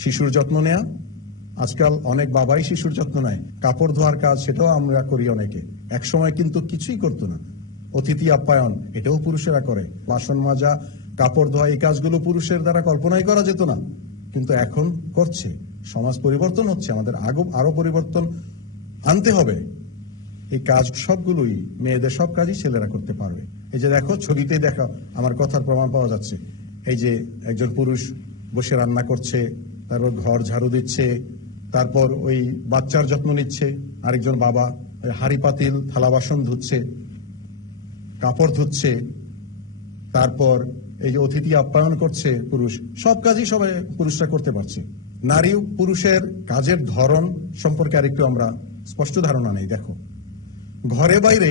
শিশুর যত্ন নেয়া, আজকাল অনেক বাবাই শিশুর যত্ন নেয়। কাপড় ধোয়ার কাজ, সেটাও আমরা করি অনেকে। একসময় কিন্তু কিছুই করতো না। অতিথি আপ্যায়ন, এটাও পুরুষেরা করে। বাসন মাজা, কাপড় ধোয়া, এই কাজগুলো পুরুষের দ্বারা কল্পনাই করা যেত না, কিন্তু এখন করছে। সমাজ পরিবর্তন হচ্ছে, আমাদের আরো পরিবর্তন আনতে হবে। এই কাজ সবগুলোই, মেয়েদের সব কাজই ছেলেরা করতে পারবে। এই যে দেখো, ছবিতে দেখা আমার কথার প্রমাণ পাওয়া যাচ্ছে। এই যে একজন পুরুষ বসে রান্না করছে, তারপর ঘর ঝাড়ু দিচ্ছে, তারপর ওই বাচ্চার যত্ন নিচ্ছে। আরেকজন বাবা হাঁড়ি পাতিল থালা বাসন ধুচ্ছে, কাপড় ধুচ্ছে, তারপর এই যে অতিথি আপ্যায়ন করছে পুরুষ। সব কাজই সবাই পুরুষরা করতে পারছে। নারী পুরুষের কাজের ধরন সম্পর্কে আরেকটু আমরা স্পষ্ট ধারণা নেই। দেখো, ঘরে বাইরে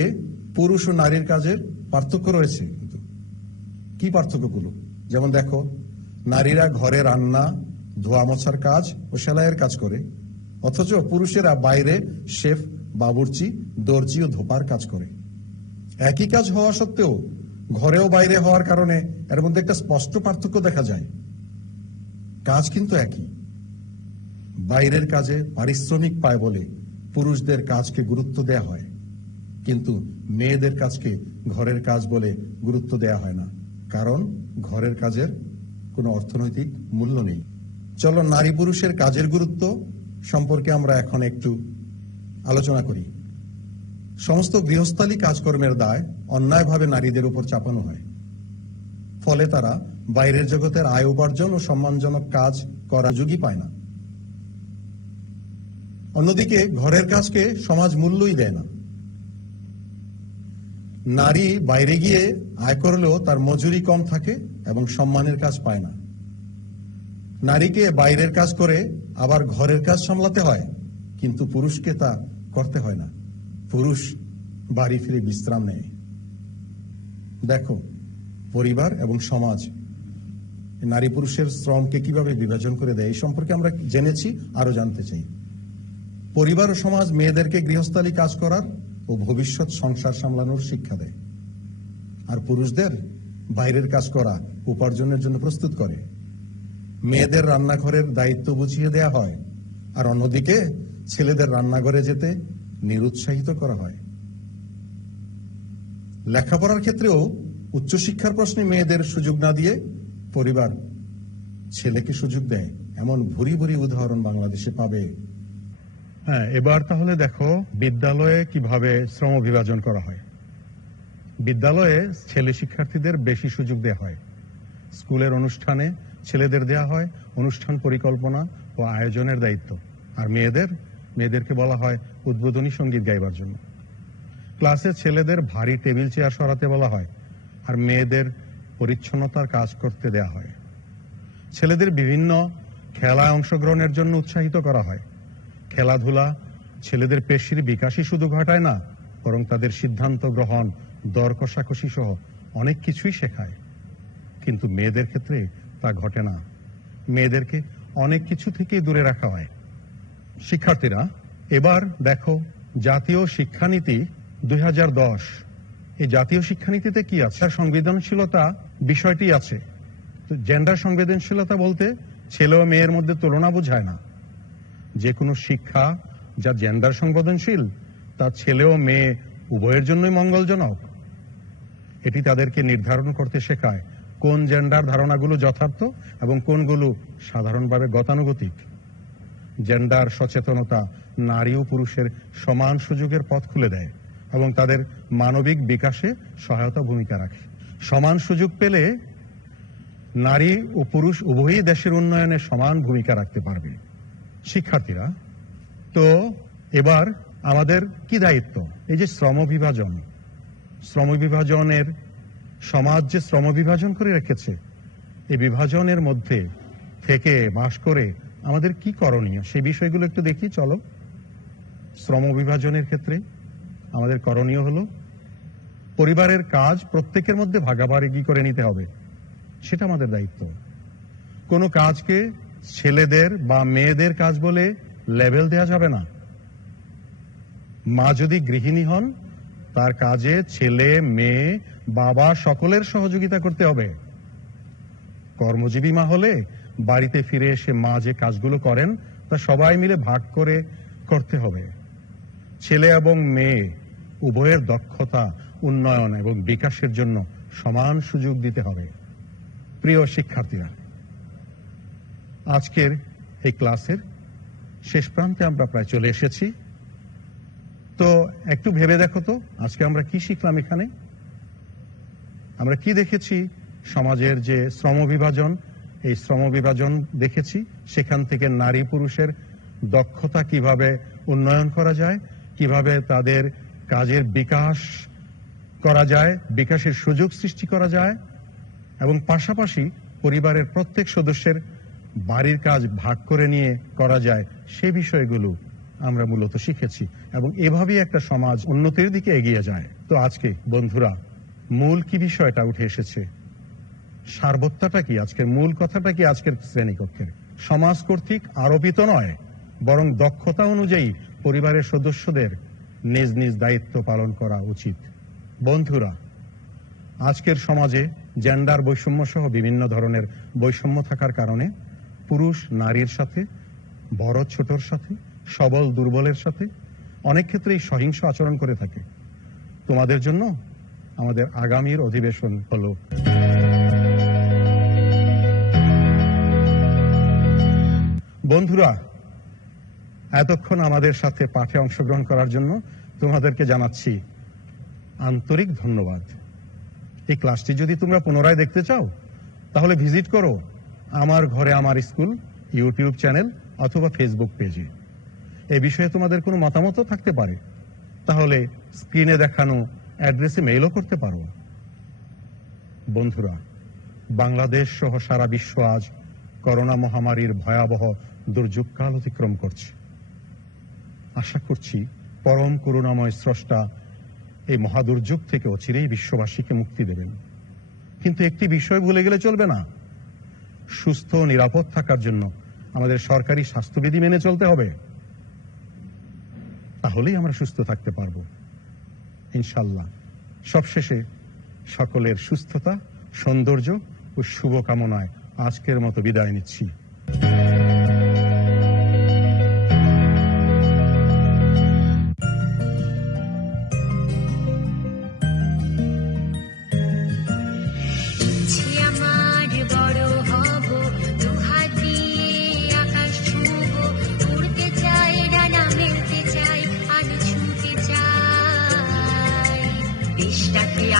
পুরুষ ও নারীর কাজের পার্থক্য রয়েছে। কিন্তু কি পার্থক্যগুলো? যেমন দেখো, নারীরা ঘরে রান্না, ধোয়া মোছার কাজ ও সেলাইয়ের কাজ করে, অথচ পুরুষেরা বাইরে শেফ, বাবুর্চি, দর্জি ও ধোপার কাজ করে। একই কাজ হওয়া সত্ত্বেও ঘরেও বাইরে হওয়ার কারণে এর মধ্যে একটা স্পষ্ট পার্থক্য দেখা যায়। কাজ কিন্তু একই। বাইরের কাজে পারিশ্রমিক পায় বলে পুরুষদের কাজকে গুরুত্ব দেয়া হয়, কিন্তু মেয়েদের কাজকে ঘরের কাজ বলে গুরুত্ব দেয়া হয় না, কারণ ঘরের কাজের কোনো অর্থনৈতিক মূল্য নেই। চলো, নারী পুরুষের কাজের গুরুত্ব সম্পর্কে আমরা এখন একটু আলোচনা করি। সমস্ত গৃহস্থালী কাজকর্মের দায় অন্যায়ভাবে নারীদের উপর চাপানো হয়। ফলে তারা বাইরের জগতের আয় উপার্জন ও সম্মানজনক কাজ করার সুযোগই পায় না। অন্যদিকে ঘরের কাজকে সমাজ মূল্যই দেয় না। নারী বাইরে গিয়ে আয় করলেও তার মজুরি কম থাকে এবং সম্মানের কাজ পায় না। নারীকে বাইরের কাজ করে আবার ঘরের কাজ সামলাতে হয়, কিন্তু পুরুষকে তা করতে হয় না। পুরুষ বাড়ি ফিরে বিশ্রাম নেয়। দেখো, পরিবার এবং সমাজ নারী পুরুষের শ্রমকে কিভাবে বিভাজন করে দেয়, এই সম্পর্কে আমরা জেনেছি, আরো জানতে চাই। পরিবার ও সমাজ মেয়েদেরকে গৃহস্থালী কাজ করার ও ভবিষ্যৎ সংসার সামলানোর শিক্ষা দেয়, আর পুরুষদের বাইরের কাজ করা, উপার্জনের জন্য প্রস্তুত করে। মেয়েদের রান্নাঘরের দায়িত্ব বুঝিয়ে দেয়া হয়, আর অন্যদিকে ছেলেদের রান্নাঘরে যেতে নিরুৎসাহিত করা হয়। লেখাপড়ার ক্ষেত্রেও উচ্চশিক্ষার প্রশ্নে মেয়েদের সুযোগ না দিয়ে পরিবার ছেলেকে সুযোগ দেয়, এমন ভুরি ভুরি উদাহরণ বাংলাদেশে পাবে। হ্যাঁ, এবার তাহলে দেখো বিদ্যালয়ে কিভাবে শ্রম বিভাজন করা হয়। বিদ্যালয়ে ছেলে শিক্ষার্থীদের বেশি সুযোগ দেওয়া হয়। স্কুলের অনুষ্ঠানে ছেলেদের দেয়া হয় অনুষ্ঠান পরিকল্পনা ও আয়োজনের দায়িত্ব, আর মেয়েদেরকে বলা হয় উদ্বোধনী সঙ্গীত গাইবার জন্য। ক্লাসে ছেলেদের ভারী টেবিল চেয়ার সরাতে বলা হয়, আর মেয়েদের পরিচ্ছন্নতার কাজ করতে দেয়া হয়। ছেলেদের বিভিন্ন খেলায় অংশগ্রহণের জন্য উৎসাহিত করা হয়। খেলাধুলা ছেলেদের পেশির বিকাশই শুধু ঘটায় না, বরং তাদের সিদ্ধান্ত গ্রহণ, দর কষাকষি সহ অনেক কিছুই শেখায়। কিন্তু মেয়েদের ক্ষেত্রে তা ঘটে না। মেয়েদেরকে অনেক কিছু থেকে দূরে রাখা হয়। শিক্ষার্থীরা, এবার দেখো জাতীয় শিক্ষানীতি 2010। এই জাতীয় শিক্ষানীতিতে কি আছে? সংবেদনশীলতা বিষয়টি আছে। জেন্ডার সংবেদনশীলতা বলতে ছেলে ও মেয়ের মধ্যে তুলনা বোঝায় না। যে কোনো শিক্ষা যা জেন্ডার সংবেদনশীল তা ছেলে ও মেয়ে উভয়ের জন্যই মঙ্গলজনক। এটি তাদেরকে নির্ধারণ করতে শেখায় কোন জেন্ডার ধারণাগুলো যথার্থ এবং কোনগুলো সাধারণভাবে গতানুগতিক। জেন্ডার সচেতনতা নারী ও পুরুষের সমান সুযোগের পথ খুলে দেয় এবং তাদের মানবিক বিকাশে সহায়তা ভূমিকা রাখে। সমান সুযোগ পেলে নারী ও পুরুষ উভয়ই দেশের উন্নয়নে সমান ভূমিকা রাখতে পারবে। শিক্ষার্থীরা, তো এবার আমাদের কি দায়িত্ব? এই যে শ্রম বিভাজনের সমাজ যে শ্রম বিভাজন করে রেখেছে, এই বিভাজনের মধ্যে থেকে বাস করে আমাদের কি করণীয় সেই বিষয়গুলো একটু দেখি। চলো, শ্রম বিভাজনের ক্ষেত্রে আমাদের করণীয় হলো পরিবারের কাজ প্রত্যেকের মধ্যে ভাগাভাগি করে নিতে হবে, সেটা আমাদের দায়িত্ব। কোনো কাজকে ছেলেদের বা মেয়েদের কাজ বলে লেবেল দেওয়া যাবে না। মা যদি গৃহিণী হন, তার কাজে ছেলে, মেয়ে, বাবা সকলের সহযোগিতা করতে হবে। কর্মজীবী মা হলে বাড়িতে ফিরে এসে মা যে কাজগুলো করেন তা সবাই মিলে ভাগ করে করতে হবে। ছেলে এবং মেয়ে উভয়ের দক্ষতা উন্নয়ন এবং বিকাশের জন্য সমান সুযোগ দিতে হবে। প্রিয় শিক্ষার্থীরা, আজকের এই ক্লাসের শেষ প্রান্তে আমরা প্রায় চলে এসেছি। তো একটু ভেবে দেখো তো, আজকে আমরা কি শিখলাম এখানে? আমরা কি দেখেছি? সমাজের যে শ্রম বিভাজন, এই শ্রম বিভাজন দেখেছি। সেখান থেকে নারী পুরুষের দক্ষতা কিভাবে উন্নয়ন করা যায়, কিভাবে তাদের কাজের বিকাশ করা যায়, বিকাশের সুযোগ সৃষ্টি করা যায়, এবং পাশাপাশি পরিবারের প্রত্যেক সদস্যের বাড়ির কাজ ভাগ করে নিয়ে করা যায়, সে বিষয়গুলো আমরা মূলত শিখেছি। এবং এভাবেই একটা সমাজ উন্নতির দিকে এগিয়ে যায়। তো আজকে বন্ধুরা, মূল কি বিষয়টা উঠে এসেছে? সারবত্তাটা কি? আজকের মূল কথাটা কি? আজকের শ্রেণীকক্ষের সমাজ কর্তৃক আরোপিত নয়, বরং দক্ষতা অনুযায়ী পরিবারের সদস্যদের নিজ নিজ দায়িত্ব পালন করা উচিত। বন্ধুরা, আজকের সমাজে জেন্ডার বৈষম্য সহ বিভিন্ন ধরনের বৈষম্য থাকার কারণে পুরুষ নারীর সাথে, বড় ছোটর সাথে, সবল দুর্বলের সাথে অনেক ক্ষেত্রেই সহিংস আচরণ করে থাকে। তোমাদের জন্য আমাদের আগামীর অধিবেশন হলো বন্ধুরা, এতক্ষণ আমাদের সাথে পাঠে অংশগ্রহণ করার জন্য তোমাদেরকে জানাচ্ছি আন্তরিক ধন্যবাদ। এই ক্লাসটি যদি তোমরা পুনরায় দেখতে চাও তাহলে ভিজিট করো আমার ঘরে আমার স্কুল ইউটিউব চ্যানেল অথবা ফেসবুক পেজে। এই বিষয়ে তোমাদের কোনো মতামতও থাকতে পারে, তাহলে স্ক্রিনে দেখানো অ্যাড্রেসে মেইলও করতে পারো। বন্ধুরা, বাংলাদেশ সহ সারা বিশ্ব আজ করোনা মহামারীর ভয়াবহ দুর্যোগকাল অতিক্রম করছে। আশা করছি পরম করুণাময় স্রষ্টা এই মহাদুর্যোগ থেকে অচিরেই বিশ্ববাসীকে মুক্তি দেবেন। কিন্তু একটি বিষয় ভুলে গেলে চলবে না, সুস্থ ও নিরাপদ থাকার জন্য আমাদের সরকারি স্বাস্থ্যবিধি মেনে চলতে হবে। তাহলেই আমরা সুস্থ থাকতে পারবো ইনশাল্লাহ। সবশেষে সকলের সুস্থতা, সৌন্দর্য ও শুভকামনায় আজকের মতো বিদায় নিচ্ছি।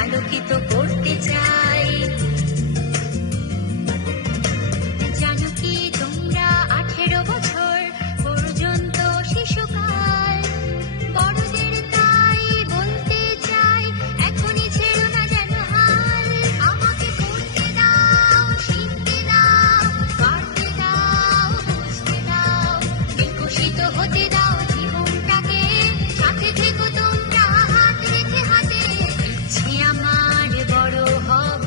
আলোকিত করতে চাই। জানো কি তোমরা 18 বছর পর্যন্ত শিশুকাল, বড়দের তাই বলতে চাই এখনই ছেড়ো না যেন হাল। আমাকে করতে দাও, শিখতে দাও, পারতে দাও, বুঝতে দাও, বিকশিত হতে দাও জীবনটাকে, সাথে থেকো তোমরা হাত রেখে হাতে। ইচ্ছে আমার বড় হব,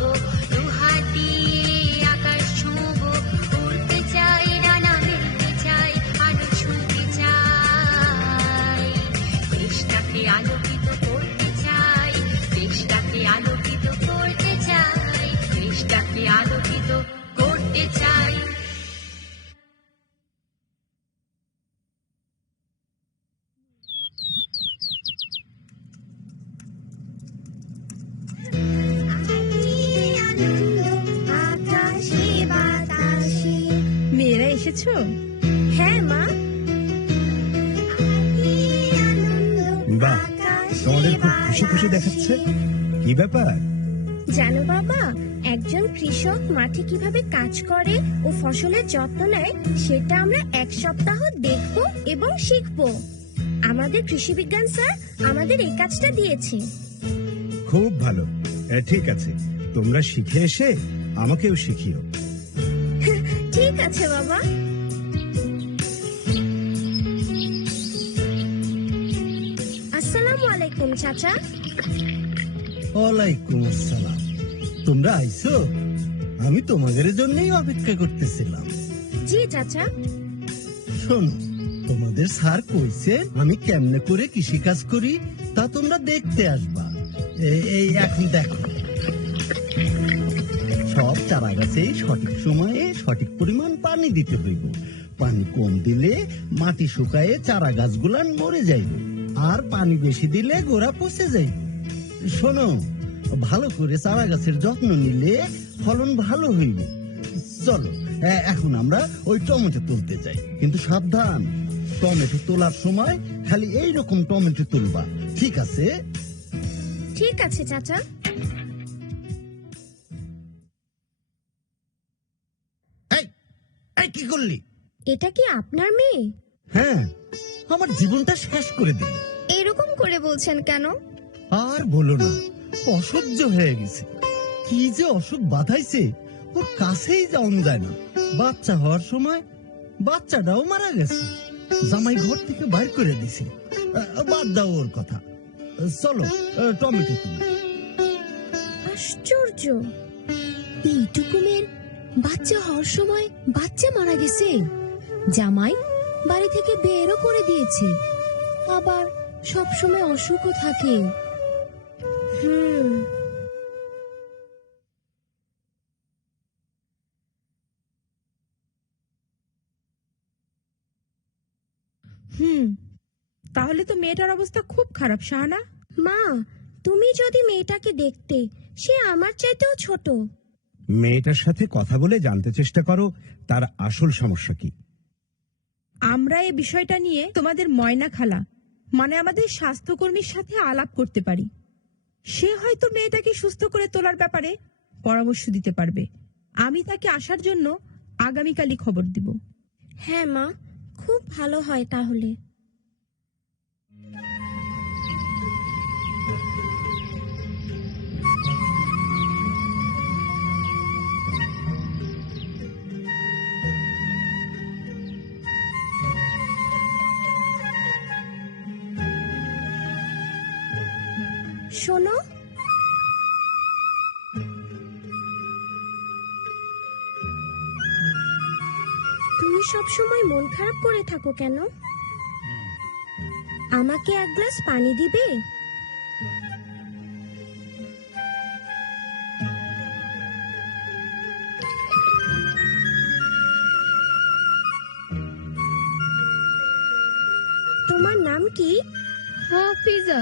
দুহাত দিয়ে আকাশ ছুঁব, উড়তে চাই, ডানা মেলতে চাই, আলো ছুঁতে চাই। দেশটাকে আলোকিত করতে চাই, দেশটাকে আলোকিত করতে চাই, দেশটাকে আলোকিত করতে চাই। মেয়েরা এসেছো? হ্যাঁ মা। বাহ, তোমাদের খুব খুশি খুশি দেখাচ্ছে, কি ব্যাপার? জানো বাবা, একজন কৃষক মাঠে কিভাবে কাজ করে ও ফসলের যত্ন নেয় সেটা আমরা 1 সপ্তাহ দেখব এবং শিখব। আমাদের কৃষি বিজ্ঞান স্যার আমাদের এই কাজটা দিয়েছে। খুব ভালো, ঠিক আছে, তোমরা শিখে এসে আমাকেও শিখিও। ঠিক আছে বাবা। আসসালামু আলাইকুম চাচা। ওয়ালাইকুম আসসালাম। তোমরা আইছো? আমি তোমাদের জন্যই অপেক্ষা করতেছিলাম। জি চাচা। শোনো, তোমাদের স্যার কইছে আমি কেমনে করে কৃষি কাজ করি তা তোমরা দেখতে আসবা। এই এখন দেখো। সব চারা গাছে সঠিক সময়ে সঠিক পরিমাণ পানি দিতে হইব। পানি কম দিলে মাটি শুকায়ে চারা গাছগুলা মরে যাইব, আর পানি বেশি দিলে গোড়া পচে যাইব। শোনো, ভালো করে চারা গাছের যত্ন নিলে ফলন ভালো হইব। চলো এখন আমরা ওই টমেটো তুলতে যাই, কিন্তু সাবধান, টমেটো তোলার সময় খালি এইরকম টমেটো তুলবা, ঠিক আছে? ঠিক আছে চাচা। এই কি করলি? এটা কি আপনার মেয়ে? হ্যাঁ, আমার জীবনটা শেষ করে দিল। এরকম করে বলছেন কেন? আর বলো না, অসহ্য হয়ে গেছে। কি যে অসুখ বাঁধাইছে, ওর কাছেই যাওয়া যায় না। বাচ্চা হওয়ার সময় বাচ্চাটাও মারা গেছে, জামাই ঘর থেকে বাইর করে দিছে। বাদ দাও ওর কথা, চলো টমেটো তুলি। আশ্চর্য, এইটুকু মেয়ের বাচ্চা হওয়ার সময় বাচ্চা মারা গেছে, জামাই বাড়ি থেকে বেরও করে দিয়েছে, আবার সব সময় অসুখও থাকে। তাহলে তো মেয়েটার অবস্থা খুব খারাপ, শাহানা। মা, তুমি যদি মেয়েটাকে দেখতে, সে আমার চাইতেও ছোট। মেয়েটার সাথে কথা বলে জানতে চেষ্টা করো তার আসল সমস্যা কি। আমরা এই বিষয়টা নিয়ে তোমাদের ময়না খালা, মানে আমাদের স্বাস্থ্যকর্মীর সাথে আলাপ করতে পারি। সে হয়তো মেয়েটাকে সুস্থ করে তোলার ব্যাপারে পরামর্শ দিতে পারবে। আমি তাকে আসার জন্য আগামীকালই খবর দিব। হ্যাঁ মা, খুব ভালো হয় তাহলে। শোনো, তুমি সব সময় মন খারাপ করে থাকো কেন? আমাকে এক গ্লাস পানি দিবে? তোমার নাম কি? হাফিজা।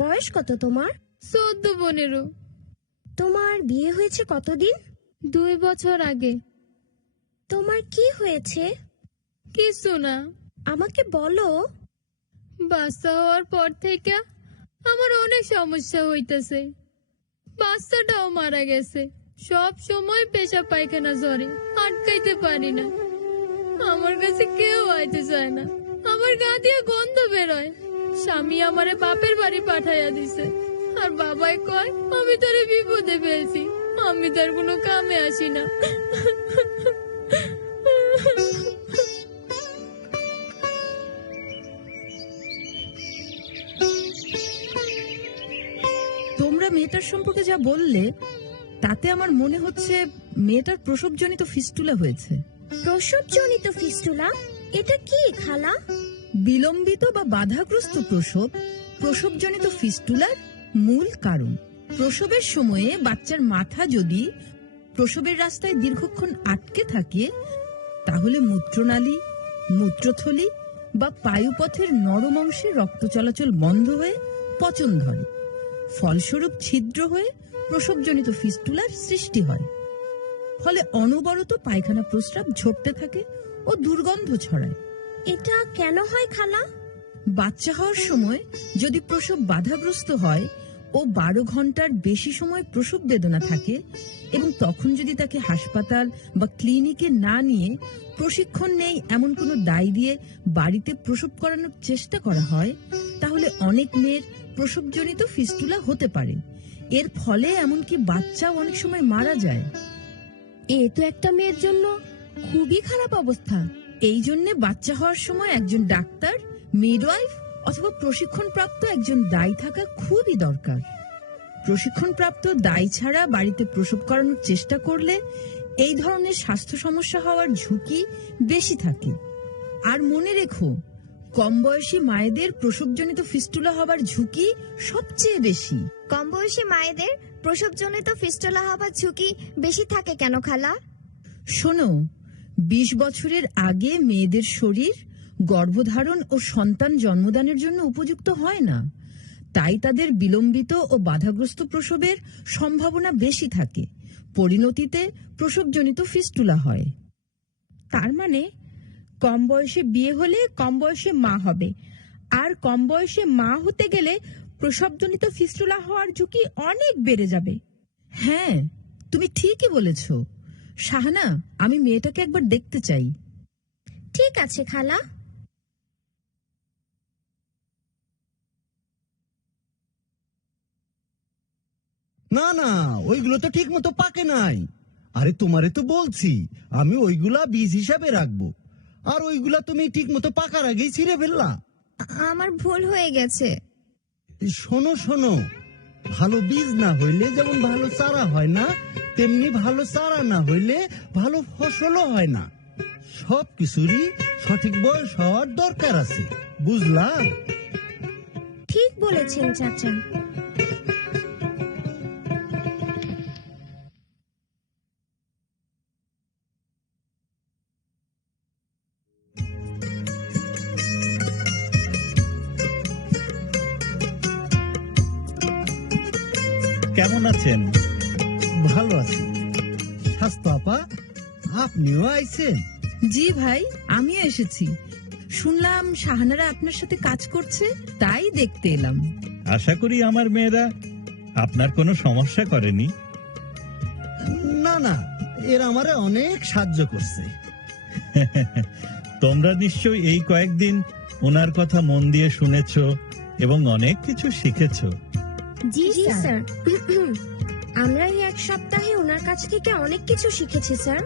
বয়স কত তোমার? 14-15। তোমার বিয়ে হয়েছে কতদিন? 2 বছর আগে। তোমার কি হয়েছে? কিছু না। আমাকে বলো। বাচ্চা হওয়ার পর থেকে আমার অনেক সমস্যা হইতেছে। বাচ্চাটাও মারা গেছে। সব সময় পেশাব পায়খানা জ্বরে, আটকাইতে পারি না। আমার কাছে কেউ আইতে চায় না। আমার গা দিয়ে গন্ধ বেরোয়। স্বামী আমারে বাপের বাড়ি পাঠাইয়া দিছে, আর বাবাই কয় আমি তোরে বিপদে ফেলছি, আমি তার কোনো কামে আসি না। তোমরা মেয়েটার সম্পর্কে যা বললে, তাতে আমার মনে হচ্ছে মেয়েটার প্রসবজনিত ফিস্টুলা হয়েছে। প্রসবজনিত ফিস্টুলা? এটা কি খালা? বিলম্বিত বা বাধাগ্রস্ত প্রসব প্রসবজনিত ফিস্টুলার মূল কারণ। প্রসবের সময়ে বাচ্চার মাথা যদি প্রসবের রাস্তায় দীর্ঘক্ষণ আটকে থাকে, তাহলে মূত্রনালী, মূত্রথলি বা পায়ুপথের নরম অংশে রক্ত চলাচল বন্ধ হয়ে পচন ধরে। ফলস্বরূপ ছিদ্র হয়ে প্রসবজনিত ফিস্টুলার সৃষ্টি হয়। ফলে অনবরত পায়খানা প্রস্রাব ঝরতে থাকে ও দুর্গন্ধ ছড়ায়। এটা কেন হয় খালা? বাচ্চা হওয়ার সময় যদি প্রসব বাধাগ্রস্ত হয় ও 12 ঘন্টার বেশি সময় প্রসব বেদনা থাকে, এবং তখন যদি তাকে হাসপাতাল বা ক্লিনিকে না নিয়ে প্রশিক্ষণ নেই এমন কোনো দায় দিয়ে বাড়িতে প্রসব করানোর চেষ্টা করা হয়, তাহলে অনেক মেয়ের প্রসবজনিত ফিস্টুলা হতে পারে। এর ফলে এমনকি বাচ্চাও অনেক সময় মারা যায়। এ তো একটা মেয়ের জন্য খুবই খারাপ অবস্থা। এই জন্য বাচ্চা হওয়ার সময় একজন ডাক্তার, মিডওয়াইফ অথবা প্রশিক্ষণপ্রাপ্ত একজন দায়ী থাকা খুবই দরকার। প্রশিক্ষণপ্রাপ্ত দায়ী ছাড়া বাড়িতে প্রসব করানোর চেষ্টা করলে এই ধরনের স্বাস্থ্য সমস্যা হওয়ার ঝুঁকি বেশি থাকে। আর মনে রেখো, কম বয়সী মায়েদের প্রসবজনিত ফিস্টুলা হবার ঝুঁকি সবচেয়ে বেশি। কম বয়সী মায়েদের প্রসবজনিত ফিস্টুলা হবার ঝুঁকি বেশি থাকে কেন খালা? শোনো, 20 বছরের আগে মেয়েদের শরীর গর্ভধারণ ও সন্তান জন্মদানের জন্য উপযুক্ত হয় না, তাই তাদের বিলম্বিত ও বাধাগ্রস্ত প্রসবের সম্ভাবনা বেশি থাকে। পরিণতিতে প্রসবজনিত ফিস্টুলা হয়। তার মানে কম বয়সে বিয়ে হলে কম বয়সে মা হবে, আর কম বয়সে মা হতে গেলে প্রসবজনিত ফিস্টুলা হওয়ার ঝুঁকি অনেক বেড়ে যাবে। হ্যাঁ, তুমি ঠিকই বলেছ। শাহানা, আমি মেয়েটাকে একবার দেখতে চাই। ঠিক আছে খালা। না না, ওইগুলো তো ঠিক মতো পাকে নাই। আরে তোমারে তো বলছি আমি ওইগুলা বীজ হিসাবে রাখবো, আর ওইগুলা তুমি ঠিক মতো পাকার আগেই ছিঁড়ে ফেললা। আমার ভুল হয়ে গেছে। শোনো শোনো, ভালো বীজ না হইলে যেমন ভালো চারা হয় না, তেমনি ভালো চারা না হইলে ভালো ফসলও হয় না। সব কিছুরই সঠিক বয়স হওয়ার দরকার আছে, বুঝলা? ঠিক বলেছেন চাচা। কেমন আছেন? ভালো আছি। স্বাস্থ্য আপা, আপনিও আইছেন? জি ভাই, আমিও এসেছি। শুনলাম শাহানারা আপনার সাথে কাজ করছে, তাই দেখতে এলাম। আশা করি আমার মেয়েরা আপনার কোনো সমস্যা করেনি। না না, এরা আমারে অনেক সাহায্য করছে। তোমরা নিশ্চয়ই এই কয়েকদিন ওনার কথা মন দিয়ে শুনেছো এবং অনেক কিছু শিখেছো। জি স্যার, আমরা এই এক সপ্তাহে ওনার কাছ থেকে অনেক কিছু শিখেছি স্যার।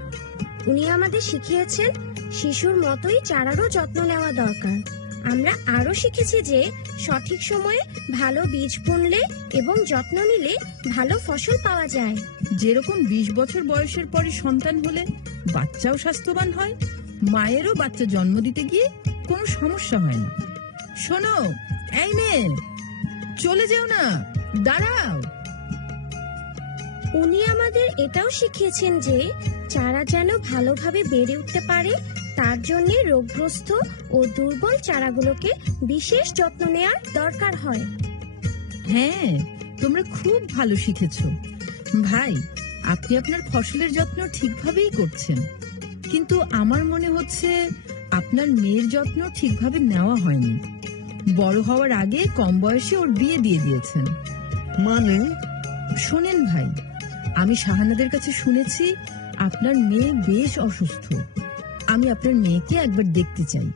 উনি আমাদের শিখিয়েছেন শিশুর মতোই চারারও যত্ন নেওয়া দরকার। আমরা আরো শিখেছি যে সঠিক সময়ে ভালো বীজ বুনলে এবং যত্ন নিলে ভালো ফসল পাওয়া যায়। যেরকম 20 বছর বয়সের পরে সন্তান হলে বাচ্চাও স্বাস্থ্যবান হয়, মায়েরও বাচ্চা জন্ম দিতে গিয়ে কোনো সমস্যা হয় না। শোনো, এই মেয়ে, চলে যেও না, দাঁড়াও। উনি আমাদের এটাও শিখিয়েছেন যে চারা যেন ভালোভাবে বেড়ে উঠতে পারে, তার জন্য রোগগ্রস্ত ও দুর্বল চারাগুলোকে বিশেষ যত্ন নেওয়ার দরকার হয়। হ্যাঁ, তোমরা খুব ভালো শিখেছো। ভাই, আপনি আপনার ফসলের যত্ন ঠিকভাবেই করছেন, কিন্তু আমার মনে হচ্ছে আপনার মেয়ের যত্ন ঠিকভাবে নেওয়া হয়নি। বড় হওয়ার আগে কম বয়সে ওর বিয়ে দিয়ে দিয়েছেন। মানে? শোনেন ভাই, আমি শাহানাদের কাছে শুনেছি আপনার মেয়ে বেশ অসুস্থ। আমি আপনার মেয়েকে একবার দেখতে চাই।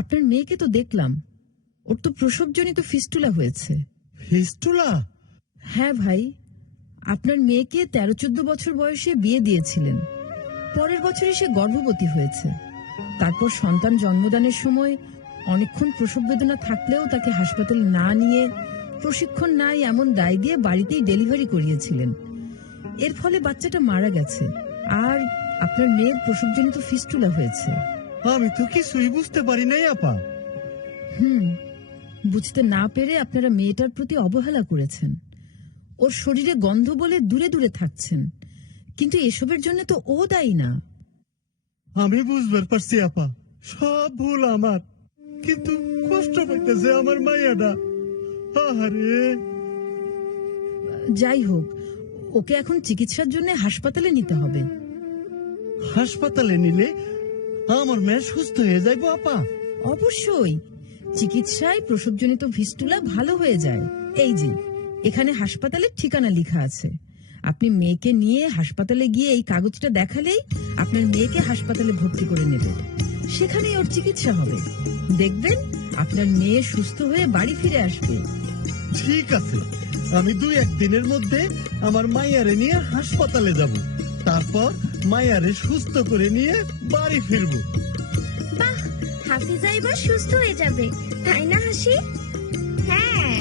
আপনার মেয়েকে তো দেখলাম, ওর তো প্রসবজনিত ফিস্টুলা হয়েছে। ফিস্টুলা? হ্যাঁ ভাই, আপনার মেয়েকে 13-14 বছর বয়সে বিয়ে দিয়েছিলেন। পরের বছরই সে গর্ভবতী হয়েছে। তারপর সন্তান জন্মদানের সময় অনেকক্ষণ প্রসব বেদনা থাকলেও তাকে হাসপাতালে না নিয়ে প্রশিক্ষণ নাই এমন দায় দিয়ে বাড়িতেই ডেলিভারি করিয়েছিলেন। এর ফলে বাচ্চাটা মারা গেছে, আর আপনার মেয়ের প্রসবজনিত ফিস্টুলা হয়েছে। আমি তো কিছুই বুঝতে পারি নাই আপা। বুঝতে না পেরে আপনারা মেয়েটার প্রতি অবহেলা করেছেন। ওর শরীরে গন্ধ বলে দূরে দূরে থাকছেন, কিন্তু এসবের জন্য তো ও দায়ী না। আমি বুঝবার পারছি আপা, সব ভুল আমার, কিন্তু কষ্ট পাইতেছে আমার মাইয়াটা। আরে যাই হোক, ওকে এখন চিকিৎসার জন্য হাসপাতালে নিতে হবে। হাসপাতালে নিলে আমার মেয়ে সুস্থ হয়ে যাইবো আপা? অবশ্যই, চিকিৎসায় প্রসবজনিত ফিস্টুলা ভালো হয়ে যায়। এই যে এখানে হাসপাতালের ঠিকানা লেখা আছে। আপনি মেয়েকে নিয়ে হাসপাতালে গিয়ে এই কাগজটা দেখালেই আপনার মেয়েকে হাসপাতালে ভর্তি করে নেবে। সেখানেই ওর চিকিৎসা হবে। দেখবেন আপনার মেয়ে সুস্থ হয়ে বাড়ি ফিরে আসবে। ঠিক আছে, আমি 2-1 দিনের মধ্যে আমার মাইয়ারে নিয়ে হাসপাতালে যাব, তারপর মাইয়ারে সুস্থ করে নিয়ে বাড়ি ফিরবো। বাহ, হাফিজা এবার সুস্থ হয়ে যাবে, তাই না হাসি? হ্যাঁ।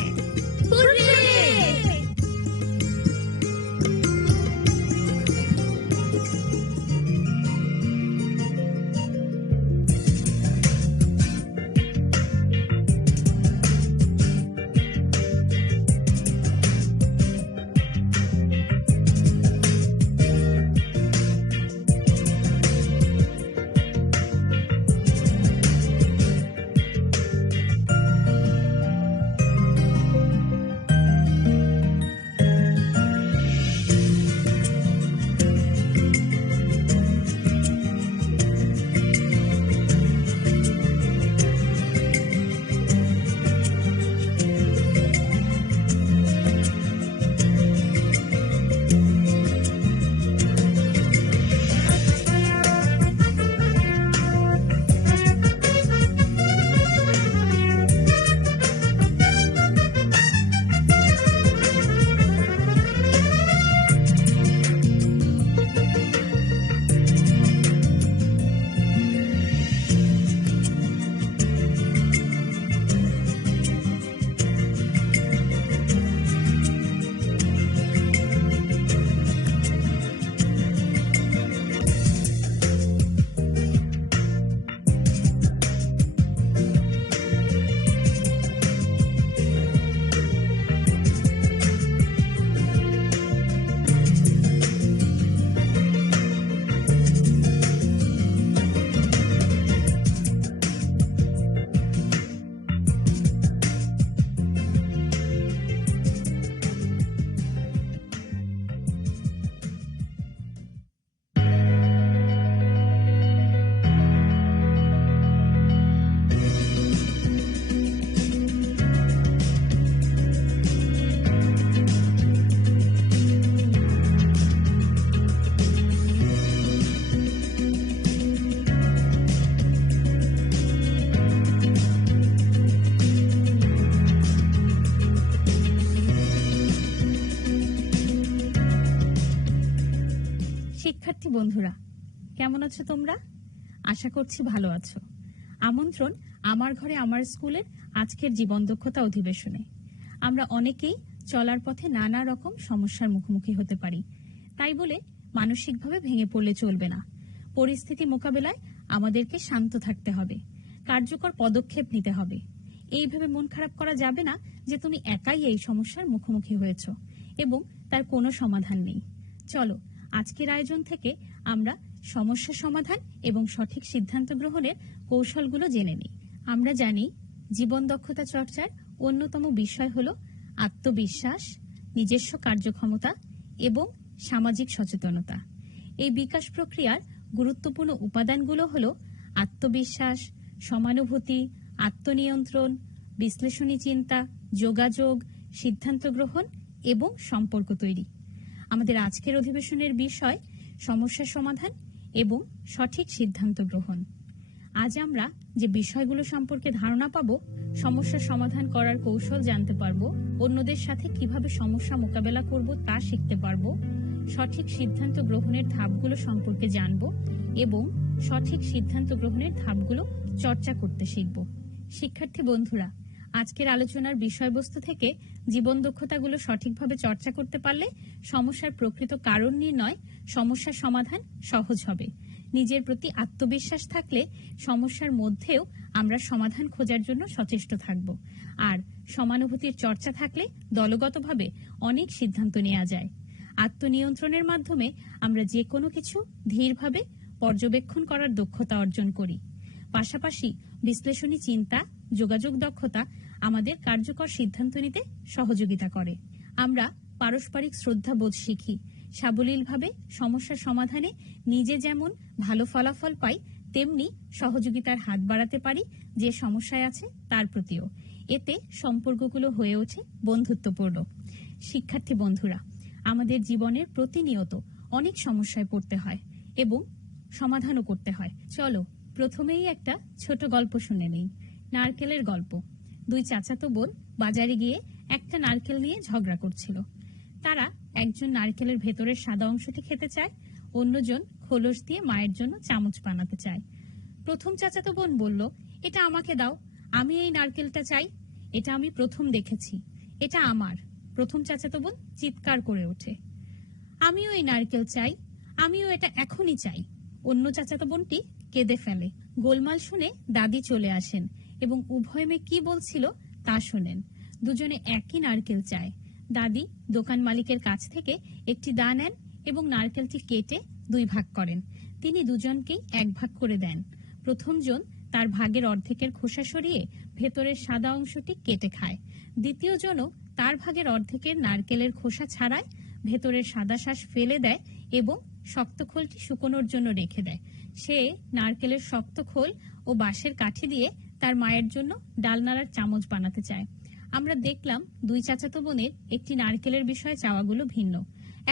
শিক্ষার্থী বন্ধুরা, কেমন আছো তোমরা? আশা করছি ভালো আছো। আমন্ত্রণ আমার ঘরে আমার স্কুলের আজকের জীবন দক্ষতা অধিবেশনে। আমরা অনেকেই চলার পথে নানা রকম সমস্যার মুখোমুখি হতে পারি, তাই বলে মানসিকভাবে ভেঙে পড়লে চলবে না। পরিস্থিতি মোকাবেলায় আমাদেরকে শান্ত থাকতে হবে, কার্যকর পদক্ষেপ নিতে হবে। এইভাবে মন খারাপ করা যাবে না যে তুমি একাই এই সমস্যার মুখোমুখি হয়েছো এবং তার কোনো সমাধান নেই। চলো আজকের আয়োজন থেকে আমরা সমস্যা সমাধান এবং সঠিক সিদ্ধান্ত গ্রহণের কৌশলগুলো জেনে নিই। আমরা জানি জীবন দক্ষতা চর্চার অন্যতম বিষয় হলো আত্মবিশ্বাস, নিজস্ব কার্যক্ষমতা এবং সামাজিক সচেতনতা। এই বিকাশ প্রক্রিয়ার গুরুত্বপূর্ণ উপাদানগুলো হলো আত্মবিশ্বাস, সমানুভূতি, আত্মনিয়ন্ত্রণ, বিশ্লেষণী চিন্তা, যোগাযোগ, সিদ্ধান্ত গ্রহণ এবং সম্পর্ক তৈরি। আমাদের আজকের অধিবেশনের বিষয় সমস্যা সমাধান এবং সঠিক সিদ্ধান্ত গ্রহণ। আজ আমরা যে বিষয়গুলো সম্পর্কে ধারণা পাবো, সমস্যা সমাধান করার কৌশল জানতে পারবো, অন্যদের সাথে কিভাবে সমস্যা মোকাবেলা করব তা শিখতে পারবো, সঠিক সিদ্ধান্ত গ্রহণের ধাপগুলো সম্পর্কে জানবো এবং সঠিক সিদ্ধান্ত গ্রহণের ধাপগুলো চর্চা করতে শিখব। শিক্ষার্থী বন্ধুরা, আজকের আলোচনার বিষয়বস্তু থেকে জীবন দক্ষতাগুলো সঠিকভাবে চর্চা করতে পারলে সমস্যার প্রকৃত কারণ নির্ণয়, সমস্যার সমাধান সহজ হবে। নিজের প্রতি আত্মবিশ্বাস থাকলে সমস্যার মধ্যেও আমরা সমাধান খোঁজার জন্য সচেষ্ট থাকব। আর সমানুভূতির চর্চা থাকলে দলগতভাবে অনেক সিদ্ধান্ত নেওয়া যায়। আত্মনিয়ন্ত্রণের মাধ্যমে আমরা যে কোনো কিছু ধীরভাবে পর্যবেক্ষণ করার দক্ষতা অর্জন করি। পাশাপাশি বিশ্লেষণী চিন্তা, যোগাযোগ দক্ষতা আমাদের কার্যকর সিদ্ধান্ত নিতে সহযোগিতা করে। আমরা পারস্পরিক শ্রদ্ধাবোধ শিখি। সাবলীলভাবে সমস্যা সমাধানে নিজে যেমন ভালো ফলাফল পাই, তেমনি সহযোগিতার হাত বাড়াতে পারি যে সমস্যায় আছে তার প্রতিও। এতে সম্পর্কগুলো হয়ে ওঠে বন্ধুত্বপূর্ণ। শিক্ষার্থী বন্ধুরা, আমাদের জীবনের প্রতিনিয়ত অনেক সমস্যায় পড়তে হয় এবং সমাধানও করতে হয়। চলো প্রথমেই একটা ছোট গল্প শুনে নেই। নারকেলের গল্প। দুই চাচাতো বোন বাজারে গিয়ে একটা নারকেল নিয়ে ঝগড়া করছিল। তারা একজন নারকেলের ভেতরের সাদা অংশটি খেতে চায়, অন্যজন খোলস দিয়ে মায়ের জন্য চামচ বানাতে চায়। প্রথম চাচাতো বোন বলল, এটা আমাকে দাও, আমি এই নারকেলটা চাই, এটা আমি প্রথম দেখেছি, এটা আমার। প্রথম চাচাতো বোন চিৎকার করে ওঠে, আমিও এই নারকেল চাই, আমিও এটা এখনই চাই। অন্য চাচাতো বোনটি কেঁদে ফেলে। গোলমাল শুনে দাদি চলে আসেন এবং উভয় মেয়ে কি বলছিল তা শোনেন। দুজনে একই নারকেল চায়। দাদি দোকান মালিকের কাছ থেকে একটি দা নেন এবং নারকেলটি কেটে দুই ভাগ করেন। তিনি দুজনকেই এক ভাগ করে দেন। প্রথম জন তার ভাগের অর্ধেকের খোসা সরিয়ে ভেতরের সাদা অংশটি কেটে খায়। দ্বিতীয় জনও তার ভাগের অর্ধেকের নারকেলের খোসা ছাড়ায় ভেতরের সাদা শাঁস ফেলে দেয় এবং শক্ত খোলটি শুকোনোর জন্য রেখে দেয়। সে নারকেলের শক্ত খোল ও বাঁশের কাঠি দিয়ে তার মায়ের জন্য ডাল নাড়ার চামচ বানাতে চায়। আমরা দেখলাম দুই চাচাতো বোনের একটি নারকেলের বিষয়ে চাওয়াগুলো ভিন্ন।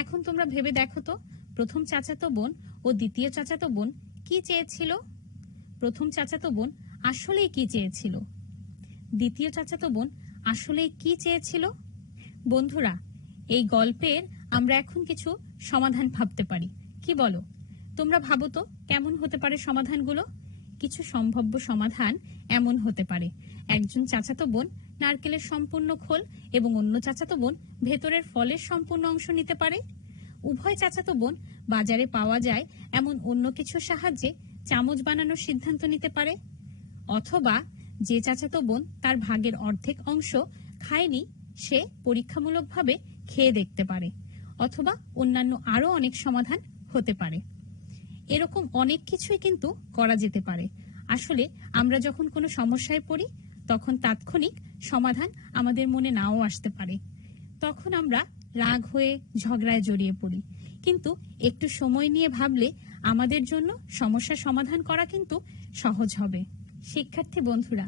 এখন তোমরা ভেবে দেখো তো, প্রথম চাচাতো বোন ও দ্বিতীয় চাচাতো বোন কি চেয়েছিল? প্রথম চাচাতো বোন আসলেই কি চেয়েছিল? দ্বিতীয় চাচাতো বোন আসলেই কি চেয়েছিল? বন্ধুরা, এই গল্পের আমরা এখন কিছু সমাধান ভাবতে পারি। কি বলো? তোমরা ভাবো তো কেমন হতে পারে সমাধানগুলো? কিছু সম্ভাব্য সমাধান এমন হতে পারে, একজন চাচাতো বোন নারকেলের সম্পূর্ণ খোল এবং অন্য চাচাতো বোন ভেতরের ফলের সম্পূর্ণ অংশ নিতে পারে। উভয় চাচাতো বোন বাজারে পাওয়া যায় এমন অন্য কিছুর সাহায্যে চামচ বানানোর সিদ্ধান্ত নিতে পারে। অথবা যে চাচাতো বোন তার ভাগের অর্ধেক অংশ খায়নি, সে পরীক্ষামূলকভাবে খেয়ে দেখতে পারে। অথবা অন্যান্য আরো অনেক সমাধান হতে পারে। এরকম অনেক কিছুই কিন্তু করা যেতে পারে। আসলে আমরা যখন কোনো সমস্যায় পড়ি, তখন তাৎক্ষণিক সমাধান আমাদের মনে নাও আসতে পারে। তখন আমরা রাগ হয়ে ঝগড়ায় জড়িয়ে পড়ি। কিন্তু একটু সময় নিয়ে ভাবলে আমাদের জন্য সমস্যা সমাধান করা কিন্তু সহজ হবে। শিক্ষার্থী বন্ধুরা,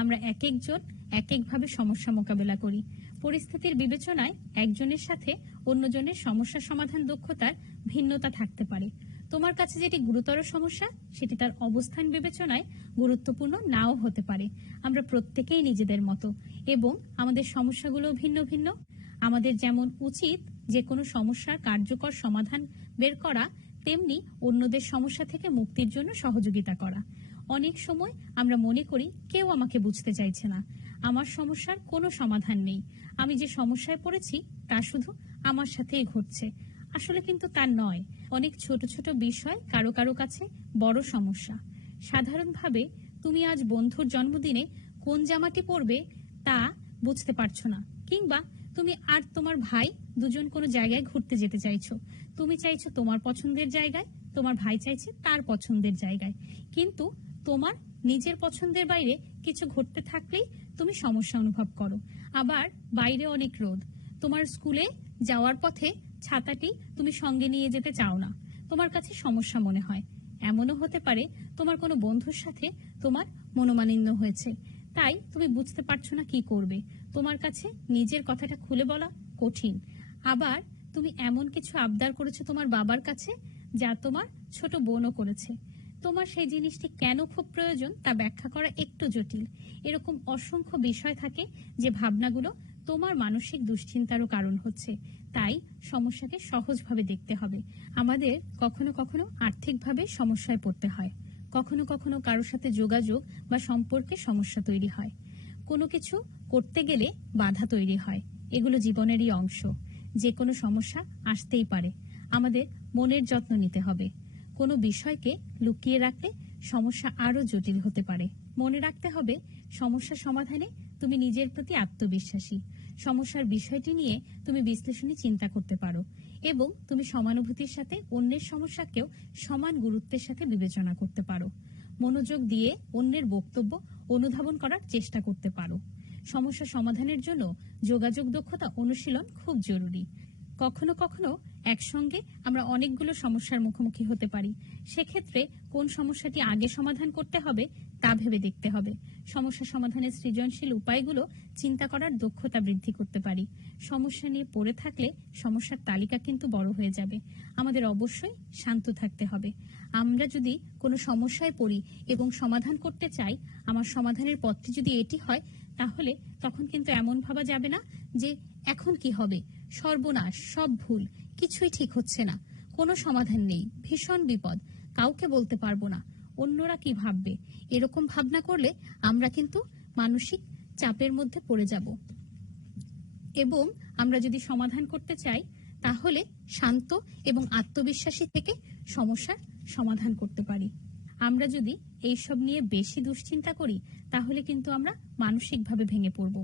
আমরা এক একজন এক একভাবে সমস্যা মোকাবেলা করি। পরিস্থিতির বিবেচনায় একজনের সাথে অন্যজনের সমস্যা সমাধান দক্ষতার ভিন্নতা থাকতে পারে। তোমার কাছে যেটি গুরুতর সমস্যা, সেটি তার অবস্থান বিবেচনায় গুরুত্বপূর্ণ নাও হতে পারে। আমরা প্রত্যেকেই নিজেদের মতো এবং আমাদের সমস্যাগুলো ভিন্ন ভিন্ন। আমাদের যেমন উচিত যে কোনো সমস্যার কার্যকর সমাধান বের করা, তেমনি অন্যদের সমস্যা থেকে মুক্তির জন্য সহযোগিতা করা। অনেক সময় আমরা মনে করি কেউ আমাকে বুঝতে চাইছে না, আমার সমস্যার কোনো সমাধান নেই, আমি যে সমস্যায় পড়েছি তা শুধু আমার সাথেই ঘটছে। আসলে কিন্তু তা নয়। অনেক ছোট ছোট বিষয় কারো কারো কাছে বড় সমস্যা। সাধারণভাবে তুমি আজ বন্ধুর জন্মদিনে কোন জামাটি পরবে তা বুঝতে পারছো না, কিংবা তুমি আর তোমার ভাই দুজন কোনো জায়গায় ঘুরতে যেতে চাইছো। তুমি চাইছো তোমার পছন্দের জায়গায়, তোমার ভাই চাইছে তার পছন্দের জায়গায়, কিন্তু তোমার নিজের পছন্দের বাইরে কিছু ঘটতে থাকলেই তুমি সমস্যা অনুভব করো। আবার বাইরে অনেক রোদ, তোমার স্কুলে যাওয়ার পথে ছাতাটি তুমি সঙ্গে নিয়ে যেতে চাও না, তোমার কাছে সমস্যা মনে হয়। এমনও হতে পারে তোমার কোনো বন্ধুর সাথে তোমার মনোমালিন্য হয়েছে, তাই তুমি বুঝতে পারছো না কি করবে, তোমার কাছে নিজের কথাটা খুলে বলা কঠিন। আবার তুমি এমন কিছু আবদার করেছো তোমার বাবার কাছে যা তোমার ছোট বোনও করেছে। তোমার সেই জিনিসটি কেন খুব প্রয়োজন তা ব্যাখ্যা করা একটু জটিল। এরকম অসংখ্য বিষয় থাকে যে ভাবনাগুলো তোমার মানসিক দুশ্চিন্তারও কারণ হচ্ছে। তাই সমস্যাকে সহজভাবে দেখতে হবে। আমাদের কখনো কখনো আর্থিকভাবে সমস্যায় পড়তে হয়, কখনো কখনো কারোর সাথে যোগাযোগ বা সম্পর্কে সমস্যা তৈরি হয়, কোনো কিছু করতে গেলে বাধা তৈরি হয়। এগুলো জীবনেরই অংশ। যে কোনো সমস্যা আসতেই পারে। আমাদের মনের যত্ন নিতে হবে। কোনো বিষয়কে লুকিয়ে রাখলে সমস্যা আরো জটিল হতে পারে। মনে রাখতে হবে, সমস্যা সমাধানে তুমি নিজের প্রতি আত্মবিশ্বাসী। সমস্যার বিষয়টি নিয়ে তুমি বিশ্লেষণী চিন্তা করতে পারো এবং তুমি সমানুভূতির সাথে অন্যের সমস্যাকেও সমান গুরুত্বের সাথে বিবেচনা করতে পারো। মনোযোগ দিয়ে অন্যের বক্তব্য অনুধাবন করার চেষ্টা করতে পারো। সমস্যা সমাধানের জন্য যোগাযোগ দক্ষতা অনুশীলন খুব জরুরি। কখনো কখনো একসঙ্গে আমরা অনেকগুলো সমস্যার মুখোমুখি হতে পারি। সেক্ষেত্রে কোন সমস্যাটি আগে সমাধান করতে হবে তা ভেবে দেখতে হবে। সমস্যা সমাধানের সৃজনশীল উপায়গুলো চিন্তা করার দক্ষতা বৃদ্ধি করতে পারি। সমস্যা নিয়ে পড়ে থাকলে সমস্যার তালিকা কিন্তু বড় হয়ে যাবে। আমাদের অবশ্যই শান্ত থাকতে হবে। আমরা যদি কোনো সমস্যায় পড়ি এবং সমাধান করতে চাই, আমার সমাধানের পথটি যদি এটি হয়, তাহলে তখন কিন্তু এমন ভাবা যাবে না যে এখন কি হবে, সর্বনাশ, সব ভুল, কিছুই ঠিক হচ্ছে না, কোনো সমাধান নেই, ভীষণ বিপদ, কাউকে বলতে পারবো না, অন্যরা কি ভাববে। এরকম ভাবনা করলে আমরা কিন্তু মানসিক চাপের মধ্যে পড়ে যাব। এবং আমরা যদি সমাধান করতে চাই, তাহলে শান্ত এবং আত্মবিশ্বাসী থেকে সমস্যার সমাধান করতে পারি। আমরা যদি এইসব নিয়ে বেশি দুশ্চিন্তা করি, তাহলে কিন্তু আমরা মানসিকভাবে ভেঙে পড়ব,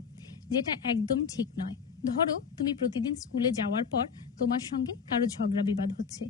যেটা একদম ঠিক নয়। ধরো তুমি প্রতিদিন স্কুলে যাওয়ার পর তোমার সঙ্গে কারো ঝগড়া বিবাদ হচ্ছে।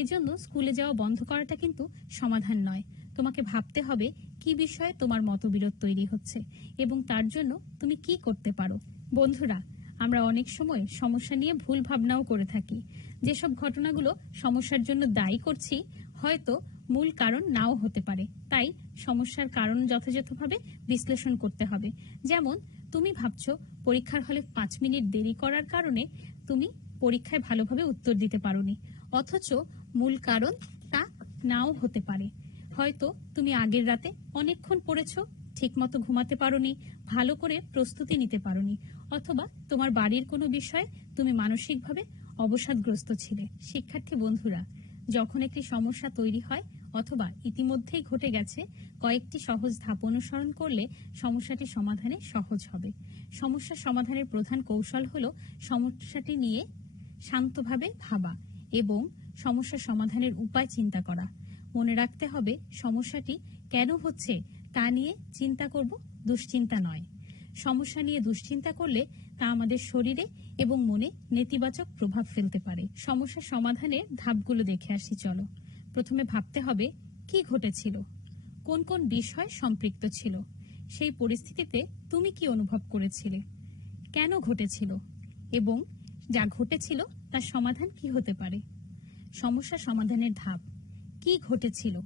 এজন্য স্কুলে যাওয়া বন্ধ করাটা কিন্তু সমাধান নয়। তোমাকে ভাবতে হবে কি বিষয়ে তোমার মতবিরোধ তৈরি হচ্ছে এবং তার জন্য তুমি কি করতে পারো। বন্ধুরা, আমরা অনেক সময় সমস্যা নিয়ে ভুল ভাবনাও করে থাকি। যেসব ঘটনাগুলো সমস্যার জন্য দায়ী করছি, হয়তো মূল কারণ নাও হতে পারে। তাই সমস্যার কারণ যথাযথভাবে বিশ্লেষণ করতে হবে। যেমন তুমি ভাবছো পরীক্ষার হলে 5 মিনিট দেরি করার কারণে তুমি পরীক্ষায় ভালোভাবে উত্তর দিতে পারোনি, অথচ মূল কারণ তা নাও হতে পারে। হয়তো তুমি আগের রাতে অনেকক্ষণ পড়েছো, ঠিকমতো ঘুমাতে পারোনি, ভালো করে প্রস্তুতি নিতে পারোনি, অথবা তোমার বাড়ির কোনো বিষয়ে তুমি মানসিকভাবে অবসাদগ্রস্ত ছিলে। শিক্ষার্থী বন্ধুরা, যখন একটি সমস্যা তৈরি হয় অথবা ইতিমধ্যেই ঘটে গেছে, কয়েকটি সহজ ধাপ অনুসরণ করলে সমস্যাটি সমাধানে সহজ হবে। সমস্যা সমাধানের প্রধান কৌশল হলো সমস্যাটি নিয়ে শান্তভাবে ভাবা এবং সমস্যা সমাধানের উপায় চিন্তা করা। মনে রাখতে হবে, সমস্যাটি কেন হচ্ছে তা নিয়ে চিন্তা করব, দুশ্চিন্তা নয়। সমস্যা নিয়ে দুশ্চিন্তা করলে তা আমাদের শরীরে এবং মনে নেতিবাচক প্রভাব ফেলতে পারে। সমস্যা সমাধানের ধাপগুলো দেখে আসি চলো। প্রথমে ভাবতে হবে কি ঘটেছিল, কোন কোন বিষয় সম্পৃক্ত ছিল, সেই পরিস্থিতিতে তুমি কি অনুভব করেছিলে, কেন ঘটেছিল এবং যা ঘটেছিল তার সমাধান কি হতে পারে। সমস্যা সমাধানের ধাপ: কি ঘটেছিল,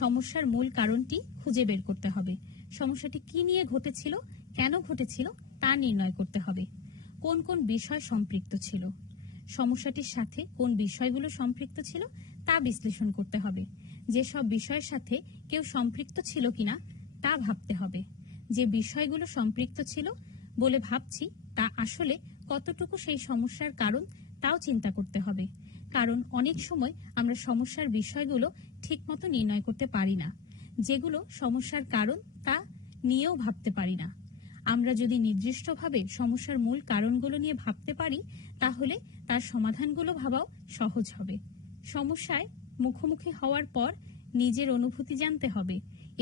সমস্যার মূল কারণটি খুঁজে বের করতে হবে। সমস্যাটি কি নিয়ে ঘটেছিল, কেন ঘটেছিল তা নির্ণয় করতে হবে। কোন কোন বিষয় সম্পৃক্ত ছিল, সমস্যাটির সাথে কোন বিষয়গুলো সম্পৃক্ত ছিল তা বিশ্লেষণ করতে হবে। যেসব বিষয়ের সাথে কেউ সম্পৃক্ত ছিল কিনা তা ভাবতে হবে। যে বিষয়গুলো সম্পৃক্ত ছিল বলে ভাবছি তা আসলে কতটুকু সেই সমস্যার কারণ তাও চিন্তা করতে হবে। কারণ অনেক সময় আমরা সমস্যার বিষয়গুলো ঠিকমতো নির্ণয় করতে পারি না। যেগুলো সমস্যার কারণ তা নিয়েও ভাবতে পারি না। আমরা যদি নির্দিষ্টভাবে সমস্যার মূল কারণগুলো নিয়ে ভাবতে পারি, তাহলে তার সমাধানগুলো ভাবাও সহজ হবে। সমস্যায় মুখোমুখি হওয়ার পর নিজের অনুভূতি জানতে হবে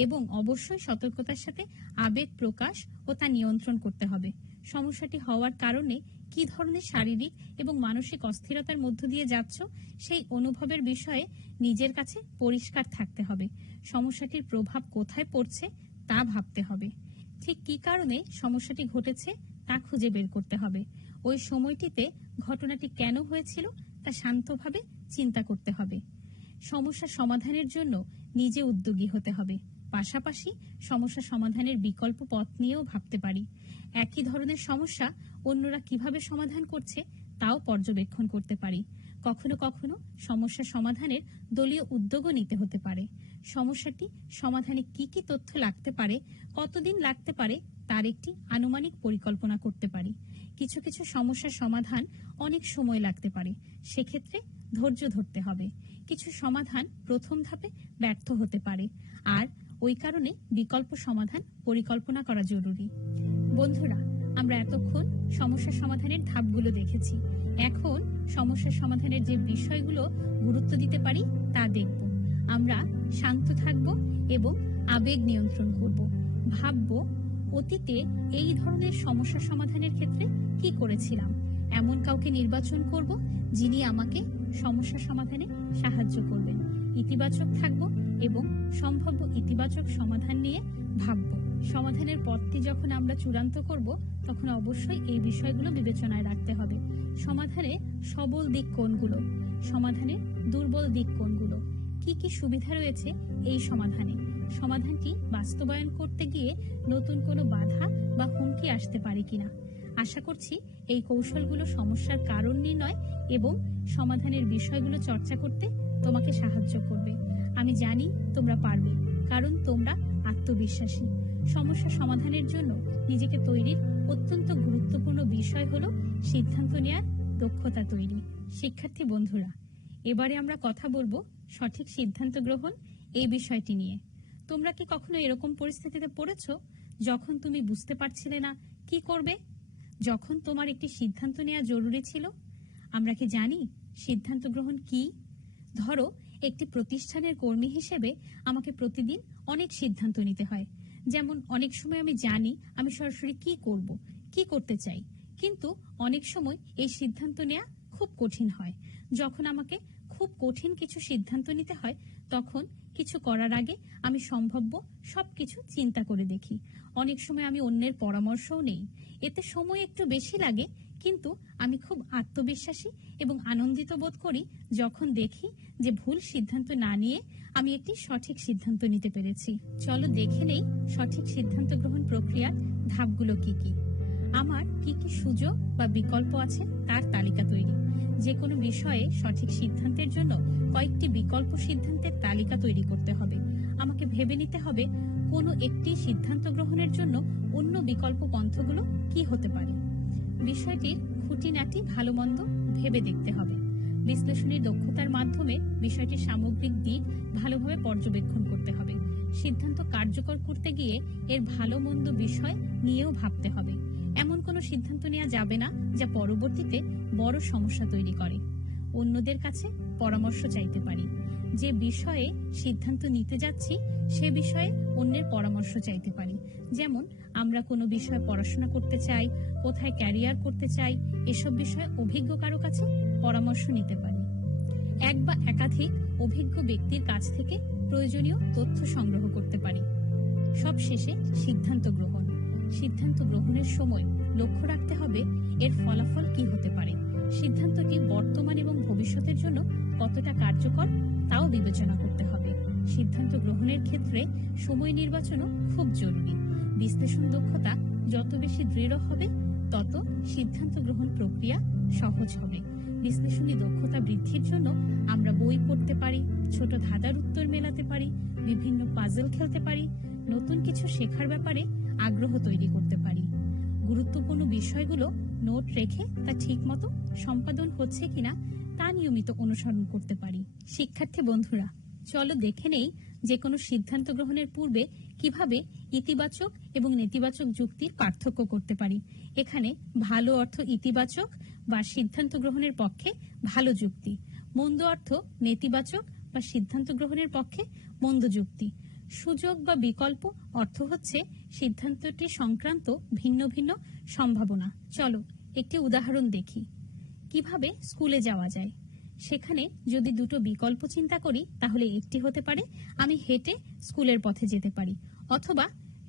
এবং অবশ্যই সতর্কতার সাথে আবেগ প্রকাশ ও তা নিয়ন্ত্রণ করতে হবে। সমস্যাটি হওয়ার কারণে কি ধরনের শারীরিক এবং মানসিক অস্থিরতার মধ্য দিয়ে যাচ্ছ, সেই অনুভবের বিষয়ে নিজের কাছে পরিষ্কার থাকতে হবে। সমস্যাটির প্রভাব কোথায় পড়ছে তা ভাবতে হবে। ঠিক কি কারণে সমস্যাটি ঘটেছে তা খুঁজে বের করতে হবে। ওই সময়টিতে ঘটনাটি কেন হয়েছিল তা শান্তভাবে চিন্তা করতে হবে। সমস্যা সমাধানের জন্য নিজে উদ্যোগী হতে হবে। পাশাপাশি সমস্যা সমাধানের বিকল্প পথ নিয়েও ভাবতে পারি। একই ধরনের সমস্যা অন্যরা কিভাবে সমাধান করছে তাও পর্যবেক্ষণ করতে পারি। কখনো কখনো সমস্যা সমাধানের দলীয় উদ্যোগও নিতে হতে পারে। সমস্যাটি সমাধানে কি কি তথ্য লাগতে পারে, কতদিন লাগতে পারে তার একটি আনুমানিক পরিকল্পনা করতে পারি। কিছু কিছু সমস্যার সমাধান অনেক সময় লাগতে পারে, সেক্ষেত্রে ধৈর্য ধরতে হবে। কিছু সমাধান প্রথম ধাপে ব্যর্থ হতে পারে, আর ওই কারণে বিকল্প সমাধান পরিকল্পনা করা জরুরি। বন্ধুরা, আমরা এতক্ষণ সমস্যা সমাধানের ধাপগুলো দেখেছি। এখন সমস্যা সমাধানের যে বিষয়গুলো গুরুত্ব দিতে পারি তা দেখব। আমরা শান্ত থাকব এবং আবেগ নিয়ন্ত্রণ করব। ভাবব অতীতে এই ধরনের সমস্যা সমাধানের ক্ষেত্রে কি করেছিলাম। এমন কাউকে নির্বাচন করব যিনি আমাকে সমস্যা সমাধানে সাহায্য করবেন। ইতিবাচক থাকব এবং সম্ভাব্য ইতিবাচক সমাধান নিয়ে ভাবব। সমাধানের পথটি যখন আমরা চূড়ান্ত করব, তখন অবশ্যই এই বিষয়গুলো বিবেচনায় রাখতে হবে। সমাধানের সবল দিক কোনগুলো, সমাধানের দুর্বল দিক কোনগুলো, কি কি সুবিধা রয়েছে এই সমাধানে, সমাধানটি বাস্তবায়ন করতে গিয়ে নতুন কোনো বাধা বা হুমকি আসতে পারে কিনা। আশা করছি এই কৌশলগুলো সমস্যার কারণ নির্ণয় এবং সমাধানের বিষয়গুলো চর্চা করতে তোমাকে সাহায্য করবে। আমি জানি তোমরা পারবে, কারণ তোমরা আত্মবিশ্বাসী। সমস্যা সমাধানের জন্য নিজেকে তৈরির অত্যন্ত গুরুত্বপূর্ণ বিষয় হলো সিদ্ধান্ত নেওয়ার দক্ষতা তৈরি। শিক্ষার্থী বন্ধুরা, এবারে আমরা কথা বলবো সঠিক সিদ্ধান্ত গ্রহণ এই বিষয়টি নিয়ে। তোমরা কি কখনো এরকম পরিস্থিতিতে পড়েছো যখন তুমি বুঝতে পারছিলে না কি করবে, যখন তোমার একটি সিদ্ধান্ত নেওয়া জরুরি ছিল? আমরা কি জানি সিদ্ধান্ত গ্রহণ কি? ধরো, একটি প্রতিষ্ঠানের কর্মী হিসেবে আমাকে প্রতিদিন অনেক সিদ্ধান্ত নিতে হয়। যেমন অনেক সময় আমি জানি আমি সরাসরি কি করব, কি করতে চাই, কিন্তু অনেক সময় এই সিদ্ধান্ত নেওয়া খুব কঠিন হয়। যখন আমাকে খুব কঠিন কিছু সিদ্ধান্ত নিতে হয়, তখন কিছু করার আগে আমি সম্ভাব্য সবকিছু চিন্তা করে দেখি। অনেক সময় আমি অন্যের পরামর্শও নেই। এতে সময় একটু বেশি লাগে, কিন্তু আমি খুব আত্মবিশ্বাসী এবং আনন্দিত বোধ করি যখন দেখি যে ভুল সিদ্ধান্ত না নিয়ে আমি একটি সঠিক সিদ্ধান্ত নিতে পেরেছি। চলো দেখে নেই সঠিক সিদ্ধান্ত গ্রহণ প্রক্রিয়ার ধাপগুলো কি কি। আমার কি কি সুযোগ বা বিকল্প আছে তার তালিকা তৈরি। যে কোনো বিষয়ে সঠিক সিদ্ধান্তের জন্য কয়েকটি বিকল্প সিদ্ধান্তের তালিকা তৈরি করতে হবে। আমাকে ভেবে নিতে হবে কোনো একটি সিদ্ধান্ত গ্রহণের জন্য অন্য বিকল্প পন্থাগুলো কি হতে পারে। বিষয়টির খুঁটিনাটি ভালো মন্দ ভেবে দেখতে হবে। বিশ্লেষণী দক্ষতার মাধ্যমে বিষয়টির সামগ্রিক দিক ভালোভাবে পর্যবেক্ষণ করতে হবে। সিদ্ধান্ত কার্যকর করতে গিয়ে এর ভালো মন্দ বিষয় নিয়েও ভাবতে হবে। এমন কোনো সিদ্ধান্ত নেওয়া যাবে না যা পরবর্তীতে বড় সমস্যা তৈরি করে। অন্যদের কাছে পরামর্শ চাইতে পারি। যে বিষয়ে সিদ্ধান্ত নিতে যাচ্ছি সে বিষয়ে অন্যের পরামর্শ চাইতে পারি। যেমন আমরা কোনো বিষয়ে পড়াশোনা করতে চাই, কোথায় ক্যারিয়ার করতে চাই, এসব বিষয়ে অভিজ্ঞ কারো কাছে পরামর্শ নিতে পারি। এক বা একাধিক অভিজ্ঞ ব্যক্তির কাছ থেকে প্রয়োজনীয় তথ্য সংগ্রহ করতে পারি। সবশেষে সিদ্ধান্ত গ্রহণ। সিদ্ধান্ত গ্রহণের সময় লক্ষ্য রাখতে হবে এর ফলাফল কি হতে পারে। সিদ্ধান্তটি বর্তমান এবং ভবিষ্যতের জন্য কতটা কার্যকর তাও বিবেচনা করতে হবে। সিদ্ধান্ত গ্রহণের ক্ষেত্রে সময় নির্বাচনও খুব জরুরি। বিশ্লেষণ দক্ষতা যত বেশি দৃঢ় হবে, তত সিদ্ধান্ত গ্রহণ প্রক্রিয়া সহজ হবে। বিশ্লেষণী দক্ষতা বৃদ্ধির জন্য আমরা বই পড়তে পারি, ছোট ধাঁধার উত্তর মেলাতে পারি, বিভিন্ন পাজল খেলতে পারি, নতুন কিছু শেখার ব্যাপারে আগ্রহ তৈরি করতে পারি। গুরুত্বপূর্ণ বিষয়গুলো নোট রেখে তা ঠিকমতো সম্পাদন হচ্ছে কিনা তা নিয়মিত অনুসরণ করতে পারি। শিক্ষার্থী বন্ধুরা, চলো দেখে নেই যে কোনো সিদ্ধান্ত গ্রহণের পূর্বে কিভাবে ইতিবাচক এবং নেতিবাচক যুক্তির পার্থক্য করতে পারি। এখানে ভালো অর্থ ইতিবাচক বা সিদ্ধান্ত গ্রহণের পক্ষে ভালো যুক্তি, মন্দ অর্থ নেতিবাচক বা সিদ্ধান্ত গ্রহণের পক্ষে মন্দ যুক্তি। সুযোগ বা বিকল্প অর্থ হচ্ছে সিদ্ধান্তটি সংক্রান্ত ভিন্ন ভিন্ন সম্ভাবনা। চলো একটি উদাহরণ দেখি। কিভাবে স্কুলে যাওয়া যায়? সেখানে যদি দুটো বিকল্প চিন্তা করি তাহলে একটি হতে পারে আমি হেঁটে স্কুলের পথে যেতে পারি, অথবা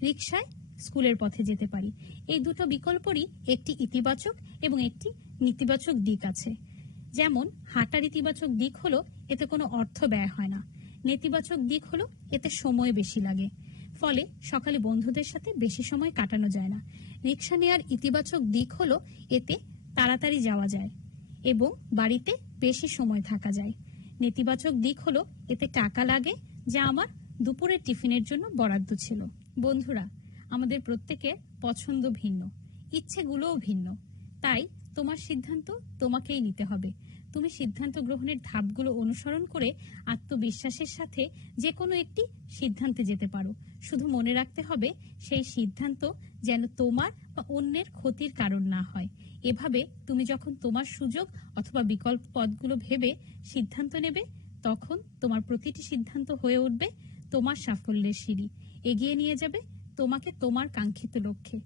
রিকশায় স্কুলের পথে যেতে পারি। এই দুটো বিকল্পেরই একটি ইতিবাচক এবং একটি নেতিবাচক দিক আছে। যেমন হাঁটার ইতিবাচক দিক হলো এতে কোনো অর্থ ব্যয় হয় না, নেতিবাচক দিক হলো এতে সময় বেশি লাগে, ফলে সকালে বন্ধুদের সাথে বেশি সময় কাটানো যায় না। রিকশা নেওয়ার ইতিবাচক দিক হলো এতে তাড়াতাড়ি যাওয়া যায় এবং বাড়িতে বেশি সময় থাকা যায়। নেতিবাচক দিক হলো এতে টাকা লাগে, যা আমার দুপুরের টিফিনের জন্য বরাদ্দ ছিল। বন্ধুরা, আমাদের প্রত্যেকের পছন্দ ভিন্ন, ইচ্ছেগুলোও ভিন্ন, তাই তোমার সিদ্ধান্ত তোমাকেই নিতে হবে। তুমি সিদ্ধান্ত গ্রহণের ধাপগুলো অনুসরণ করে আত্মবিশ্বাসের সাথে যে কোনো একটি সিদ্ধান্তে যেতে পারো। শুধু মনে রাখতে হবে সেই সিদ্ধান্ত যেন তোমার বা অন্যের ক্ষতির কারণ না হয়। এভাবে তুমি যখন তোমার সুযোগ অথবা বিকল্প পথগুলো ভেবে সিদ্ধান্ত নেবে, তখন তোমার প্রতিটি সিদ্ধান্ত হয়ে উঠবে তোমার সাফল্যের সিঁড়ি, এগিয়ে নিয়ে যাবে তোমাকে তোমার কাঙ্ক্ষিত লক্ষ্যে।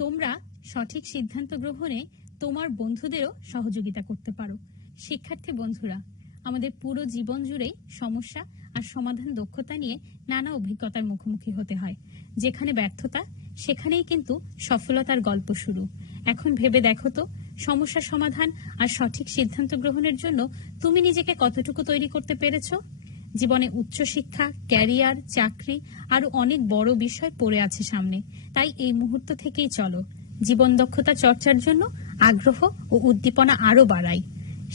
তোমরা সঠিক সিদ্ধান্ত গ্রহণে তোমার বন্ধুদেরও সহযোগিতা করতে পারো। শিক্ষার্থী বন্ধুরা, আমাদের পুরো জীবন জুড়েই সমস্যা আর সমাধান দক্ষতা নিয়ে নানা অভিজ্ঞতার মুখোমুখি হতে হয়। যেখানে ব্যর্থতা, সেখানেই কিন্তু সফলতার গল্প শুরু। এখন ভেবে দেখো তো, সমস্যা সমাধান আর সঠিক সিদ্ধান্ত গ্রহণের জন্য তুমি নিজেকে কতটুকু তৈরি করতে পেরেছো? জীবনে উচ্চশিক্ষা, ক্যারিয়ার, চাকরি আরো অনেক বড় বিষয় পড়ে আছে সামনে। তাই এই মুহূর্ত থেকেই চলো জীবন দক্ষতা চর্চার জন্য আগ্রহ ও উদ্দীপনা আরো বাড়াই।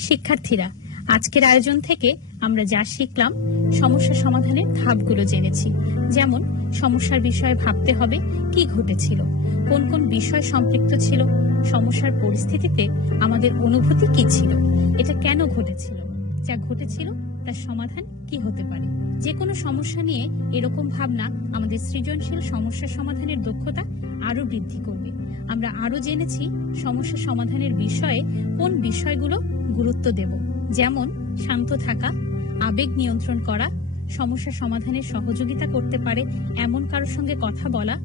শিক্ষার্থীরা, আজকের আয়োজন থেকে আমরা যা শিখলাম, সমস্যা সমাধানের ধাপগুলো জেনেছি। যেমন সমস্যার বিষয়ে ভাবতে হবে কি ঘটেছিল, কোন কোন বিষয় সম্পৃক্ত ছিল, সমস্যার পরিস্থিতিতে আমাদের অনুভূতি কি ছিল, এটা কেন ঘটেছিল, যা ঘটেছিল তার সমাধান কি হতে পারে। যে কোনো সমস্যা নিয়ে এরকম ভাবনা আমাদের সৃজনশীল সমস্যা সমাধানের দক্ষতা আরো বৃদ্ধি করবে। আমরা আরো জেনেছি সমস্যা সমাধানের বিষয়ে কোন বিষয়গুলো গুরুত্ব দেব, যেমন শান্ত থাকা, আবেগ নিয়ন্ত্রণ করা, সমস্যা সমাধানের সহযোগিতা করতে পারে এমন কারোর সঙ্গে কথা বলা,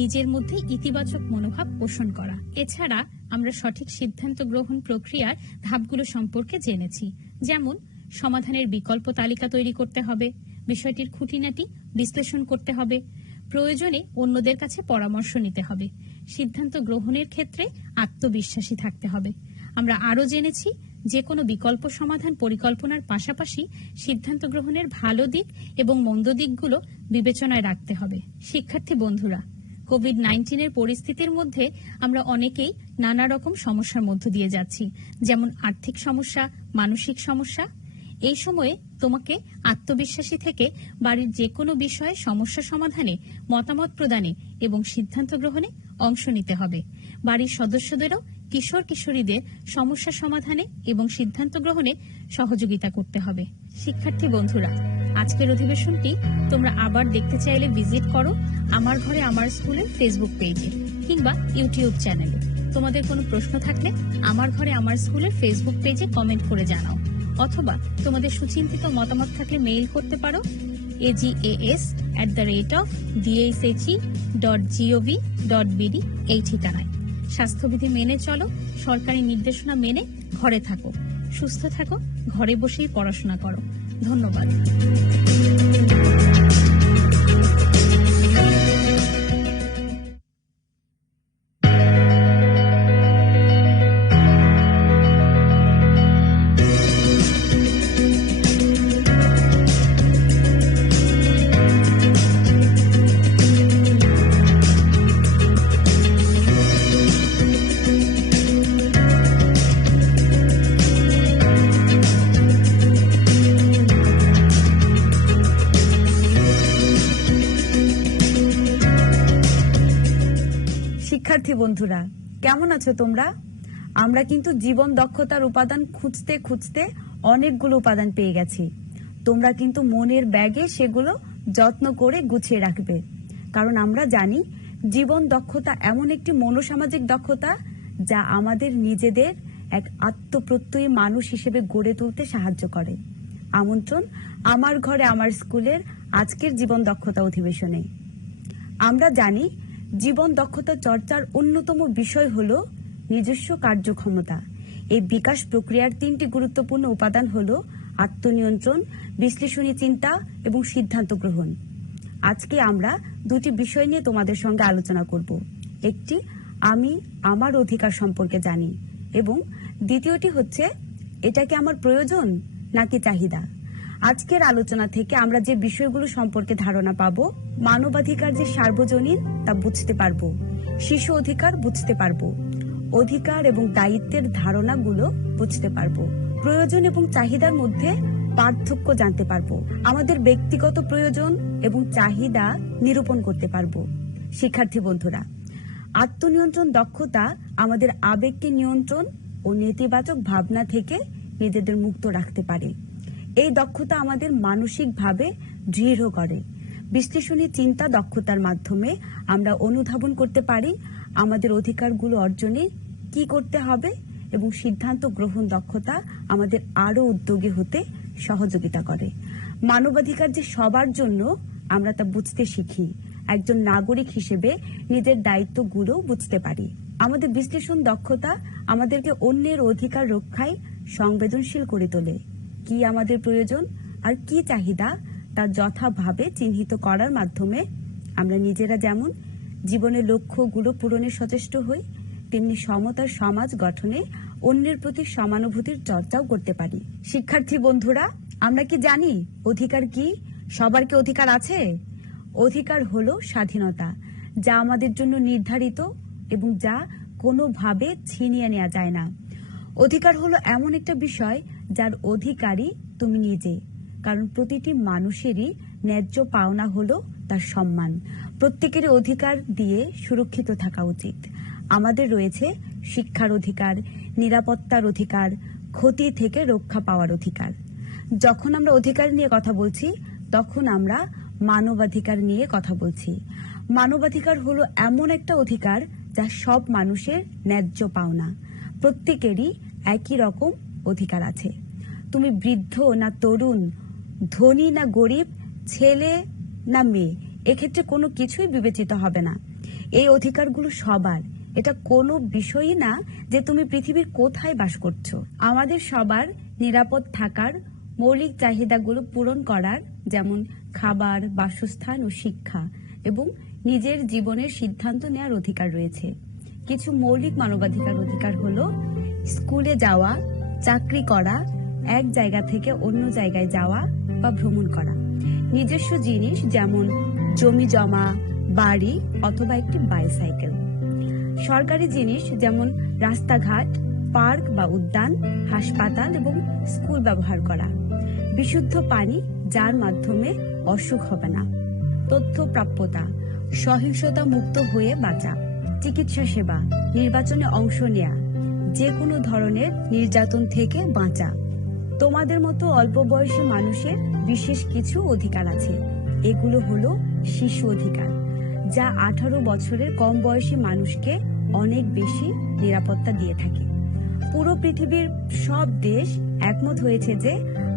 নিজের মধ্যে ইতিবাচক মনোভাব পোষণ করা। এছাড়া আমরা সঠিক সিদ্ধান্ত গ্রহণ প্রক্রিয়ার ধাপগুলো সম্পর্কে জেনেছি। যেমন সমাধানের বিকল্প তালিকা তৈরি করতে হবে, বিষয়টির খুঁটিনাটি বিশ্লেষণ করতে হবে, প্রয়োজনে অন্যদের কাছে পরামর্শ নিতে হবে, সিদ্ধান্ত গ্রহণের ক্ষেত্রে আত্মবিশ্বাসী থাকতে হবে। আমরা আরো জেনেছি যে কোনো বিকল্প সমাধান পরিকল্পনার পাশাপাশি সিদ্ধান্ত গ্রহণের ভালো দিক এবং মন্দ দিকগুলো বিবেচনায় রাখতে হবে। শিক্ষার্থী বন্ধুরা, কোভিড-19 পরিস্থিতির মধ্যে আমরা অনেকেই নানা রকম সমস্যার মধ্য দিয়ে যাচ্ছি, যেমন আর্থিক সমস্যা, মানসিক সমস্যা। এই সময়ে তোমাকে আত্মবিশ্বাসী থেকে বাড়ির যে কোনো বিষয়ে সমস্যা সমাধানে, মতামত প্রদানে এবং সিদ্ধান্ত গ্রহণে অংশ নিতে হবে। বাড়ির সদস্যদেরও কিশোর কিশোরীদের সমস্যা সমাধানে এবং সিদ্ধান্ত গ্রহণে সহযোগিতা করতে হবে। শিক্ষার্থী বন্ধুরা, আজকের অধিবেশনটি তোমরা আবার দেখতে চাইলে ভিজিট করো আমার ঘরে আমার স্কুলের ফেসবুক পেজে কিংবা ইউটিউব চ্যানেলে। তোমাদের কোনো প্রশ্ন থাকলে আমার ঘরে আমার স্কুলের ফেসবুক পেজে কমেন্ট করে জানাও, অথবা তোমাদের সুচিন্তিত মতামত থাকলে মেইল করতে পারো agas@dhse.gov.bd এই ঠিকানায়। স্বাস্থ্যবিধি মেনে চলো, সরকারি নির্দেশনা মেনে ঘরে থাকো, সুস্থ থাকো, ঘরে বসেই পড়াশোনা করো। ধন্যবাদ। শিক্ষার্থী বন্ধুরা, কেমন আছো তোমরা? আমরা কিন্তু জীবন দক্ষতার উপাদান খুঁজতে খুঁজতে অনেকগুলো উপাদান পেয়ে গেছি। তোমরা কিন্তু মনের ব্যাগে সেগুলো যত্ন করে গুছিয়ে রাখবে, কারণ আমরা জানি জীবন দক্ষতা এমন একটি মনোসামাজিক দক্ষতা যা আমাদের নিজেদের এক আত্মপ্রত্যয়ী মানুষ হিসেবে গড়ে তুলতে সাহায্য করে। আমন্ত্রণ আমার ঘরে আমার স্কুলের আজকের জীবন দক্ষতা অধিবেশনে। আমরা জানি জীবন দক্ষতা চর্চার অন্যতম বিষয় হলো নিজস্ব কার্যক্ষমতা। এই বিকাশ প্রক্রিয়ার 3টি গুরুত্বপূর্ণ উপাদান হলো আত্মনিয়ন্ত্রণ, বিশ্লেষণী চিন্তা এবং সিদ্ধান্ত গ্রহণ। আজকে আমরা 2টি বিষয় নিয়ে তোমাদের সঙ্গে আলোচনা করব। একটি, আমি আমার অধিকার সম্পর্কে জানি, এবং দ্বিতীয়টি হচ্ছে, এটা কি আমার প্রয়োজন নাকি চাহিদা। আজকের আলোচনা থেকে আমরা যে বিষয়গুলো সম্পর্কে ধারণা পাবো, মানবাধিকার যে সার্বজনীন তা বুঝতে পারবো, শিশু অধিকার বুঝতে পারবো, অধিকার এবং দায়িত্বের ধারণাগুলো বুঝতে পারবো, প্রয়োজন এবং চাহিদার মধ্যে পার্থক্য জানতে পারবো, আমাদের ব্যক্তিগত প্রয়োজন এবং চাহিদা নিরূপণ করতে পারবো। শিক্ষার্থী বন্ধুরা, আত্মনিয়ন্ত্রণ দক্ষতা আমাদের আবেগকে নিয়ন্ত্রণ ও নেতিবাচক ভাবনা থেকে নিজেদের মুক্ত রাখতে পারে। এই দক্ষতা আমাদের মানসিকভাবে দৃঢ় করে। বিশ্লেষণী চিন্তা দক্ষতার মাধ্যমে আমরা অনুধাবন করতে পারি আমাদের অধিকারগুলো অর্জনে কি করতে হবে, এবং সিদ্ধান্ত গ্রহণ দক্ষতা আমাদের আরো উদ্যোগী হতে সহযোগিতা করে। মানবাধিকার যে সবার জন্য, আমরা তা বুঝতে শিখি। একজন নাগরিক হিসেবে নিজের দায়িত্বগুলো বুঝতে পারি। আমাদের বিশ্লেষণ দক্ষতা আমাদেরকে অন্যের অধিকার রক্ষায় সংবেদনশীল করে তোলে। কি আমাদের প্রয়োজন আর কি চাহিদা তা যথাভাবে চিহ্নিত করার মাধ্যমে আমরা নিজেরা যেমন জীবনের লক্ষ্যগুলো পূরণে সচেষ্ট হই, তেমনি সমতার সমাজ গঠনে অন্যের প্রতি সমানুভূতির চর্চাও করতে পারি। শিক্ষার্থী বন্ধুরা, আমরা কি জানি অধিকার কি? সবার কি অধিকার আছে? অধিকার হলো স্বাধীনতা, যা আমাদের জন্য নির্ধারিত এবং যা কোনোভাবে ছিনিয়ে নেওয়া যায় না। অধিকার হলো এমন একটা বিষয় যার অধিকারী তুমি নিজে, কারণ প্রতিটি মানুষেরই ন্যায্য পাওনা হলো তার সম্মান। প্রত্যেকের অধিকার দিয়ে সুরক্ষিত থাকা উচিত। আমাদের রয়েছে শিক্ষার অধিকার, নিরাপত্তার অধিকার, ক্ষতি থেকে রক্ষা পাওয়ার অধিকার। যখন আমরা অধিকার নিয়ে কথা বলছি, তখন আমরা মানবাধিকার নিয়ে কথা বলছি। মানবাধিকার হলো এমন একটা অধিকার যা সব মানুষের ন্যায্য পাওনা। প্রত্যেকেরই একই রকম অধিকার আছে। তুমি বৃদ্ধ না তরুণ, ধনী না গরিব, ছেলে না মেয়ে, এক্ষেত্রে কোনো কিছুই বিবেচিত হবে না। এই অধিকারগুলো সবার। এটা কোনো বিষয়ই না যে তুমি পৃথিবীর কোথায় বাস করছো। আমাদের সবার নিরাপদ থাকার, মৌলিক চাহিদাগুলো পূরণ করার, যেমন খাবার, বাসস্থান ও শিক্ষা, এবং নিজের জীবনের সিদ্ধান্ত নেওয়ার অধিকার রয়েছে। কিছু মৌলিক মানবাধিকার অধিকার হলো স্কুলে যাওয়া, চাকরি করা, এক জায়গা থেকে অন্য জায়গায় যাওয়া বা ভ্রমণ করা, নিজস্ব জিনিস যেমন জমি জমা, বাড়ি অথবা একটি বাইসাইকেল, সরকারি জিনিস যেমন রাস্তাঘাট, পার্ক বা উদ্যান, হাসপাতাল এবং স্কুল ব্যবহার করা, বিশুদ্ধ পানি যার মাধ্যমে অসুখ হবে না, তথ্য প্রাপ্যতা, সহিংসতা মুক্ত হয়ে বাঁচা, চিকিৎসা সেবা, নির্বাচনে অংশ নেয়া, যে কোনো ধরনের নির্যাতন থেকে বাঁচা। তোমাদের মতো অল্প বয়সী মানুষের বিশেষ কিছু অধিকার আছে। এগুলো হলো শিশু অধিকার, যা 18 বছরের কম বয়সী মানুষকে অনেক বেশি নিরাপত্তা দিয়ে থাকে। পুরো পৃথিবীর সব দেশ একমত হয়েছে যে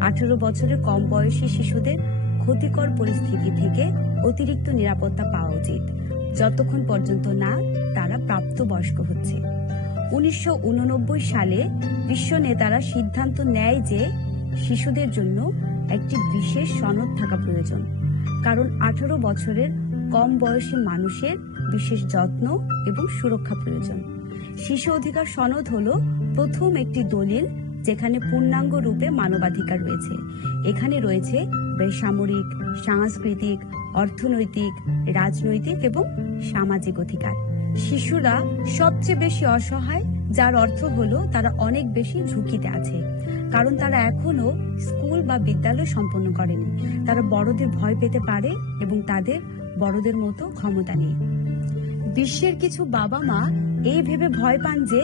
18 বছরের কম বয়সী শিশুদের ক্ষতিকর পরিস্থিতি থেকে অতিরিক্ত নিরাপত্তা পাওয়া উচিত, যতক্ষণ পর্যন্ত না তারা প্রাপ্তবয়স্ক হচ্ছে। 1989 সালে বিশ্ব নেতারা সিদ্ধান্ত নেয় যে শিশুদের জন্য একটি বিশেষ সনদ থাকা প্রয়োজন, কারণ 18 বছরের কম বয়সী মানুষের বিশেষ যত্ন এবং সুরক্ষা প্রয়োজন। শিশু অধিকার সনদ হলো প্রথম একটি দলিল যেখানে পূর্ণাঙ্গ রূপে মানবাধিকার রয়েছে। এখানে রয়েছে বেসামরিক, সাংস্কৃতিক, অর্থনৈতিক, রাজনৈতিক এবং সামাজিক অধিকার। শিশুরা সবচেয়ে বেশি অসহায়, যার অর্থ হলো তারা অনেক বেশি ঝুঁকিতে আছে, কারণ তারা এখনো স্কুল বা বিদ্যালয় সম্পন্ন করেনি। তারা বড়দের ভয় পেতে পারে এবং তাদের বড়দের মতো ক্ষমতা নেই। বিশ্বের কিছু বাবা মা এই ভেবে ভয় পান যে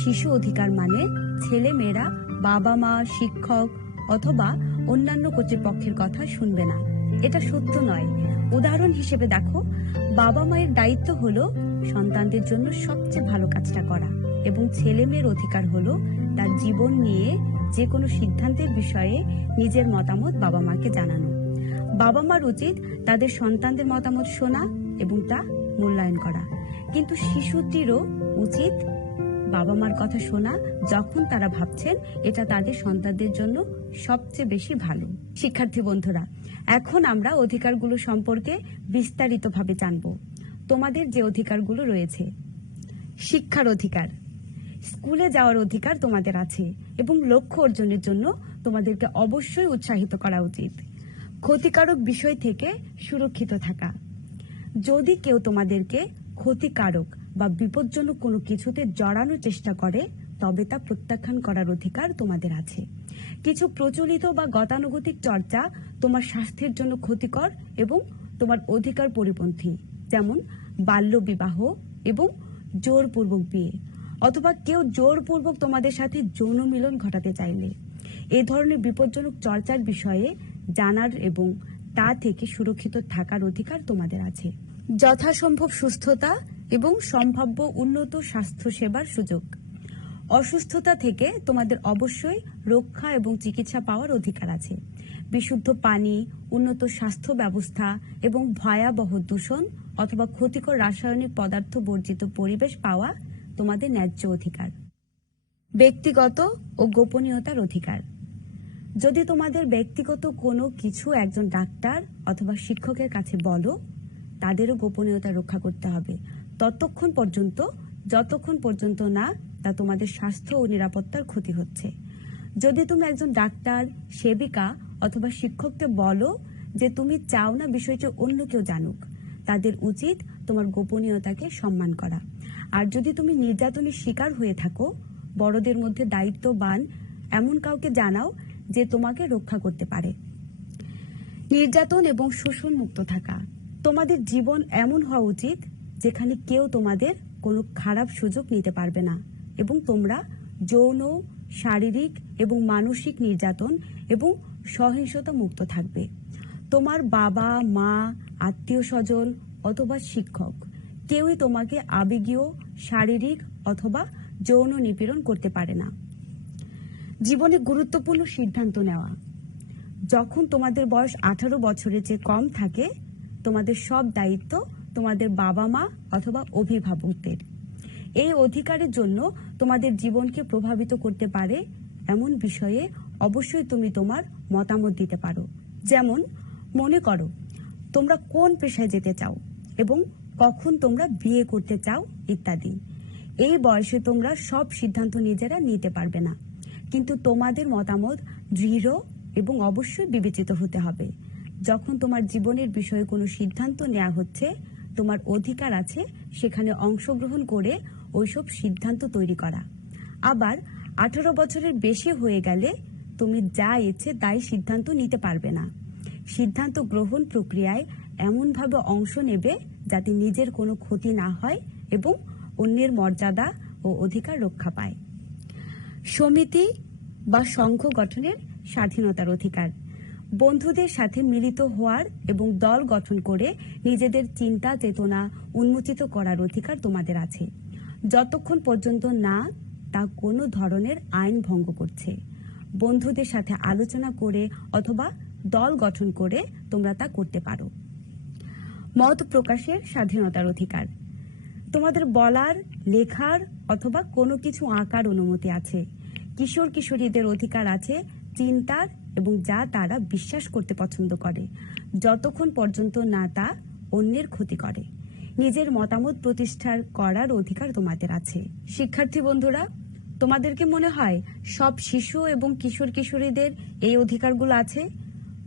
শিশু অধিকার মানে ছেলে মেয়েরা বাবা মা, শিক্ষক অথবা অন্যান্য কর্তৃপক্ষের কথা শুনবে না। এটা সত্য নয়। উদাহরণ হিসেবে দেখো, বাবা মায়ের দায়িত্ব হলো সন্তানদের জন্য সবচেয়ে ভালো কাজটা করা, এবং ছেলে মেয়ের অধিকার হলো তার জীবন নিয়ে যে কোনো সিদ্ধান্তের বিষয়ে নিজের মতামত বাবা মাকে জানানো। বাবা মার উচিত তাদের সন্তানদের মতামত শোনা এবং তা মূল্যায়ন করা, কিন্তু শিশুটিরও উচিত বাবা মার কথা শোনা যখন তারা ভাবছেন এটা তাদের সন্তানদের জন্য সবচেয়ে বেশি ভালো। শিক্ষার্থী বন্ধুরা, এখন আমরা অধিকারগুলো সম্পর্কে বিস্তারিতভাবে জানব। তোমাদের যে অধিকারগুলো রয়েছে: শিক্ষার অধিকার, স্কুলে যাওয়ার অধিকার তোমাদের আছে এবং লক্ষ্য অর্জনের জন্য তোমাদেরকে অবশ্যই উৎসাহিত করা উচিত। ক্ষতিকারক বিষয় থেকে সুরক্ষিত থাকা, যদি কেউ তোমাদেরকে ক্ষতিকারক বা বিপজ্জনক কোনো কিছুতে জড়ানোর চেষ্টা করে তবে তা প্রত্যাখ্যান করার অধিকার তোমাদের আছে। কিছু প্রচলিত বা গতানুগতিক চর্চা তোমার স্বাস্থ্যের জন্য ক্ষতিকর এবং তোমার অধিকার পরিপন্থী, যেমন বাল্যবিবাহ এবং জোরপূর্বক বিয়ে, অথবা কেউ জোরপূর্বক তোমাদের সাথে যৌন মিলন ঘটাতে চাইলে। এ ধরনের বিপজ্জনক চর্চার বিষয়ে জানার এবং তা থেকে সুরক্ষিত থাকার অধিকার তোমাদের আছে। যথাসম্ভব সুস্থতা এবং সম্ভাব্য উন্নত স্বাস্থ্য সেবার সুযোগ, অসুস্থতা থেকে তোমাদের অবশ্যই রক্ষা এবং চিকিৎসা পাওয়ার অধিকার আছে। বিশুদ্ধ পানি, উন্নত স্বাস্থ্য ব্যবস্থা এবং ভয়াবহ দূষণ অথবা ক্ষতিকর রাসায়নিক পদার্থ বর্জিত পরিবেশ পাওয়া তোমাদের ন্যায্য অধিকার। ব্যক্তিগত ও গোপনীয়তার অধিকার, যদি তোমাদের ব্যক্তিগত কোনো কিছু একজন ডাক্তার অথবা শিক্ষকের কাছে বলো, তাদেরও গোপনীয়তা রক্ষা করতে হবে যতক্ষণ পর্যন্ত না তা তোমাদের স্বাস্থ্য ও নিরাপত্তার ক্ষতি হচ্ছে। যদি তুমি একজন ডাক্তার, সেবিকা অথবা শিক্ষককে বলো যে তুমি চাও না বিষয়টি অন্য কেউ জানুক, তাদের উচিত তোমার গোপনীয়তাকে সম্মান করা। আর যদি তুমি নির্যাতনের শিকার হয়ে থাকো, বড়দের মধ্যে দায়িত্ববান এমন কাউকে জানাও যে তোমাকে রক্ষা করতে পারে। নির্যাতন এবং শোষণ মুক্ত থাকা, তোমাদের জীবন এমন হওয়া উচিত যেখানে কেউ তোমাদের কোনো খারাপ সুযোগ নিতে পারবে না এবং তোমরা যৌন, শারীরিক এবং মানসিক নির্যাতন এবং সহিংসতা মুক্ত থাকবে। তোমার বাবা মা, আত্মীয় স্বজন অথবা শিক্ষক কেউই তোমাকে আবেগীয়, শারীরিক অথবা যৌন নিপীড়ন করতে পারে না। জীবনে গুরুত্বপূর্ণ সিদ্ধান্ত নেওয়া, যখন তোমাদের বয়স 18 বছরের চেয়ে কম থাকে, তোমাদের সব দায়িত্ব তোমাদের বাবা মা অথবা অভিভাবকদের। এই অধিকারের জন্য তোমাদের জীবনকে প্রভাবিত করতে পারে এমন বিষয়ে অবশ্যই তুমি তোমার মতামত দিতে পারো। যেমন, মনে করো তোমরা কোন পেশায় যেতে চাও এবং কখন তোমরা বিয়ে করতে চাও ইত্যাদি। এই বয়সে তোমরা সব সিদ্ধান্ত নিজেরা নিতে পারবে না, কিন্তু তোমাদের মতামত দৃঢ় এবং অবশ্যই বিবেচিত হতে হবে। যখন তোমার জীবনের বিষয়ে কোনো সিদ্ধান্ত নেওয়া হচ্ছে, তোমার অধিকার আছে সেখানে অংশগ্রহণ করে ওইসব সিদ্ধান্ত তৈরি করা। আবার 18 বছরের বেশি হয়ে গেলে তুমি যা ইচ্ছে তাই সিদ্ধান্ত নিতে পারবে না। সিদ্ধান্ত গ্রহণ প্রক্রিয়ায় এমনভাবে অংশ নেবে যাতে নিজের কোনো ক্ষতি না হয় এবং অন্যের মর্যাদা ও অধিকার রক্ষা পায়। সমিতি বা সংঘ গঠনের স্বাধীনতার অধিকার, বন্ধুদের সাথে মিলিত হওয়ার এবং দল গঠন করে নিজেদের চিন্তা চেতনা উন্মোচিত করার অধিকার তোমাদের আছে, যতক্ষণ পর্যন্ত না তা কোনো ধরনের আইন ভঙ্গ করছে। বন্ধুদের সাথে আলোচনা করে অথবা দল গঠন করে তোমরা তা করতে পারো। মত প্রকাশের স্বাধীনতার অধিকার, তোমাদের বলার, লেখার অথবা কোনো কিছু আঁকার অনুমতি আছে। কিশোর কিশোরীদের অধিকার আছে চিন্তার এবং যা তারা বিশ্বাস করতে পছন্দ করে, যতক্ষণ পর্যন্ত না তা অন্যের ক্ষতি করে। নিজের মতামত প্রতিষ্ঠা করার অধিকার তোমাদের আছে। শিক্ষার্থী বন্ধুরা, তোমাদেরকে মনে হয় সব শিশু এবং কিশোর কিশোরীদের এই অধিকারগুলো আছে?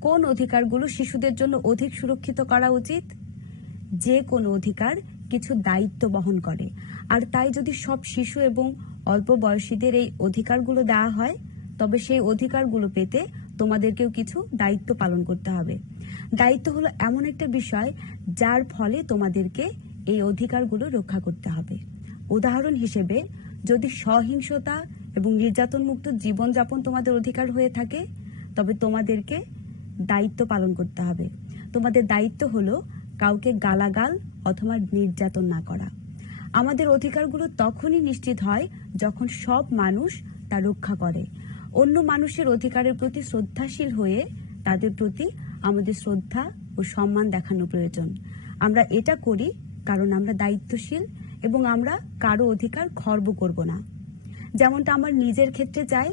কোন অধিকারগুলো শিশুদের জন্য অধিক সুরক্ষিত করা উচিত? যে কোনো অধিকার কিছু দায়িত্ব বহন করে, আর তাই যদি সব শিশু এবং অল্প বয়সীদের এই অধিকারগুলো দেওয়া হয়, তবে সেই অধিকারগুলো পেতে তোমাদেরকেও কিছু দায়িত্ব পালন করতে হবে। দায়িত্ব হলো এমন একটা বিষয় যার ফলে তোমাদেরকে এই অধিকারগুলো রক্ষা করতে হবে। উদাহরণ হিসেবে, যদি সহিংসতা এবং নির্যাতন মুক্ত জীবনযাপন তোমাদের অধিকার হয়ে থাকে, তবে তোমাদেরকে দায়িত্ব পালন করতে হবে। তোমাদের দায়িত্ব হলো কাউকে গালাগাল অথবা নির্যাতন না করা। আমাদের অধিকারগুলো তখনই নিশ্চিত হয় যখন সব মানুষ তা রক্ষা করে। অন্য মানুষের অধিকারের প্রতি শ্রদ্ধাশীল হয়ে তাদের প্রতি আমাদের শ্রদ্ধা ও সম্মান দেখানো প্রয়োজন। আমরা এটা করি কারণ আমরা দায়িত্বশীল এবং আমরা কারো অধিকার খর্ব করব না। যেমনটা আমার নিজের ক্ষেত্রে চাই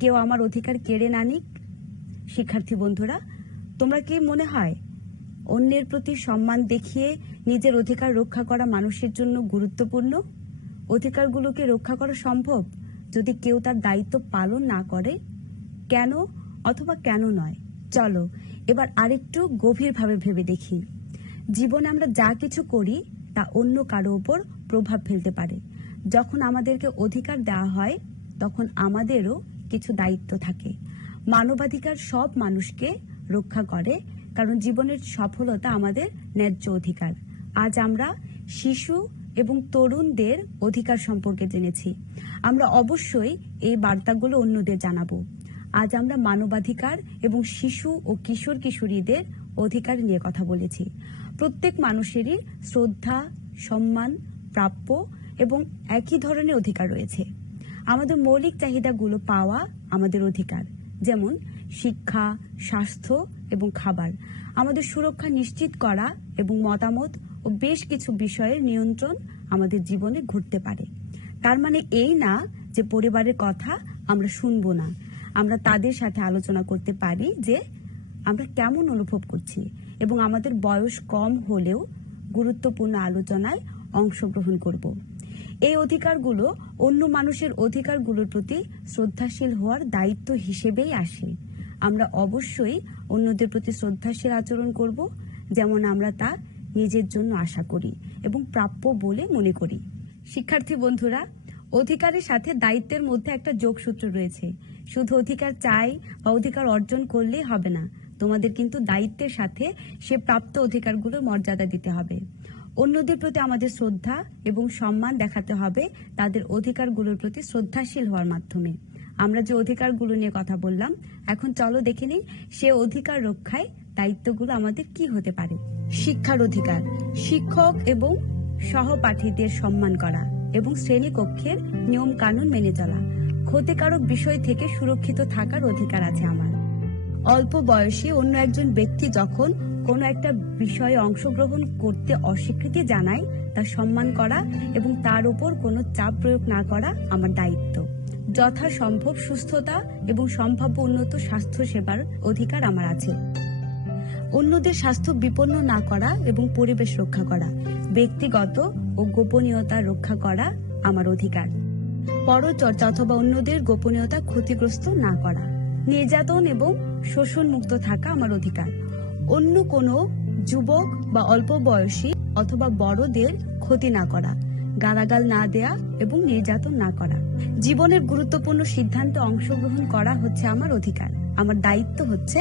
কেউ আমার অধিকার কেড়ে না নিক। শিক্ষার্থী বন্ধুরা, তোমরা কি মনে হয় অন্যের প্রতি সম্মান দেখিয়ে নিজের অধিকার রক্ষা করা মানুষের জন্য গুরুত্বপূর্ণ? অধিকারগুলোকে রক্ষা করা সম্ভব যদি কেউ তার দায়িত্ব পালন না করে? কেন অথবা কেন নয়? চলো এবার আরেকটু গভীরভাবে ভেবে দেখি। জীবনে আমরা যা কিছু করি তা অন্য কারো উপর প্রভাব ফেলতে পারে। যখন আমাদেরকে অধিকার দেওয়া হয় তখন আমাদেরও কিছু দায়িত্ব থাকে। মানবাধিকার সব মানুষকে রক্ষা করে, কারণ জীবনের সফলতা আমাদের ন্যায্য অধিকার। আজ আমরা শিশু এবং তরুণদের অধিকার সম্পর্কে জেনেছি। আমরা অবশ্যই এই বার্তাগুলো অন্যদের জানাবো। আজ আমরা মানবাধিকার এবং শিশু ও কিশোর কিশোরীদের অধিকার নিয়ে কথা বলেছি। প্রত্যেক মানুষেরই শ্রদ্ধা, সম্মান, প্রাপ্য এবং একই ধরনের অধিকার রয়েছে। আমাদের মৌলিক চাহিদাগুলো পাওয়া আমাদের অধিকার, যেমন শিক্ষা, স্বাস্থ্য এবং খাবার। আমাদের সুরক্ষা নিশ্চিত করা এবং মতামত ও বেশ কিছু বিষয়ের নিয়ন্ত্রণ আমাদের জীবনে ঘটতে পারে। তার মানে এই না যে পরিবারের কথা আমরা শুনবো না। আমরা তাদের সাথে আলোচনা করতে পারি যে আমরা কেমন অনুভব করছি এবং আমাদের বয়স কম হলেও গুরুত্বপূর্ণ আলোচনায় অংশগ্রহণ করব। এই অধিকারগুলো অন্য মানুষের অধিকারগুলোর প্রতি শ্রদ্ধাশীল হওয়ার দায়িত্ব হিসেবেই আসে। আমরা অবশ্যই অন্যদের প্রতি শ্রদ্ধাশীল আচরণ করব, যেমন আমরা তা নিজের জন্য আশা করি এবং প্রাপ্য বলে মনে করি। শিক্ষার্থী বন্ধুরা, অধিকারের সাথে দায়িত্বের মধ্যে একটা যোগসূত্র রয়েছে। শুধু অধিকার চাই বা অধিকার অর্জন করলেই হবে না, তোমাদের কিন্তু দায়িত্বের সাথে সে প্রাপ্ত অধিকারগুলোর মর্যাদা দিতে হবে। অন্যদের প্রতি আমাদের শ্রদ্ধা এবং সম্মান দেখাতে হবে তাদের অধিকারগুলোর প্রতি শ্রদ্ধাশীল হওয়ার মাধ্যমে। আমরা যে অধিকারগুলো নিয়ে কথা বললাম, এখন চলো দেখে নিই সে অধিকার রক্ষায় দায়িত্বগুলো আমাদের কি হতে পারে। শিক্ষার অধিকার, শিক্ষক এবং সহপাঠীদের সম্মান করা এবং শ্রেণীকক্ষের নিয়ম কানুন মেনে চলা। ক্ষতিকারক বিষয় থেকে সুরক্ষিত থাকার অধিকার আছে আমার। অল্প বয়সী অন্য একজন ব্যক্তি যখন কোনো একটা বিষয়ে অংশগ্রহণ করতে অস্বীকৃতি জানায়, তার সম্মান করা এবং তার উপর কোনো চাপ প্রয়োগ না করা আমার দায়িত্ব। যথাসম্ভব সুস্থতা এবং সম্ভাব্য উন্নত স্বাস্থ্য সেবার অধিকার আমার আছে। অন্যদের স্বাস্থ্য বিপন্ন না করা এবং পরিবেশ রক্ষা করা, ব্যক্তিগত ও গোপনীয়তা রক্ষা করা আমার অধিকার। পরচর্চা অথবা অন্যদের গোপনীয়তা ক্ষতিগ্রস্ত না করা। নির্যাতন এবং শোষণ মুক্ত থাকা আমার অধিকার। অন্য কোনো যুবক বা অল্প বয়সী অথবা বড়দের ক্ষতি না করা, গালাগাল না দেয়া এবং নির্যাতন না করা। জীবনের গুরুত্বপূর্ণ সিদ্ধান্তে অংশগ্রহণ করা হচ্ছে আমার অধিকার। আমার দায়িত্ব হচ্ছে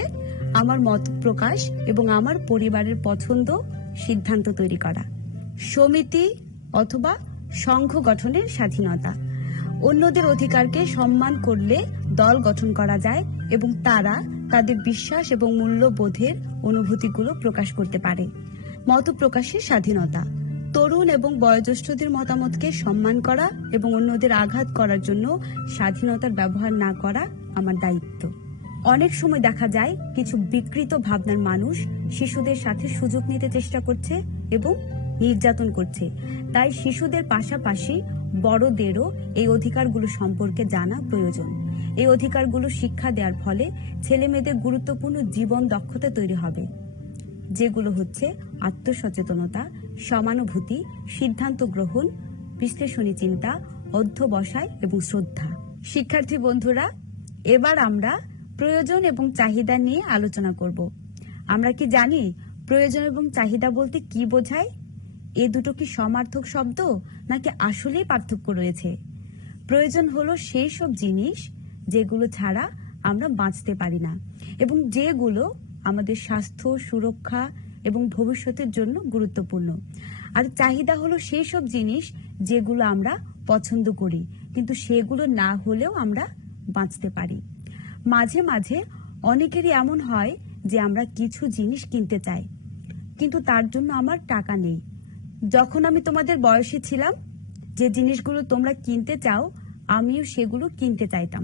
আমার মত প্রকাশ এবং আমার পরিবারের পছন্দ সিদ্ধান্ত তৈরি করা। সমিতি অথবা সংঘ গঠনের স্বাধীনতা। অন্যদের অধিকারকে সম্মান করলে দল গঠন করা যায় এবং তারা তাদের বিশ্বাস এবং মূল্যবোধের অনুভূতিগুলো প্রকাশ করতে পারে। মত প্রকাশের স্বাধীনতা। তরুণ এবং বয়োজ্যেষ্ঠদের মতামতকে সম্মান করা এবং অন্যদের আঘাত করার জন্য স্বাধীনতার ব্যবহার না করা আমার দায়িত্ব। অনেক সময় দেখা যায় কিছু বিকৃত ভাবনার মানুষ শিশুদের সাথে সুযোগ নিতে চেষ্টা করছে এবং নির্যাতন করছে। তাই শিশুদের পাশাপাশি বড়দেরও এই অধিকারগুলো সম্পর্কে জানা প্রয়োজন। এই অধিকারগুলো শিক্ষা দেওয়ার ফলে ছেলে মেয়েদের গুরুত্বপূর্ণ জীবন দক্ষতা তৈরি হবে, যেগুলো হচ্ছে আত্মসচেতনতা, সমানুভূতি, সিদ্ধান্ত গ্রহণ, বিশ্লেষণী চিন্তা, অধ্যবসায় এবং শ্রদ্ধা। শিক্ষার্থী বন্ধুরা, এবার আমরা প্রয়োজন এবং চাহিদা নিয়ে আলোচনা করব। আমরা কি জানি প্রয়োজন এবং চাহিদা বলতে কি বোঝায়? এ দুটো কি সমার্থক শব্দ নাকি আসলেই পার্থক্য রয়েছে? প্রয়োজন হলো সেই সব জিনিস যেগুলো ছাড়া আমরা বাঁচতে পারি না এবং যেগুলো আমাদের স্বাস্থ্য, সুরক্ষা এবং ভবিষ্যতের জন্য গুরুত্বপূর্ণ। আর চাহিদা হলো সেই সব জিনিস যেগুলো আমরা পছন্দ করি, কিন্তু সেগুলো না হলেও আমরা বাঁচতে পারি। মাঝে মাঝে অনেকেরই এমন হয় যে আমরা কিছু জিনিস কিনতে চাই, কিন্তু তার জন্য আমার টাকা নেই। যখন আমি তোমাদের বয়সে ছিলাম, যে জিনিসগুলো তোমরা কিনতে চাও আমিও সেগুলো কিনতে চাইতাম।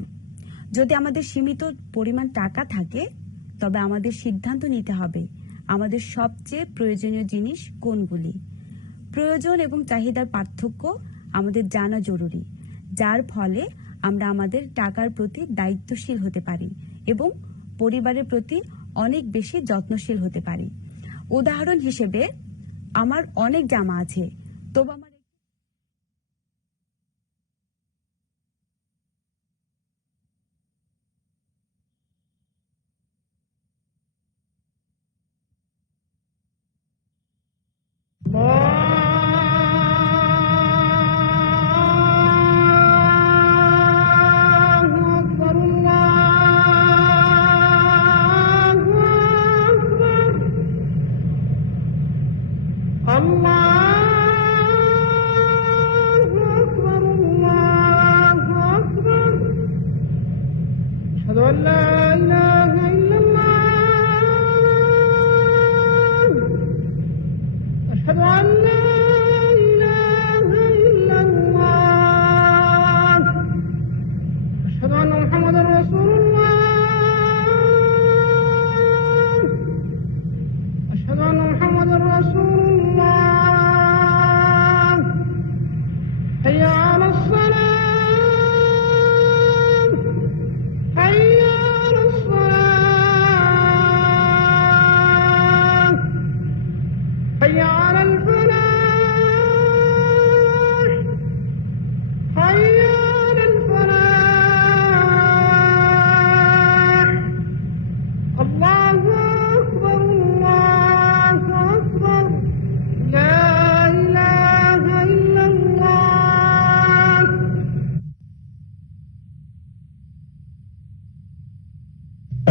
যদি আমাদের সীমিত পরিমাণ টাকা থাকে, তবে আমাদের সিদ্ধান্ত নিতে হবে আমাদের সবচেয়ে প্রয়োজনীয় জিনিস কোনগুলি। প্রয়োজন এবং চাহিদার পার্থক্য আমাদের জানা জরুরি, যার ফলে আমরা আমাদের টাকার প্রতি দায়িত্বশীল হতে পারি এবং পরিবারের প্রতি অনেক বেশি যত্নশীল হতে পারি। উদাহরণ হিসেবে, আমার অনেক জামা আছে, তবু আমার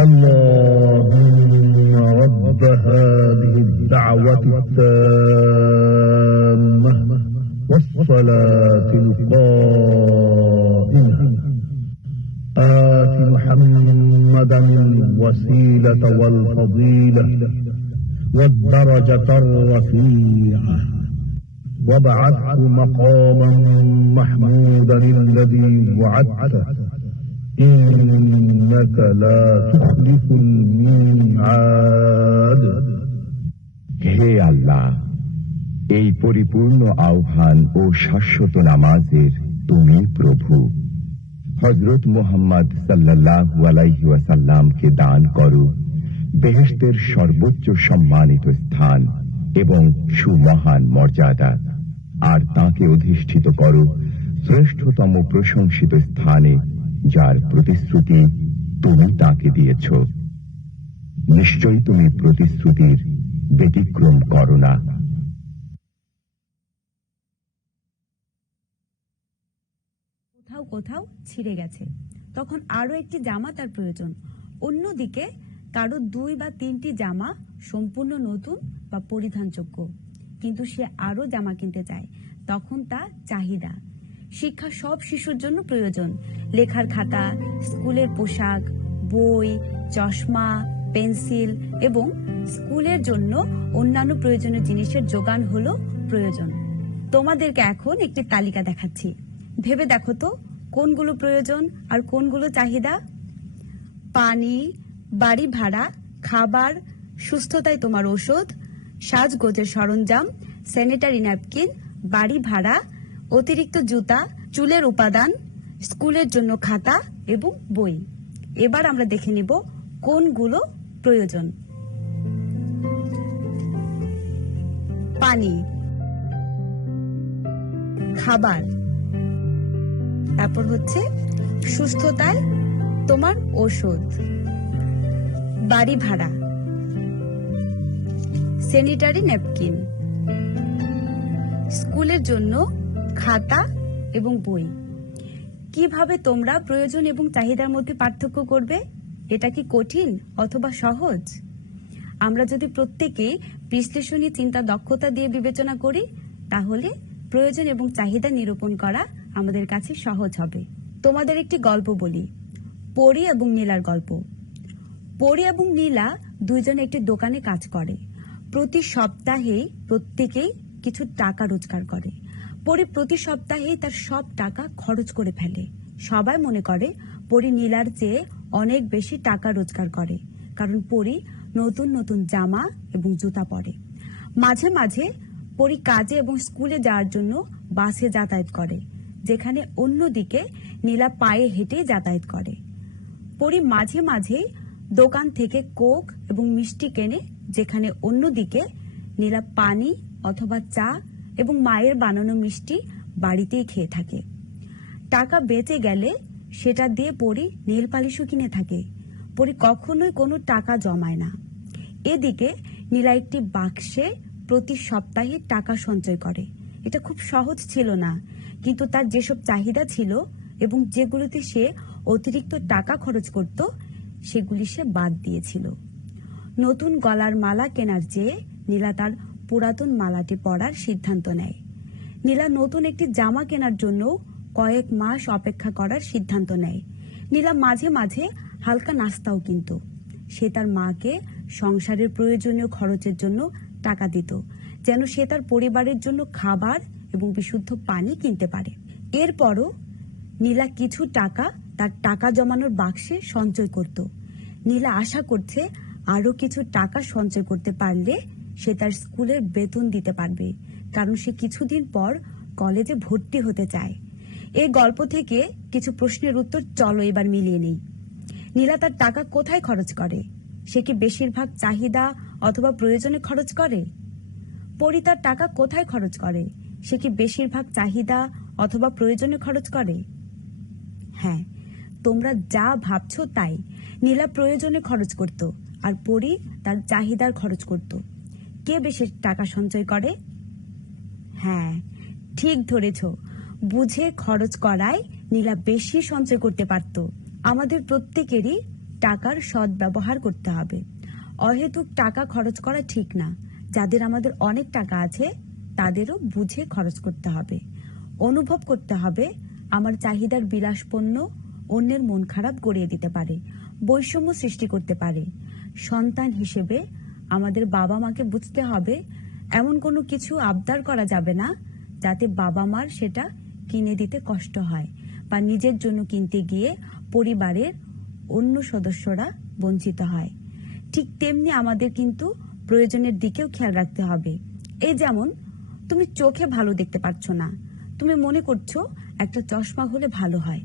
اللهم رب هذه الدعوة التامة والصلاة القائمة آت محمدا الوسيلة والفضيلة والدرجة الرفيعة وابعثه مقاما محمودا الذي وعدته إنك لا تخلف الميعاد। হে আল্লাহ, এই পরিপূর্ণ আহ্বান ও শাশ্বত নামাজের তুমি প্রভু। হযরত মুহাম্মদ সাল্লাল্লাহু আলাইহি ওয়াসাল্লামকে দান করো বেহেশতের সর্বোচ্চ সম্মানিত স্থান এবং সুমহান মর্যাদা, আর তাকে অধিষ্ঠিত করো শ্রেষ্ঠতম প্রশংসিত স্থানে, যার প্রতিশ্রুতি তুমি তাকে দিয়েছ। নিশ্চয়ই তুমি প্রতিশ্রুতির ব্যতিক্রম করো না। কোথাও কোথাও ছিঁড়ে গেছে, তখন আরো একটি জামা তার প্রয়োজন। অন্যদিকে কারো 2 বা 3টি জামা সম্পূর্ণ নতুন বা পরিধানযোগ্য, কিন্তু সে আরো জামা কিনতে চায়, তখন তা চাহিদা। শিক্ষা সব শিশুর জন্য প্রয়োজন। লেখার খাতা, স্কুলের পোশাক, বই, চশমা, পেন্সিল এবং স্কুলের জন্য অন্যান্য প্রয়োজনীয় জিনিসের যোগান হলো প্রয়োজন। তোমাদেরকে এখন একটি তালিকা দেখাচ্ছি, ভেবে দেখো তো কোনগুলো প্রয়োজন আর কোনগুলো চাহিদা। পানি, বাড়ি ভাড়া, খাবার, সুস্থতায় তোমার ওষুধ, সাজগোজের সরঞ্জাম, স্যানিটারি ন্যাপকিন, বাড়ি ভাড়া, অতিরিক্ত জুতা, চুলের উপাদান, স্কুলের জন্য খাতা এবং বই। এবার আমরা দেখে নিব কোনগুলো প্রয়োজন। পানি, খাবার, তারপর হচ্ছে সুস্থতায় তোমার ওষুধ, বাড়ি ভাড়া, স্যানিটারি ন্যাপকিন, স্কুলের জন্য খাতা এবং বই। কিভাবে তোমরা প্রয়োজন এবং চাহিদার মধ্যে পার্থক্য করবে? এটা কি কঠিন অথবা সহজ? আমরা যদি প্রত্যেকে বিশ্লেষণী চিন্তা দক্ষতা দিয়ে বিবেচনা করি, তাহলে প্রয়োজন এবং চাহিদা নিরূপণ করা আমাদের কাছে সহজ হবে। তোমাদের একটি গল্প বলি, পরী এবং নীলার গল্প। পরী এবং নীলা দুইজনে একটি দোকানে কাজ করে। প্রতি সপ্তাহেই প্রত্যেকেই কিছু টাকা রোজগার করে। পরী প্রতি সপ্তাহেই তার সব টাকা খরচ করে ফেলে। সবাই মনে করে পরী নীলার চেয়ে অনেক বেশি টাকা রোজগার করে, কারণ পরী নতুন নতুন জামা এবং জুতা পরে। মাঝে মাঝে পরী কাজে এবং স্কুলে যাওয়ার জন্য বাসে যাতায়াত করে, যেখানে অন্যদিকে নীলা পায়ে হেঁটে যাতায়াত করে। পরী মাঝে মাঝে দোকান থেকে কোক এবং মিষ্টি কেনে, যেখানে অন্যদিকে নীলা পানি অথবা চা এবং মায়ের বানানো মিষ্টি বাড়িতেই খেয়ে থাকে। টাকা বেঁচে গেলে সেটা দিয়ে পরী নীল পালিশও কিনে থাকে। পরী কখনোই কোনো টাকা জমায় না। এদিকে নীলা একটি বাক্সে প্রতি সপ্তাহে টাকা সঞ্চয় করে। এটা খুব সহজ ছিল না, কিন্তু তার যেসব চাহিদা ছিল এবং যেগুলোতে সে অতিরিক্ত টাকা খরচ করত, সেগুলি সে বাদ দিয়েছিল। নতুন গলার মালা কেনার চেয়ে নীলা তার পুরাতন মালাটি পরার সিদ্ধান্ত নেয়। নীলা নতুন একটি জামা কেনার জন্য কয়েক মাস অপেক্ষা করার সিদ্ধান্ত নেয়। নীলা মাঝে মাঝে হালকা নাস্তাও কিনত। সে তার মাকে সংসারের প্রয়োজনীয় খরচের জন্য টাকা দিত, যেন সে তার পরিবারের জন্য খাবার এবং বিশুদ্ধ পানি কিনতে পারে। এরপরও নীলা কিছু টাকা তার টাকা জমানোর বাক্সে সঞ্চয় করত। নীলা আশা করছে আরো কিছু টাকা সঞ্চয় করতে পারলে সে তার স্কুলের বেতন দিতে পারবে, কারণ সে কিছুদিন পর কলেজে ভর্তি হতে চায়। এই গল্প থেকে কিছু প্রশ্নের উত্তর চলো এবার মিলিয়ে নেই। নীলা তার টাকা কোথায় খরচ করে? সে কি বেশিরভাগ চাহিদা অথবা প্রয়োজনে খরচ করে? পরী তার টাকা কোথায় খরচ করে? সে কি বেশিরভাগ চাহিদা অথবা প্রয়োজনে খরচ করে? হ্যাঁ, তোমরা যা ভাবছো তাই। নীলা প্রয়োজনে খরচ করত আর পরী তার চাহিদার খরচ করত। কে বেশি টাকা সঞ্চয় করে? হ্যাঁ, ঠিক ধরেছ। বুঝে খরচ করায় নীলা বেশি সঞ্চয় করতে পারত। আমাদের প্রত্যেকেরই টাকার সদ্ব্যবহার করতে হবে। অহেতুক টাকা খরচ করা ঠিক না। যাদের আমাদের অনেক টাকা আছে তাদেরও বুঝে খরচ করতে হবে। অনুভব করতে হবে আমার চাহিদার বিলাসপণ্য অন্যের মন খারাপ করিয়ে দিতে পারে, বৈষম্য সৃষ্টি করতে পারে। সন্তান হিসেবে আমাদের বাবা মাকে বুঝতে হবে এমন কোনো কিছু আবদার করা যাবে না যাতে বাবা মার সেটা কিনে দিতে কষ্ট হয় বা নিজের জন্য কিনতে গিয়ে পরিবারের অন্য সদস্যরা বঞ্চিত হয়। ঠিক তেমনি আমাদের কিন্তু প্রয়োজনের দিকেও খেয়াল রাখতে হবে। এই যেমন তুমি চোখে ভালো দেখতে পাচ্ছ না, তুমি মনে করছো একটা চশমা হলে ভালো হয়,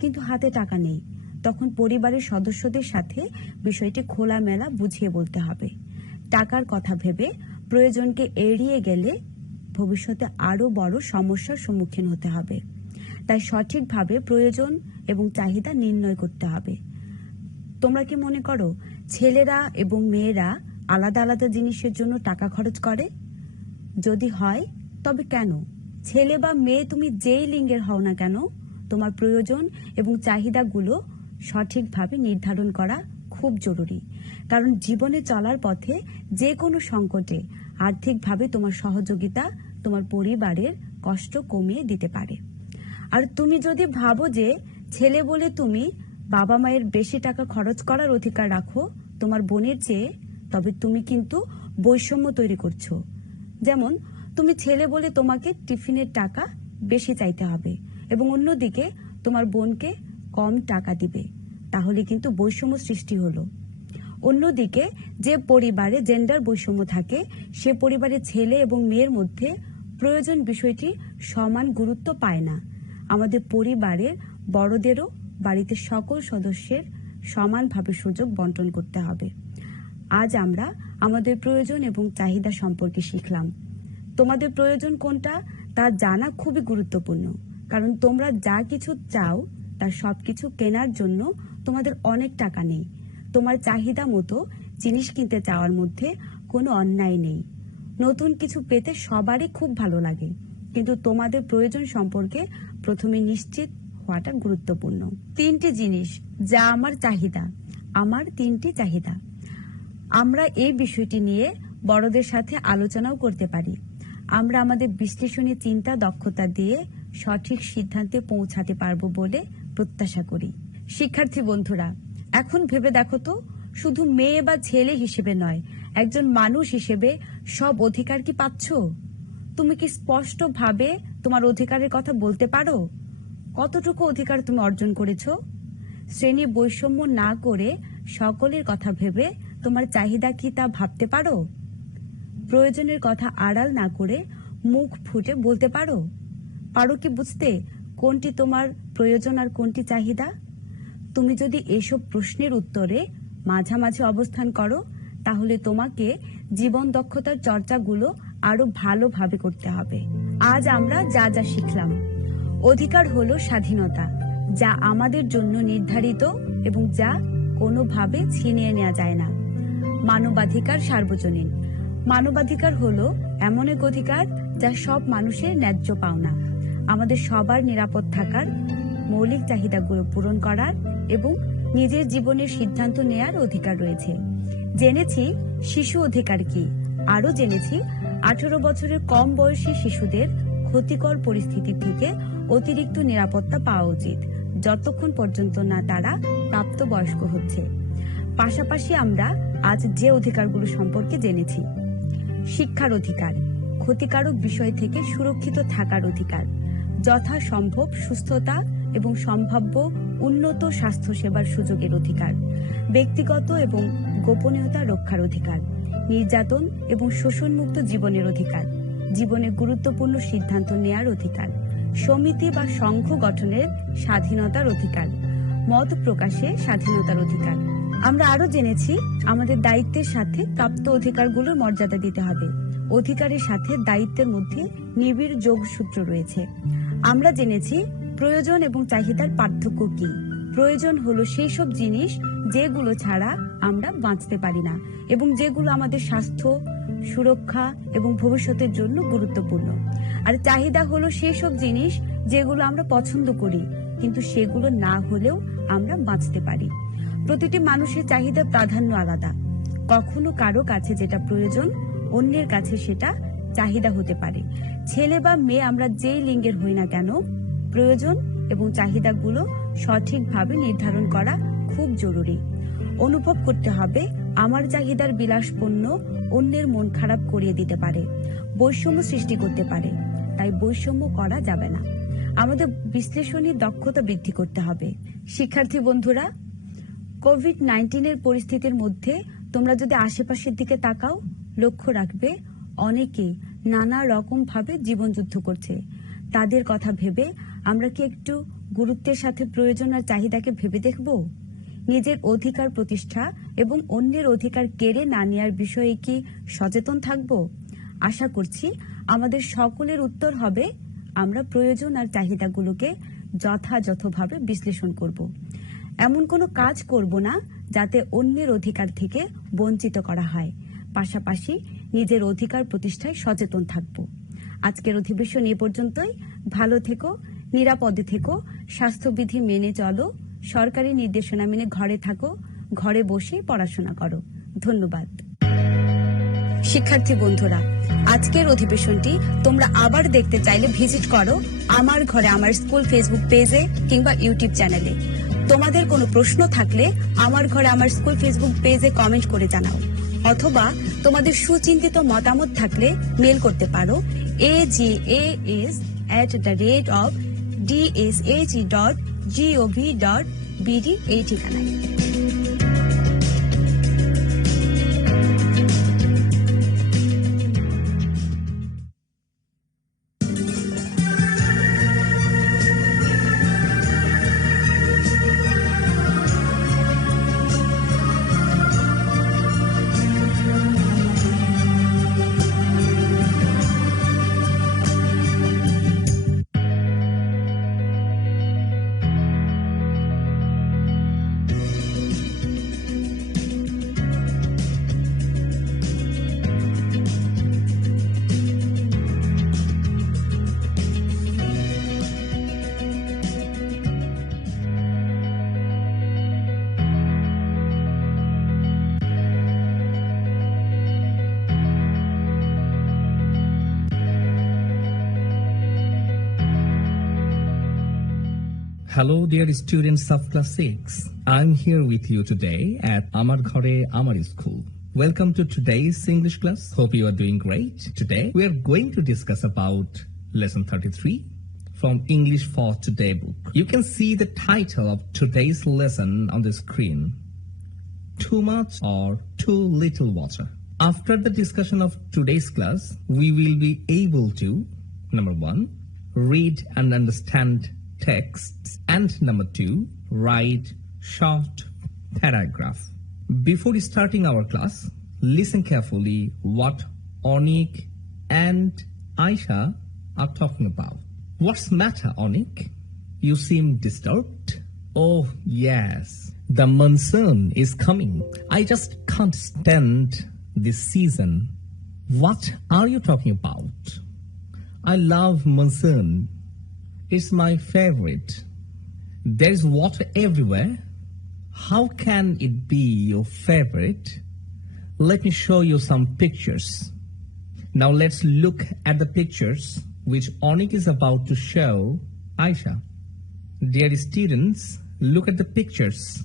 কিন্তু হাতে টাকা নেই। তখন পরিবারের সদস্যদের সাথে বিষয়টি খোলামেলা বুঝিয়ে বলতে হবে। টাকার কথা ভেবে প্রয়োজনকে এড়িয়ে গেলে ভবিষ্যতে আরো বড় সমস্যার সম্মুখীন হতে হবে। তাই সঠিকভাবে প্রয়োজন এবং চাহিদা নির্ণয় করতে হবে। তোমরা কি মনে করো ছেলেরা এবং মেয়েরা আলাদা আলাদা জিনিসের জন্য টাকা খরচ করে? যদি হয় তবে কেন? ছেলে বা মেয়ে তুমি যেই লিঙ্গের হও না কেন, তোমার প্রয়োজন এবং চাহিদাগুলো সঠিকভাবে নির্ধারণ করা খুব জরুরি। কারণ জীবনে চলার পথে যে কোনো সংকটে আর্থিকভাবে তোমার সহযোগিতা তোমার পরিবারের কষ্ট কমিয়ে দিতে পারে। আর তুমি যদি ভাবো যে ছেলে বলে তুমি বাবা মায়ের বেশি টাকা খরচ করার অধিকার রাখো তোমার বোনের চেয়ে, তবে তুমি কিন্তু বৈষম্য তৈরি করছো। যেমন তুমি ছেলে বলে তোমাকে টিফিনের টাকা বেশি চাইতে হবে এবং অন্যদিকে তোমার বোনকে কম টাকা দিবে, তাহলে কিন্তু বৈষম্য সৃষ্টি হলো। অন্যদিকে যে পরিবারে জেন্ডার বৈষম্য থাকে সে পরিবারে ছেলে এবং মেয়ের মধ্যে প্রয়োজন বিষয়টি সমান গুরুত্ব পায় না। আমাদের পরিবারের বড়দেরও বাড়িতে সকল সদস্যের সমানভাবে সুযোগ বন্টন করতে হবে। আজ আমরা আমাদের প্রয়োজন এবং চাহিদা সম্পর্কে শিখলাম। তোমাদের প্রয়োজন কোনটা তা জানা খুবই গুরুত্বপূর্ণ, কারণ তোমরা যা কিছু চাও তার সবকিছু কেনার জন্য তোমাদের অনেক টাকা নেই। তোমার চাহিদা মতো জিনিস কিনতে চাওয়ার মধ্যে কোনো অন্যায় নেই। নতুন কিছু পেতে সবারই খুব ভালো লাগে, কিন্তু তোমাদের প্রয়োজন সম্পর্কে প্রথমে নিশ্চিত হওয়াটা গুরুত্বপূর্ণ। 3টি জিনিস যা আমার চাহিদা, আমার 3টি চাহিদা। আমরা এই বিষয়টি নিয়ে বড়দের সাথে আলোচনাও করতে পারি। আমরা আমাদের বিশ্লেষণী চিন্তা দক্ষতা দিয়ে সঠিক সিদ্ধান্তে পৌঁছাতে পারবো বলে প্রত্যাশা করি। শিক্ষার্থী বন্ধুরা, এখন ভেবে দেখো তো, শুধু মেয়ে বা ছেলে হিসেবে নয়, একজন মানুষ হিসেবে সব অধিকার কি পাচ্ছ? তুমি কি স্পষ্টভাবে তোমার অধিকারের কথা বলতে পারো? কতটুকু অধিকার তুমি অর্জন করেছো? শ্রেণী বৈষম্য না করে সকলের কথা ভেবে তোমার চাহিদা কি তা ভাবতে পারো? প্রয়োজনের কথা আড়াল না করে মুখ ফুটে বলতে পারো? পারো কি বুঝতে কোনটি তোমার প্রয়োজন আর কোনটি চাহিদা? তুমি যদি এসব প্রশ্নের উত্তরে মাঝামাঝি অবস্থান করো, তাহলে তোমাকে জীবন দক্ষতার চর্চাগুলো আরো ভালোভাবে করতে হবে। আজ আমরা যা যা শিখলাম। অধিকার হলো স্বাধীনতা, যা আমাদের জন্য নির্ধারিত এবং যা কোনোভাবে ছিনিয়ে নেওয়া যায় না। মানবাধিকার সার্বজনীন। মানবাধিকার হলো এমন এক অধিকার যা সব মানুষের ন্যায্য পাওনা। আমাদের সবার নিরাপদ থাকার, মৌলিক চাহিদাগুলো পূরণ করার এবং নিজের জীবনের সিদ্ধান্ত নেয়ার অধিকার রয়েছে। জেনেছি শিশু অধিকার কি, আরো জেনেছি 18 বছরের কম বয়সী শিশুদের ক্ষতিকর পরিস্থিতি থেকে অতিরিক্ত নিরাপত্তা পাওয়া উচিত, যতক্ষণ পর্যন্ত না তারা প্রাপ্তবয়স্ক হচ্ছে। পাশাপাশি আমরা আজ যে অধিকারগুলো সম্পর্কে জেনেছি: শিক্ষার অধিকার, ক্ষতিকারক বিষয় থেকে সুরক্ষিত থাকার অধিকার, যথাসম্ভব সুস্থতা এবং সম্ভাব্য উন্নত স্বাস্থ্যসেবার সুযোগের অধিকার, ব্যক্তিগত এবং গোপনীয়তা রক্ষার অধিকার, নির্যাতন এবং শোষণমুক্ত জীবনের অধিকার, জীবনে গুরুত্বপূর্ণ সিদ্ধান্ত নেয়ার অধিকার, সমিতি বা সংঘ গঠনের স্বাধীনতার অধিকার, মত প্রকাশে স্বাধীনতার অধিকার। আমরা আরো জেনেছি আমাদের দায়িত্বের সাথে প্রাপ্ত অধিকারগুলোর মর্যাদা দিতে হবে। অধিকারের সাথে দায়িত্বের মধ্যে নিবিড় যোগসূত্র রয়েছে। আমরা জেনেছি প্রয়োজন এবং চাহিদার পার্থক্য কি। প্রয়োজন হলো সেই সব জিনিস যেগুলো ছাড়া আমরা বাঁচতে পারি না এবং যেগুলো আমাদের স্বাস্থ্য, সুরক্ষা এবং ভবিষ্যতের জন্য গুরুত্বপূর্ণ। আর চাহিদা হলো সেই সব জিনিস যেগুলো আমরা পছন্দ করি, কিন্তু সেগুলো না হলেও আমরা বাঁচতে পারি। প্রতিটি মানুষের চাহিদা প্রাধান্য আলাদা। কখনো কারো কাছে যেটা প্রয়োজন, অন্যের কাছে সেটা চাহিদা হতে পারে। ছেলে বা মেয়ে আমরা যেই লিঙ্গের হই না কেন, প্রয়োজন এবং চাহিদাগুলো সঠিকভাবে নির্ধারণ করা খুব জরুরি। অনুভব করতে হবে আমার চাহিদার বিলাসপূর্ণ অন্যের মন খারাপ করিয়ে দিতে পারে, বৈষম্য সৃষ্টি করতে পারে। তাই বৈষম্য করা যাবে না। আমাদের বিশ্লেষণী দক্ষতা বৃদ্ধি করতে হবে। শিক্ষার্থী বন্ধুরা, কোভিড-19 পরিস্থিতির মধ্যে তোমরা যদি আশেপাশের দিকে তাকাও, লক্ষ্য রাখবে অনেকে নানা রকম ভাবে জীবন যুদ্ধ করছে। তাদের কথা ভেবে আমরা কি একটু গুরুত্বের সাথে প্রয়োজন আর চাহিদাকে ভেবে দেখব? নিজের অধিকার প্রতিষ্ঠা এবং অন্যের অধিকার কেড়ে না নেওয়ার বিষয়ে কি সচেতন থাকব? আশা করছি আমাদের সকলের উত্তর হবে আমরা প্রয়োজন আর চাহিদাগুলোকে যথাযথভাবে বিশ্লেষণ করব। এমন কোনো কাজ করব না যাতে অন্যের অধিকার থেকে বঞ্চিত করা হয়। পাশাপাশি নিজের অধিকার প্রতিষ্ঠায় সচেতন থাকব। আজকের অধিবেশন এ পর্যন্তই। ভালো থেকো, নিরাপদে থেকো, স্বাস্থ্যবিধি মেনে চলো, সরকারি নির্দেশনা মেনে ঘরে থাকো, ঘরে বসে পড়াশোনা করো। ধন্যবাদ। শিক্ষার্থী বন্ধুরা, আজকের অধিবেশনটি তোমরা আবার দেখতে চাইলে ভিজিট করো আমার ঘরে আমার স্কুল ফেসবুক পেজে কিংবা ইউটিউব চ্যানেলে। তোমাদের কোনো প্রশ্ন থাকলে আমার ঘরে আমার স্কুল ফেসবুক পেজে কমেন্ট করে জানাও, অথবা তোমাদের সুচিন্তিত মতামত থাকলে মেল করতে পারো agas@dshg.gov.bd এই ঠিকানায়। Hello, dear students of class 6. I'm here with you today at Amar Ghore Amar school. Welcome to today's English class. Hope you are doing great. Today, we are going to discuss about lesson 33 from English for Today book. You can see the title of today's lesson on the screen. Too much or too little water. After the discussion of today's class, we will be able to, number 1, read and understand texts, and number 2, write short paragraph. Before starting our class, listen carefully what Onik and Aisha are talking about. What's matter, Onik? You seem disturbed. Oh, yes. The monsoon is coming. I just can't stand this season. What are you talking about? I love monsoon. It's my favorite. There's water everywhere. How can it be your favorite? Let me show you some pictures. Now let's look at the pictures which Onik is about to show Aisha. Dear students, look at the pictures.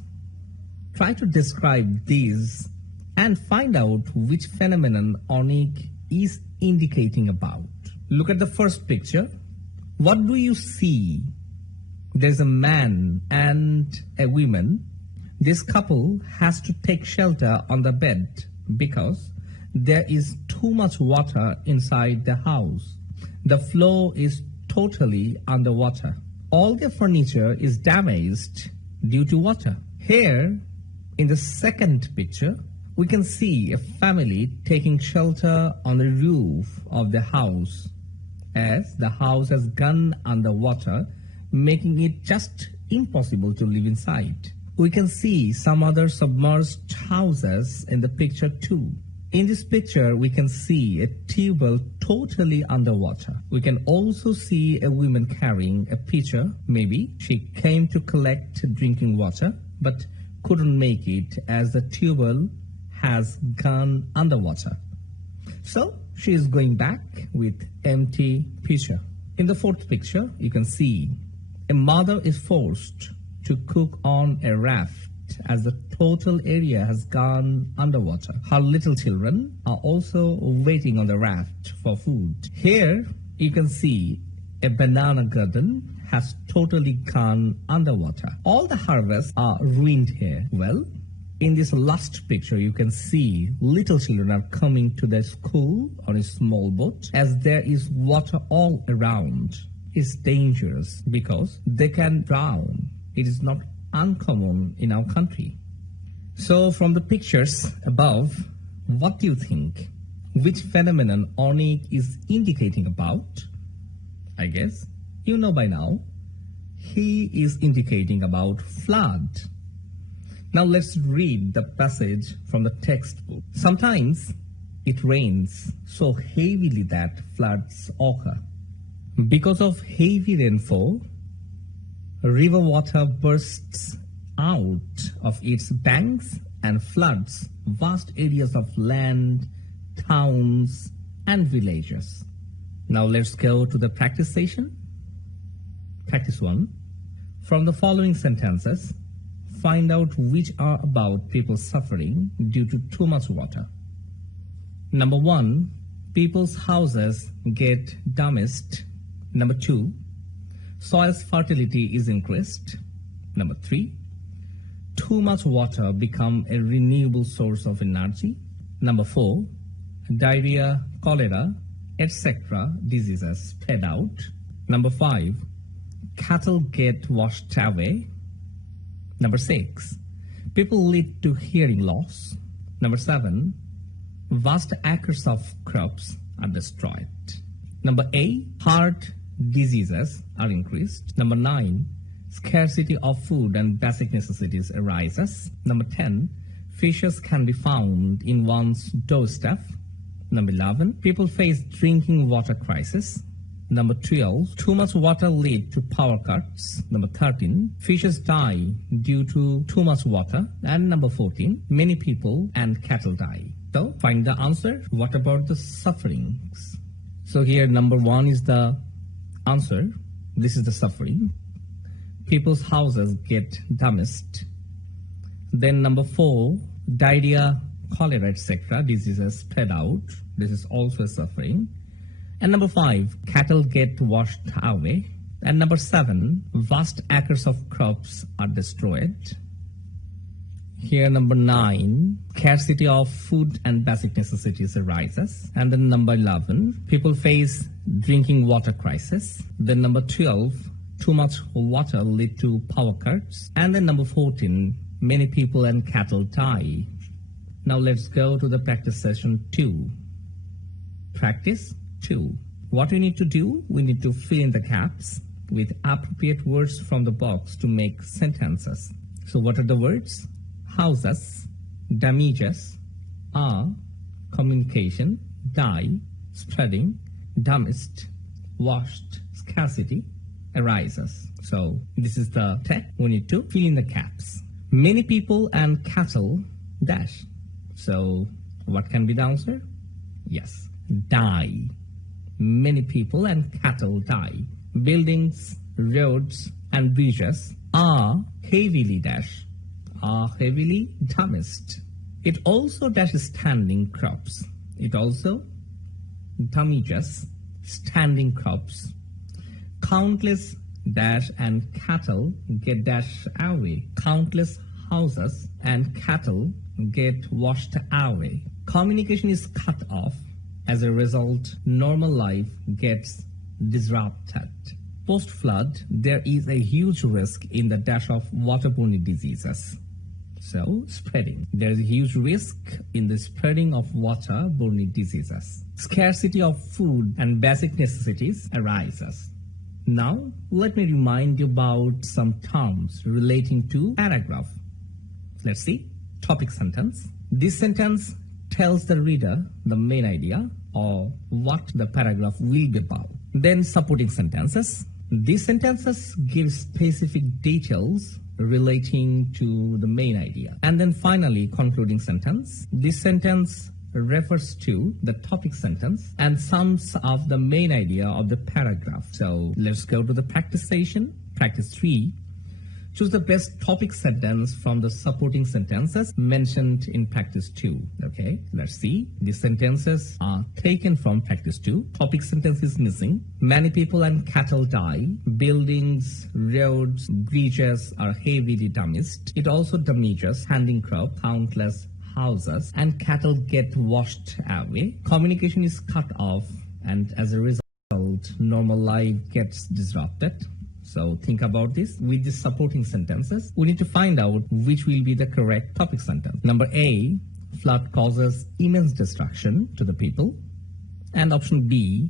Try to describe these and find out which phenomenon Onik is indicating about. Look at the first picture. What do you see? There's a man and a woman. This couple has to take shelter on the bed because there is too much water inside the house. The floor is totally underwater. All their furniture is damaged due to water. Here, in the second picture, we can see a family taking shelter on the roof of the house, as the house has gone underwater, making it just impossible to live inside. We can see some other submerged houses in the picture too. In this picture, we can see a tube totally underwater. We can also see a woman carrying a pitcher. Maybe she came to collect drinking water, but couldn't make it as the tube has gone underwater. So she is going back with empty pitcher. In the fourth picture, you can see a mother is forced to cook on a raft as the total area has gone underwater. Her little children are also waiting on the raft for food. Here you can see a banana garden has totally gone underwater. All the harvests are ruined here. Well, in this last picture, you can see little children are coming to the school on a small boat as there is water all around. It's dangerous because they can drown. It is not uncommon in our country. So from the pictures above, what do you think? Which phenomenon Onik is indicating about? I guess you know by now. He is indicating about flood. Now let's read the passage from the textbook. Sometimes it rains so heavily that floods occur. Because of heavy rainfall, river water bursts out of its banks and floods vast areas of land, towns, and villages. Now let's go to the practice session. Practice 1. From the following sentences, find out which are about people suffering due to too much water. Number 1, people's houses get damaged. Number 2, soil's fertility is increased. Number 3, too much water become a renewable source of energy. Number 4, diarrhea, cholera, etc. diseases spread out. Number 5, cattle get washed away. Number 6, people lead to hearing loss. Number 7, vast acres of crops are destroyed. Number 8, heart diseases are increased. Number 9, scarcity of food and basic necessities arises. Number 10, fishes can be found in one's doorstep. Number 11, people face drinking water crisis. Number 12, too much water lead to power cuts. Number 13, fishes die due to too much water. And number 14, many people and cattle die. So find the answer. What about the sufferings? So here number 1 is the answer. This is the suffering. people's houses get damaged. Then number 4, diarrhea, cholera, etc. diseases spread out. This is also a suffering. And number 5, cattle get washed away. And number 7, vast acres of crops are destroyed. Here number 9, scarcity of food and basic necessities arises. And then number 11, people face drinking water crisis. Then number 12, too much water lead to power cuts. And then number 14, many people and cattle die. Now let's go to the practice session 2. Practice 2. What we need to do, we need to fill in the gaps with appropriate words from the box to make sentences. So what are the words? Houses, damages, are, communication, die, spreading, damaged, washed, scarcity, arises. So this is the text. We need to fill in the gaps. Many people and cattle dash. So what can be the answer? Yes, die. Many people and cattle die. Buildings, roads, and bridges are heavily dashed, are heavily damaged. It also dashes standing crops. It also damages standing crops. Countless dash and cattle get dashed away. Countless houses and cattle get washed away. Communication is cut off. As a result, normal life gets disrupted. Post-flood, there is a huge risk in the dash of waterborne diseases. So, spreading. There is a huge risk in the spreading of waterborne diseases. Scarcity of food and basic necessities arises. Now, let me remind you about some terms relating to paragraph. Let's see. Topic sentence. This sentence tells the reader the main idea or what the paragraph will be about. Then supporting sentences. These sentences give specific details relating to the main idea. And then finally, concluding sentence. This sentence refers to the topic sentence and sums up the main idea of the paragraph. So let's go to the practice session. Practice 3. Choose the best topic sentence from the supporting sentences mentioned in practice 2. Okay, let's see. These sentences are taken from practice 2. Topic sentence is missing. Many people and cattle die. Buildings, roads, bridges are heavily damaged. It also damages standing crop, countless houses, and cattle get washed away. Communication is cut off, and as a result, normal life gets disrupted. So think about this. With these supporting sentences, we need to find out which will be the correct topic sentence. Number A, flood causes immense destruction to the people. And option B,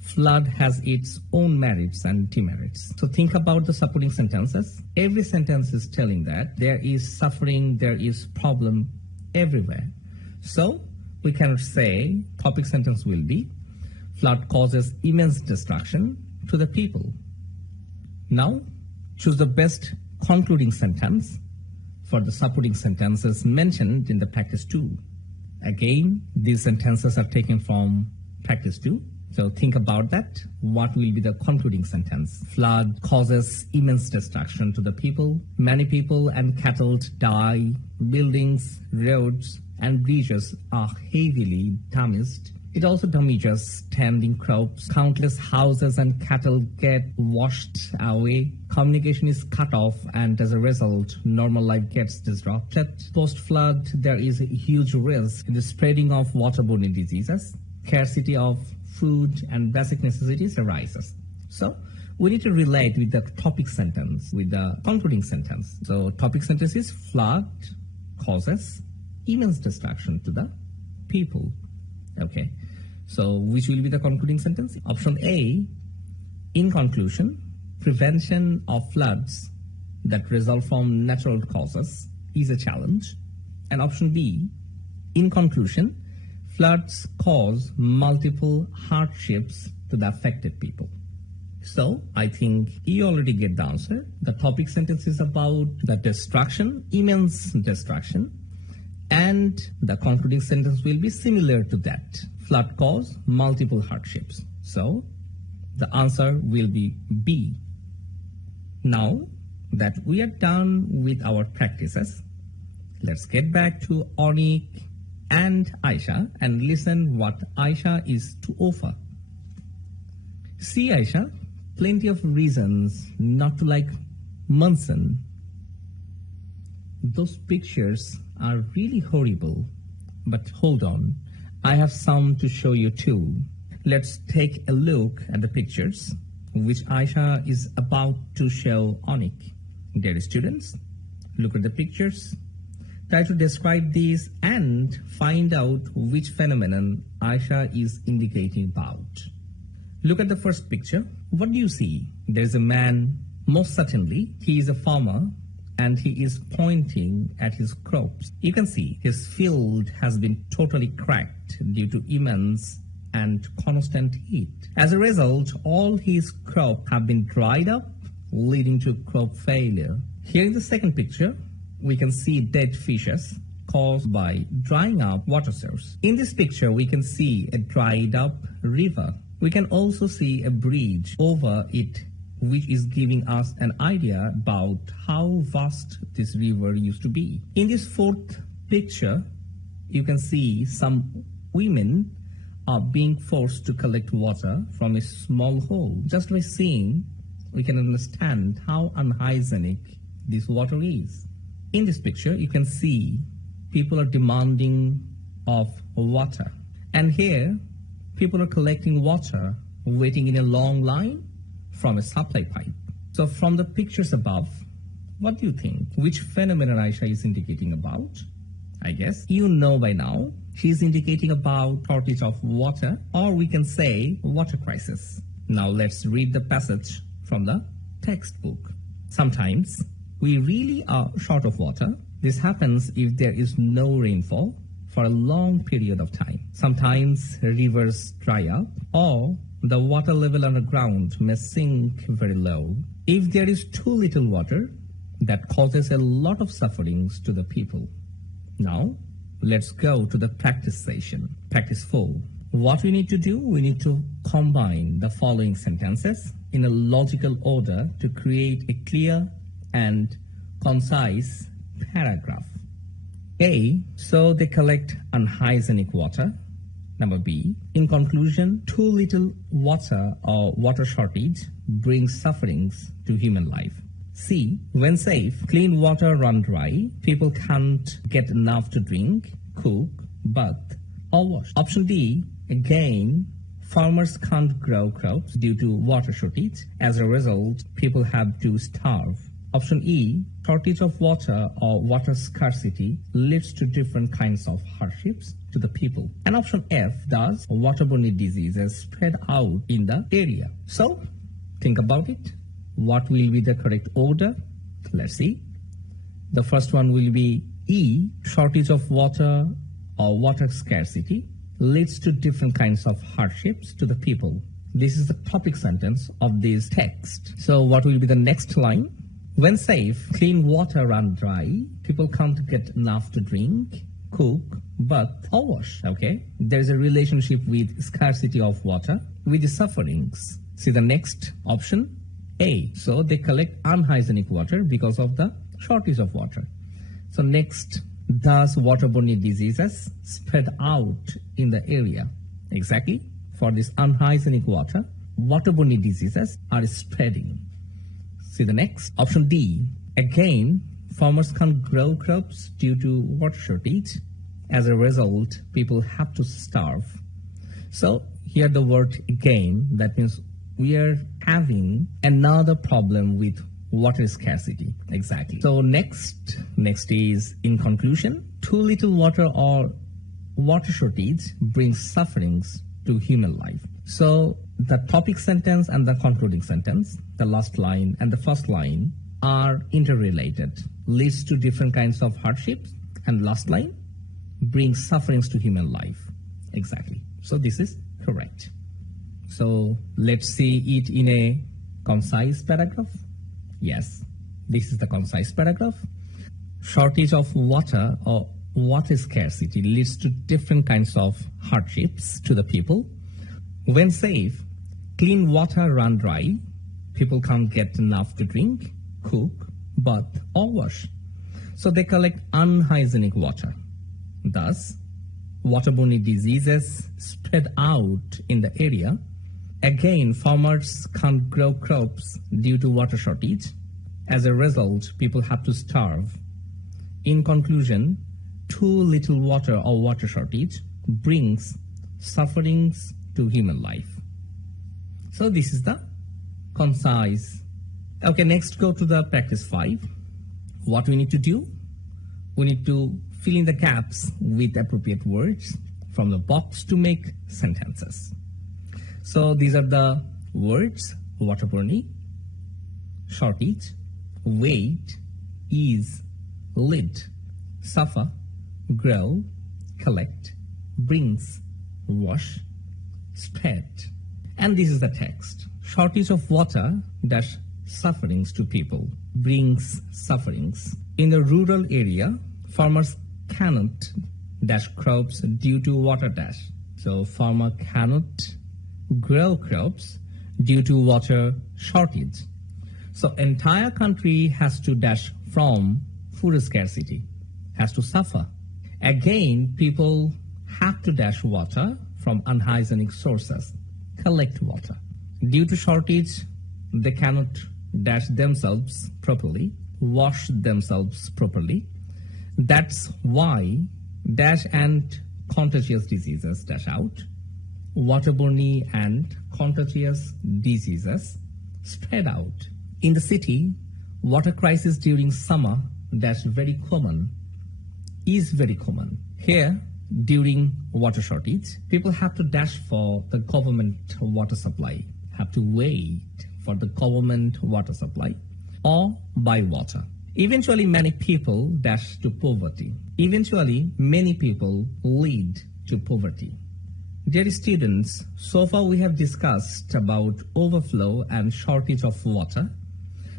flood has its own merits and demerits. So think about the supporting sentences. Every sentence is telling that there is suffering, there is problem everywhere. So we cannot say topic sentence will be flood causes immense destruction to the people. Now, choose the best concluding sentence for the supporting sentences mentioned in the practice 2. Again, these sentences are taken from practice 2. So think about that. What will be the concluding sentence? Flood causes immense destruction to the people. Many people and cattle die. Buildings, roads, and bridges are heavily damaged. It also damages standing crops. Countless houses and cattle get washed away. Communication is cut off, and as a result, normal life gets disrupted. Post-flood, there is a huge risk in the spreading of waterborne diseases. Scarcity of food and basic necessities arises. So we need to relate with the topic sentence, with the concluding sentence. So topic sentence is flood causes immense destruction to the people. Okay, so which will be the concluding sentence? Option A, in conclusion, prevention of floods that result from natural causes is a challenge. And option B, in conclusion, floods cause multiple hardships to the affected people. So I think you already get the answer. The topic sentence is about the destruction, immense destruction. And the concluding sentence will be similar to that. Flood cause multiple hardships. So the answer will be B. Now that we are done with our practices, let's get back to Onik and Aisha and listen what Aisha is to offer. See, Aisha, plenty of reasons not to like Munson. Those pictures are really horrible. But hold on, I have some to show you too. Let's take a look at the pictures which Aisha is about to show Onik. Dear students, look at the pictures. Try to describe these and find out which phenomenon Aisha is indicating about. Look at the first picture. What do you see? There is a man, most certainly, he is a farmer and he is pointing at his crops. You can see his field has been totally cracked due to immense and constant heat. As a result, all his crops have been dried up, leading to crop failure. Here in the second picture, we can see dead fishes caused by drying up water source. In this picture, we can see a dried up river. We can also see a bridge over it, which is giving us an idea about how vast this river used to be. In this fourth picture, you can see some women are being forced to collect water from a small hole. Just by seeing, we can understand how unhygienic this water is. In this picture, you can see people are demanding of water. And here, people are collecting water, waiting in a long line from a supply pipe. So from the pictures above, what do you think? Which phenomenon Aisha is indicating about? I guess you know by now. She's indicating about shortage of water, or we can say water crisis. Now let's read the passage from the textbook. Sometimes we really are short of water. This happens if there is no rainfall for a long period of time. Sometimes rivers dry up, or the water level underground may sink very low. If there is too little water, that causes a lot of sufferings to the people. Now, let's go to the practice session. Practice 4. What we need to do, we need to combine the following sentences in a logical order to create a clear and concise paragraph. A, so they collect unhygienic water. Number B, in conclusion, too little water or water shortage brings sufferings to human life. C, when safe, clean water run dry, people can't get enough to drink, cook, bath, or wash. Option D, again, farmers can't grow crops due to water shortage. As a result, people have to starve. Option E, shortage of water or water scarcity leads to different kinds of hardships to the people. And option F, thus waterborne diseases spread out in the area. So, think about it. What will be the correct order? Let's see. The first one will be E, shortage of water or water scarcity leads to different kinds of hardships to the people. This is the topic sentence of this text. So what will be the next line? When safe, clean water run dry, people can't get enough to drink, cook, bath, or wash. Okay? There is a relationship with scarcity of water with the sufferings. See the next option? A. So they collect unhygienic water because of the shortage of water. So next, thus waterborne diseases spread out in the area. Exactly. For this unhygienic water, waterborne diseases are spreading. See the next. Option D. Again, farmers can't grow crops due to water shortage. As a result, people have to starve. So here the word again, that means we are having another problem with water scarcity. Exactly. So next is in conclusion, too little water or water shortage brings sufferings to human life. So the topic sentence and the concluding sentence, the last line and the first line are interrelated, leads to different kinds of hardships, and last line brings sufferings to human life. Exactly. So this is correct. So let's see it in a concise paragraph. Yes, this is the concise paragraph. Shortage of water or water scarcity leads to different kinds of hardships to the people. When safe, clean water run dry, people can't get enough to drink, cook, bath or wash. So they collect unhygienic water. Thus, waterborne diseases spread out in the area. Again, farmers can't grow crops due to water shortage. As a result, people have to starve. In conclusion, too little water or water shortage brings sufferings to human life. So this is the concise. Okay, next go to the practice 5. What we need to do? We need to fill in the gaps with appropriate words from the box to make sentences. So these are the words: waterborne, shortage, wait, ease, lead, suffer, grow, collect, brings, wash, spread. And this is the text. Shortage of water dash sufferings to people, brings sufferings. In the rural area, farmers cannot dash crops due to water dash. So farmer cannot grow crops due to water shortage. So entire country has to dash from food scarcity, has to suffer. Again, people have to dash water from unhygienic sources, collect water. Due to shortage, they cannot dash themselves properly, wash themselves properly. That's why dash and contagious diseases dash out. Waterborne and contagious diseases spread out. In the city, water crisis during summer dash very common, is very common. Here, during water shortage, people have to dash for the government water supply, have to wait for the government water supply or buy water. Eventually, many people dash to poverty. Eventually, many people lead to poverty. Dear students, so far we have discussed about overflow and shortage of water.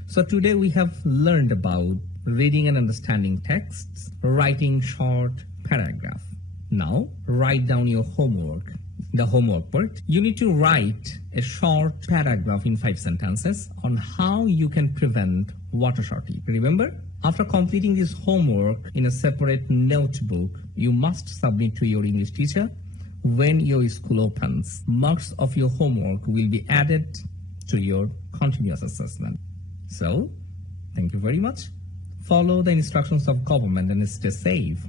So today we have learned about reading and understanding texts, writing short paragraph. Now write down your homework. The homework part, you need to write a short paragraph in 5 sentences on how you can prevent water shortage. Remember, after completing this homework in a separate notebook, you must submit to your English teacher when your school opens. Marks of your homework will be added to your continuous assessment. So, thank you very much. Follow the instructions of government and stay safe.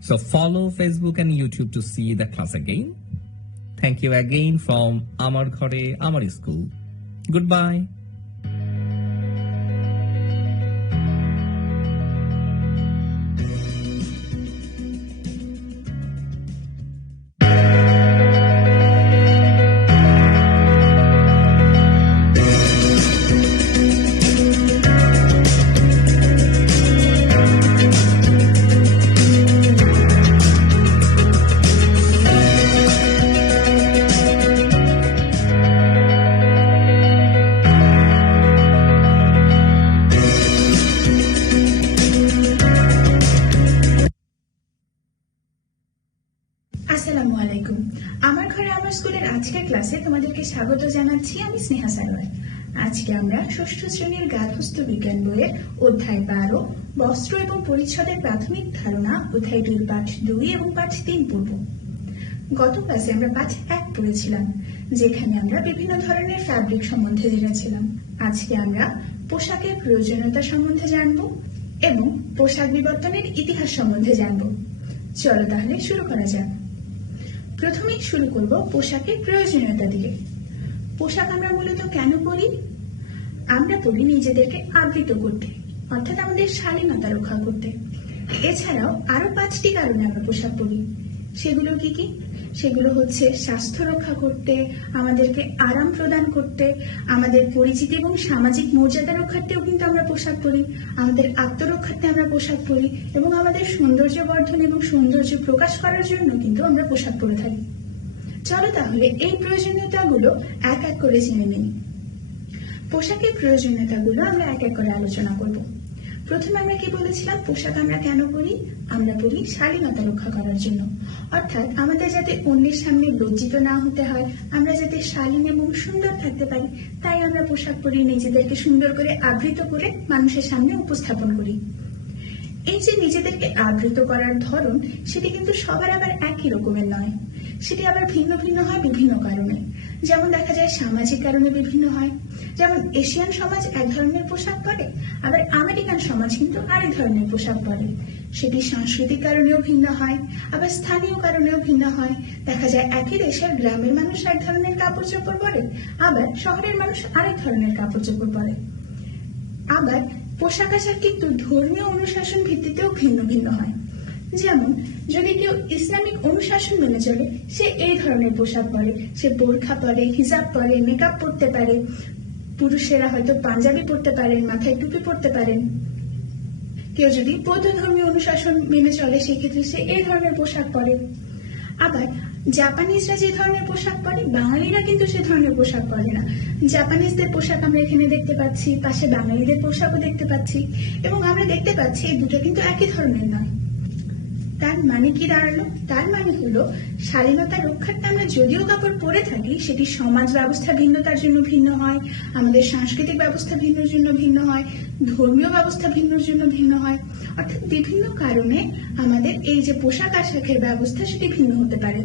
So follow Facebook and YouTube to see the class again. Thank you again from Amar Ghore Amar School. Goodbye. আসসালামু আলাইকুম। আমার ঘরে আমার স্কুলের আজকের ক্লাসে তোমাদেরকে স্বাগত জানাচ্ছি। আমি স্নেহা সারোয়ার। আজকে আমরা ষষ্ঠ শ্রেণীর গার্হস্থ্য বিজ্ঞান বইয়ের অধ্যায় 12 বস্ত্র এবং পরিচ্ছদের প্রাথমিক ধারণা অধ্যায় 2 পাঠ 2 এবং পাঠ 3 পড়ব। গত ক্লাসে আমরা পাঠ 1 পড়েছিলাম, যেখানে আমরা বিভিন্ন ধরনের ফ্যাব্রিক সম্বন্ধে জেনেছিলাম। আজকে আমরা পোশাকের প্রয়োজনীয়তা সম্বন্ধে জানব এবং পোশাক বিবর্তনের ইতিহাস সম্বন্ধে জানব। চলো তাহলে শুরু করা যাক। প্রথমেই শুরু করব পোশাকের প্রয়োজনীয়তা দিয়ে। পোশাক আমরা মূলত কেন পরি? আমরা পরি নিজেদেরকে আবৃত করতে, অর্থাৎ আমাদের শালীনতা রক্ষা করতে। এছাড়াও আরো 5টি কারণে আমরা পোশাক পরি। সেগুলো কি কি? সেগুলো হচ্ছে স্বাস্থ্য রক্ষা করতে, আমাদেরকে আরাম প্রদান করতে, আমাদের পরিচিতি এবং সামাজিক মর্যাদা রক্ষার্থেও কিন্তু আমরা পোশাক পরি, আমাদের আত্মরক্ষার্থে আমরা পোশাক পরি এবং আমাদের সৌন্দর্য বর্ধন এবং সৌন্দর্য প্রকাশ করার জন্য কিন্তু আমরা পোশাক পরে থাকি। চলো তাহলে এই প্রয়োজনীয়তাগুলো এক এক করে জেনে নিই। পোশাকের প্রয়োজনীয়তাগুলো আমরা এক এক করে আলোচনা করব। প্রথমে আমরা কি বলেছিলাম, পোশাক আমরা কেন পরি? আমরা পরি শালীনতা রক্ষা করার জন্য, অর্থাৎ আমাদের যাতে অন্যের সামনে লজ্জিত না হতে হয়, আমরা যাতে শালীন এবং সুন্দর থাকতে পারি, তাই আমরা পোশাক পরি, নিজেদেরকে সুন্দর করে আবৃত করে মানুষের সামনে উপস্থাপন করি। এই যে নিজেদেরকে আবৃত করার ধরন, সেটি কিন্তু সবার আবার একই রকমের নয়, সেটি আবার ভিন্ন ভিন্ন হয় বিভিন্ন কারণে। যেমন দেখা যায় সামাজিক কারণে বিভিন্ন হয়, যেমন এশিয়ান সমাজ এক ধরনের পোশাক পরে, আবার আমেরিকান সমাজ কিন্তু আরেক ধরনের পোশাক পরে। সেটি সাংস্কৃতিক কারণেও ভিন্ন হয়, আবার স্থানীয় কারণেও ভিন্ন হয়। দেখা যায় একই দেশের গ্রামের মানুষ এক ধরনের কাপড় চোপড় পরে, আবার শহরের মানুষ আরেক ধরনের কাপড় চোপড় পরে। আবার পোশাক আশাক কিন্তু ধর্মীয় অনুশাসন ভিত্তিতেও ভিন্ন ভিন্ন হয়। যেমন যদি কেউ ইসলামিক অনুশাসন মেনে চলে, সে এই ধরনের পোশাক পরে, সে বোরখা পরে, হিজাব পরে, মেকআপ পরতে পারে। পুরুষেরা হয়তো পাঞ্জাবি পরতে পারেন, মাথায় টুপি পরতে পারেন। কেউ যদি বৌদ্ধ ধর্মীয় অনুশাসন মেনে চলে, সেক্ষেত্রে সে এই ধরনের পোশাক পরে। আবার জাপানিজরা যে ধরনের পোশাক পরে, বাঙালিরা কিন্তু সে ধরনের পোশাক পরে না। জাপানিজদের পোশাক আমরা এখানে দেখতে পাচ্ছি, পাশে বাঙালিদের পোশাকও দেখতে পাচ্ছি, এবং আমরা দেখতে পাচ্ছি এই দুটো কিন্তু একই ধরনের নয়। তার মানে কি দাঁড়ালো? তার মানে হলো শালীনতা রক্ষার্থে আমরা যদিও কাপড় পরে থাকি, সেটি সমাজ ব্যবস্থা ভিন্নতার জন্য ভিন্ন হয়, আমাদের সাংস্কৃতিক ব্যবস্থা ভিন্নর জন্য ভিন্ন হয়, ধর্মীয় ব্যবস্থা ভিন্নর জন্য ভিন্ন হয়, অর্থাৎ বিভিন্ন কারণে আমাদের এই যে পোশাক আশাকের ব্যবস্থা, সেটি ভিন্ন হতে পারে।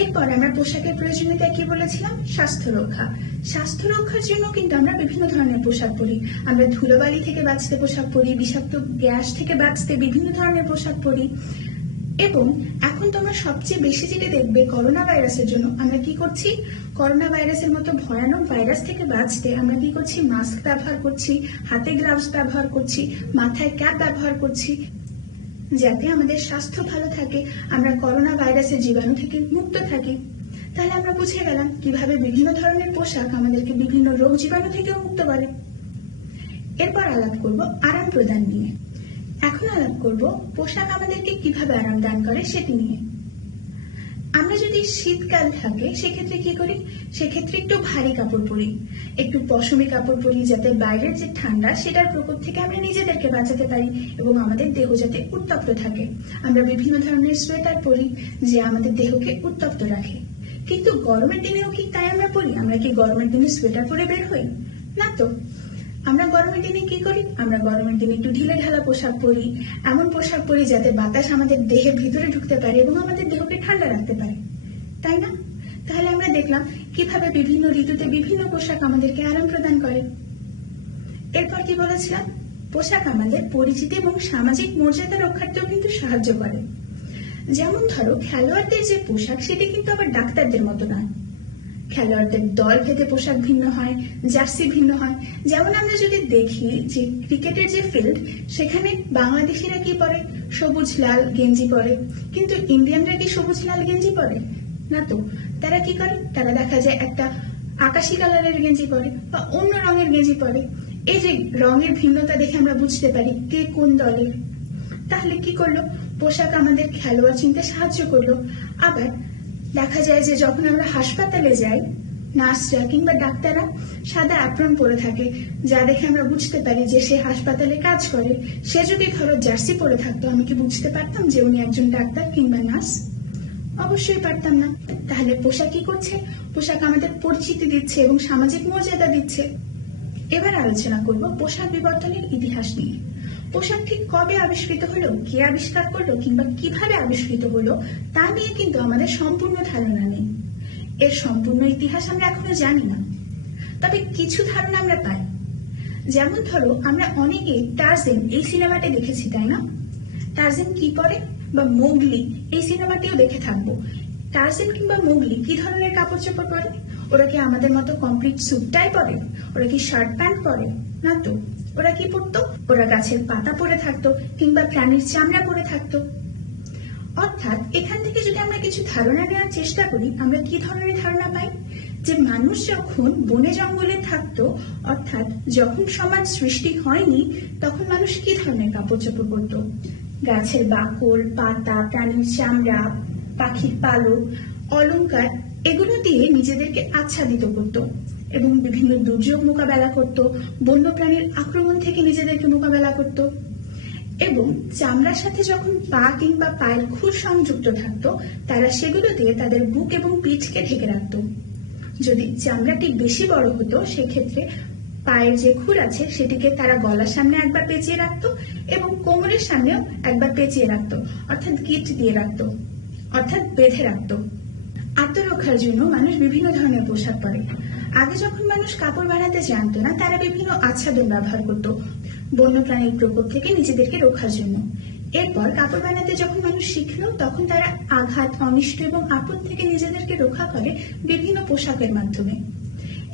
এরপর আমরা পোশাকের প্রয়োজনীয়তা কি বলেছিলাম? স্বাস্থ্য রক্ষা। স্বাস্থ্য রক্ষার জন্য কিন্তু আমরা বিভিন্ন ধরনের পোশাক পরি। আমরা ধুলোবালি থেকে বাঁচতে পোশাক পরি, বিষাক্ত গ্যাস থেকে বাঁচতে বিভিন্ন ধরনের পোশাক পরি। এবং এখন তোমরা সবচেয়ে বেশি যেটা দেখবে, করোনা ভাইরাসের জন্য আমরা কি করছি? করোনা ভাইরাসের মতো ভয়ানক ভাইরাস থেকে বাঁচতে আমরা কি করছি? মাস্ক ব্যবহার করছি, হাতে গ্লাভস ব্যবহার করছি, মাথায় ক্যাপ ব্যবহার করছি, যাতে আমাদের স্বাস্থ্য ভালো থাকে, আমরা করোনা ভাইরাসের জীবাণু থেকে মুক্ত থাকি। তাহলে আমরা বুঝে গেলাম কিভাবে বিভিন্ন ধরনের পোশাক আমাদেরকে বিভিন্ন রোগ জীবাণু থেকেও মুক্ত করে। এরপর আলাপ করব আরাম প্রদান নিয়ে। এখন আলাপ করব পোশাক আমাদেরকে কিভাবে আরাম দান করে সেটি নিয়ে। আমরা যদি শীতকাল থাকে, সেক্ষেত্রে কি করি? সেক্ষেত্রে একটু ভারী কাপড় পরি, একটু পশমি কাপড় পরি, যাতে বাইরের যে ঠান্ডা, সেটার প্রকোপ থেকে আমরা নিজেদেরকে বাঁচাতে পারি এবং আমাদের দেহ যাতে উত্তপ্ত থাকে। আমরা বিভিন্ন ধরনের সোয়েটার পরি, যে আমাদের দেহকে উত্তপ্ত রাখে। কিন্তু গরমের দিনেও কি তাই আমরা পরি? আমরা কি গরমের দিনে সোয়েটার পরে বের হই? না তো। আমরা গরমের দিনে কি করি? আমরা গরমের দিনে একটু ঢিলে ঢালা পোশাক পরি, এমন পোশাক পরি যাতে বাতাস আমাদের দেহের ভিতরে ঢুকতে পারে এবং আমাদের দেহকে ঠান্ডা রাখতে পারে, তাই না? তাহলে আমরা দেখলাম কিভাবে বিভিন্ন ঋতুতে বিভিন্ন পোশাক আমাদেরকে আরাম প্রদান করে। এরপর কি বলেছিলাম? পোশাক আমাদের পরিচিতি এবং সামাজিক মর্যাদা রক্ষার্থেও কিন্তু সাহায্য করে। যেমন ধরো, খেলোয়াড়দের যে পোশাক, সেটি কিন্তু আবার ডাক্তারদের মতো নয়। খেলোয়াড়দের দল ভেদে পোশাক ভিন্ন হয়, জার্সি ভিন্ন হয়। যেমন আমরা যদি দেখি যে ক্রিকেটের যে ফিল্ড, সেখানে বাংলাদেশিরা কি পরে? সবুজ লাল গেঞ্জি পরে। কিন্তু ইন্ডিয়ানরা কি সবুজ লাল গেঞ্জি পরে? না তো। তারা কি করে? তারা দেখা যায় একটা আকাশি কালারের গেঞ্জি পরে বা অন্য রঙের গেঞ্জি পরে। এই যে রঙের ভিন্নতা দেখে আমরা বুঝতে পারি কে কোন দলের। তাহলে কি করলো? পোশাক আমাদের খেলোয়াড় চিনতে সাহায্য করলো। আবার দেখা যায় যে যখন আমরা হাসপাতালে যাই, নার্সরা কিংবা ডাক্তাররা সাদা অ্যাপ্রন পরে থাকে, যা দেখে আমরা বুঝতে পারি যে সে হাসপাতালে কাজ করে। সে যদি ধরো জার্সি পরে থাকতো, আমি কি বুঝতে পারতাম যে উনি একজন ডাক্তার কিংবা নার্স? অবশ্যই পারতাম না। তাহলে পোশাক কি করছে? পোশাক আমাদের পরিচিতি দিচ্ছে এবং সামাজিক মর্যাদা দিচ্ছে। এবার আলোচনা করব পোশাক বিবর্তনের ইতিহাস নিয়ে। পোশাক ঠিক কবে আবিষ্কৃত হলো, কে আবিষ্কার করলো কিংবা কিভাবে আবিষ্কৃত হলো, তা নিয়ে কিন্তু আমাদের সম্পূর্ণ ধারণা নেই। এর সম্পূর্ণ ইতিহাস আমরা এখনো জানি না, তবে কিছু ধারণা আমরা পাই। যেমন ধরো, আমরা অনেকে টার্জেন এই সিনেমাটি দেখেছি, তাই না? টার্জেন কি পরে? বা মোগলি এই সিনেমাটিও দেখে থাকবো। টার্জেন কিংবা মোগলি কি ধরনের কাপড় চোপড় পরে? ওরা কি আমাদের মতো কমপ্লিট স্যুটটাই পরে? ওরা কি শার্ট প্যান্ট পরে? না তো। ওরা কি পরতো? ওরা গাছের পাতা পরে থাকতো কিংবা প্রাণীর চামড়া পরে থাকতো। অর্থাৎ এখান থেকে যদি আমরা কিছু ধারণা নেওয়ার চেষ্টা করি, আমরা কি ধরনের ধারণা পাই? যে মানুষ যখন বনে জঙ্গলে থাকতো, অর্থাৎ যখন সমাজ সৃষ্টি হয়নি, তখন মানুষ কি ধরনের কাপড় চোপড় পরতো? গাছের বাকল, পাতা, প্রাণীর চামড়া, পাখির পালক, অলংকার, এগুলো দিয়ে নিজেদেরকে আচ্ছাদিত করতো। এবং বিভিন্ন দুর্যোগ মোকাবেলা করত, বন্যপ্রাণীর আক্রমণ থেকে নিজেদেরকে মোকাবেলা করত। এবং চামড়ার সাথে যখন পা কিংবা পায়ের খুর সংযুক্ত থাকতো, তারা সেগুলো দিয়ে তাদের বুক এবং পিঠকে ঢেকে রাখত। যদি চামড়াটি বেশি বড় হতো, সেক্ষেত্রে পায়ের যে খুর আছে সেটিকে তারা গলার সামনে একবার পেঁচিয়ে রাখতো এবং কোমরের সামনেও একবার পেঁচিয়ে রাখতো, অর্থাৎ গিট দিয়ে রাখতো, অর্থাৎ বেঁধে রাখতো। আত্মরক্ষার জন্য মানুষ বিভিন্ন ধরনের পোশাক পরে। আগে যখন মানুষ কাপড় বানাতে জানতো না, তারা বিভিন্ন আচ্ছাদন ব্যবহার করত বন্যপ্রাণীর প্রকোপ থেকে নিজেদেরকে রক্ষার জন্য। এরপর কাপড় বানাতে যখন মানুষ শিখলো, তখন তারা আঘাত, অনিষ্ট এবং আপদ থেকে নিজেদেরকে রক্ষা করে বিভিন্ন পোশাকের মাধ্যমে।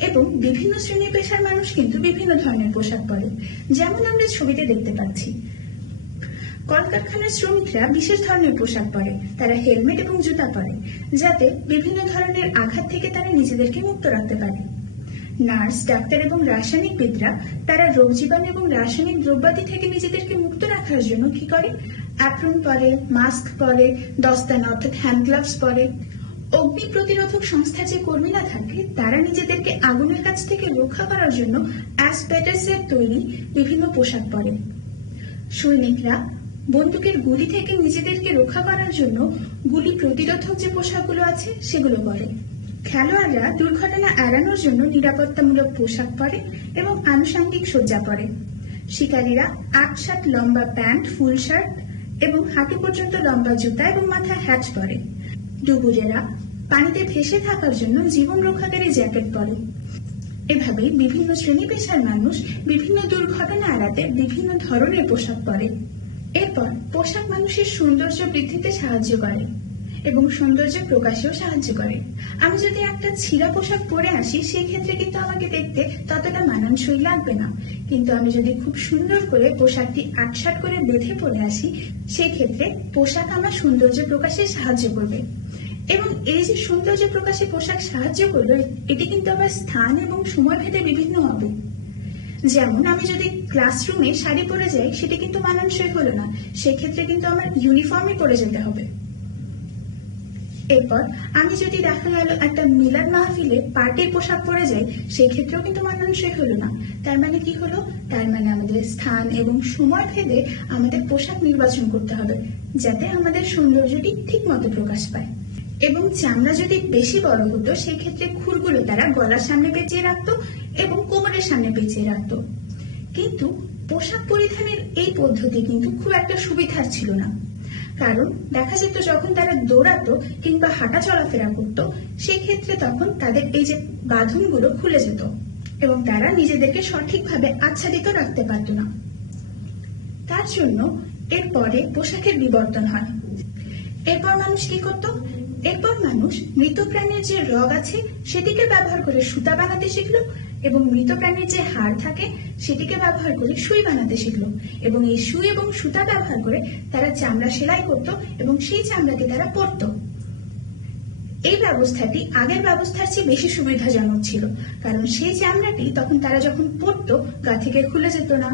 এবং বিভিন্ন শ্রেণী পেশার মানুষ কিন্তু বিভিন্ন ধরনের পোশাক পরে, যেমন আমরা ছবিতে দেখতে পাচ্ছি। কলকারখানার শ্রমিকরা বিশেষ ধরনের পোশাক পরে, তারা হেলমেট এবং জুতা পরে, যাতে বিভিন্ন ধরনের আঘাত থেকে তারা নিজেদেরকে মুক্ত রাখতে পারে। নার্স, ডাক্তার এবং রাসায়নিকবিদরা তারা রোগ জীবাণু এবং রাসায়নিক দ্রব্যাদি থেকে নিজেদেরকে মুক্ত রাখার জন্য কি করে? অ্যাপ্রন পরে, মাস্ক পরে, দস্তানা অর্থাৎ হ্যান্ড গ্লাভস পরে। অগ্নি প্রতিরোধক সংস্থার যে কর্মীরা থাকে, তারা নিজেদেরকে আগুনের কাছ থেকে রক্ষা করার জন্য অ্যাসবেস্টসের তৈরি বিভিন্ন পোশাক পরে। সৈনিকরা বন্দুকের গুলি থেকে নিজেদেরকে রক্ষা করার জন্য গুলি প্রতিরোধক যে পোশাকগুলো আছে সেগুলো পরে। খেলোয়াড়রা দুর্ঘটনা এড়ানোর জন্য নিরাপত্তামূলক পোশাক পরে এবং আনুষঙ্গিক সজ্জা পরে। শিকারীরা ৮/৭ লম্বা প্যান্ট, ফুল শার্ট এবং হাঁটু পর্যন্ত লম্বা জুতা এবং মাথায় হ্যাট পরে। ডুবুরেরা পানিতে ভেসে থাকার জন্য জীবন রক্ষাকারী জ্যাকেট পরে। এভাবেই বিভিন্ন শ্রেণী পেশার মানুষ বিভিন্ন দুর্ঘটনা এড়াতে বিভিন্ন ধরনের পোশাক পরে। এরপর পোশাক মানুষের সৌন্দর্য বৃদ্ধিতে সাহায্য করে এবং সৌন্দর্য প্রকাশেও সাহায্য করে। আমি যদি একটা ছিঁড়া পোশাক পরে আসি, সেই ক্ষেত্রে কিন্তু আমাকে দেখতে ততটা মানানসই লাগবে না। কিন্তু আমি যদি খুব সুন্দর করে পোশাকটি ৮/৭ করে বেঁধে পরে আসি, সেই ক্ষেত্রে পোশাক আমার সৌন্দর্য প্রকাশে সাহায্য করবে। এবং এই যে সৌন্দর্য প্রকাশে পোশাক সাহায্য করবে, এটি কিন্তু আবার স্থান এবং সময় ভেদে বিভিন্ন হবে। যেমন আমি যদি ক্লাসরুমে শাড়ি পরে যাই, সেটি কিন্তু মানানসই হলো না, সেক্ষেত্রে কিন্তু আমার ইউনিফর্মই পরে যেতে হবে। এরপর আমি যদি দেখা গেল একটা মিলাদ মাহফিলে পার্টির পোশাক পরে যাই, সেই ক্ষেত্রেও কিন্তু মানানসই হলো না। তার মানে কি হলো? তার মানে আমাদের স্থান এবং সময় ভেদে আমাদের পোশাক নির্বাচন করতে হবে, যাতে আমাদের সৌন্দর্যটি ঠিক মতো প্রকাশ পায়। এবং চামড়া যদি বেশি বড় হতো, সেই ক্ষেত্রে খুরগুলো তারা গলার সামনে পেঁচিয়ে রাখতো এবং কোমরের সামনে পেঁচিয়ে রাখতো। কিন্তু পোশাক পরিধানের এই পদ্ধতি কিন্তু খুব একটা সুবিধার ছিল না, কারণ দেখা যেত যখন তারা দৌড়াতো কিংবা হাঁটা চলাফেরা করতো, সেই ক্ষেত্রে তখন তাদের এই যে বাঁধনগুলো খুলে যেত এবং তারা নিজেদেরকে সঠিকভাবে আচ্ছাদিত রাখতে পারত না। তার জন্য এরপরে পোশাকের বিবর্তন হয়। এরপর মানুষ কি করত? এরপর মানুষ মৃত প্রাণীর যে রগ আছে সেটিকে ব্যবহার করে সুতা বানাতে শিখলো এবং মৃত প্রাণীর যে হাড় থাকে সেটিকে ব্যবহার করে সুই বানাতে শিখলো এবং এই সুই এবং সুতা ব্যবহার করে তারা চামড়া সেলাই করত এবং সেই চামড়াকে তারা পরত। এই ব্যবস্থাটি আগের ব্যবস্থার চেয়ে বেশি সুবিধাজনক ছিল, কারণ সেই চামড়াটি তখন তারা যখন পরত, গা থেকে খুলে যেত না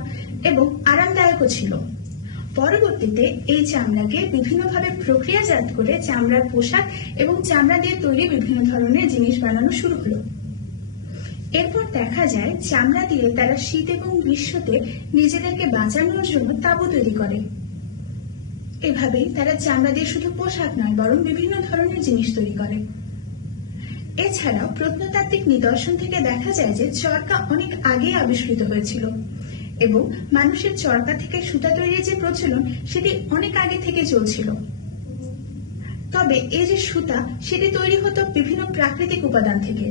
এবং আরামদায়কও ছিল। পরবর্তীতে এই চামড়াকে বিভিন্নভাবে প্রক্রিয়াজাত করে চামড়ার পোশাক এবং চামড়া দিয়ে তৈরি বিভিন্ন ধরনের জিনিস বানানো শুরু হলো। এরপর দেখা যায় চামড়া দিয়ে তারা শীত এবং গ্রীষ্মতে নিজেদেরকে বাঁচানোর জন্য তাঁবু তৈরি করে। এভাবেই তারা চামড়া দিয়ে শুধু পোশাক নয়, বরং বিভিন্ন ধরনের জিনিস তৈরি করে। এছাড়াও প্রত্নতাত্ত্বিক নিদর্শন থেকে দেখা যায় যে চরকা অনেক আগে আবিষ্কৃত হয়েছিল এবং মানুষের চরকা থেকে সুতা তৈরির যে প্রচলন সেটি অনেক আগে থেকে চলছিল। তবে এই যে সুতা, সেটি তৈরি হতো বিভিন্ন প্রাকৃতিক উপাদান থেকে,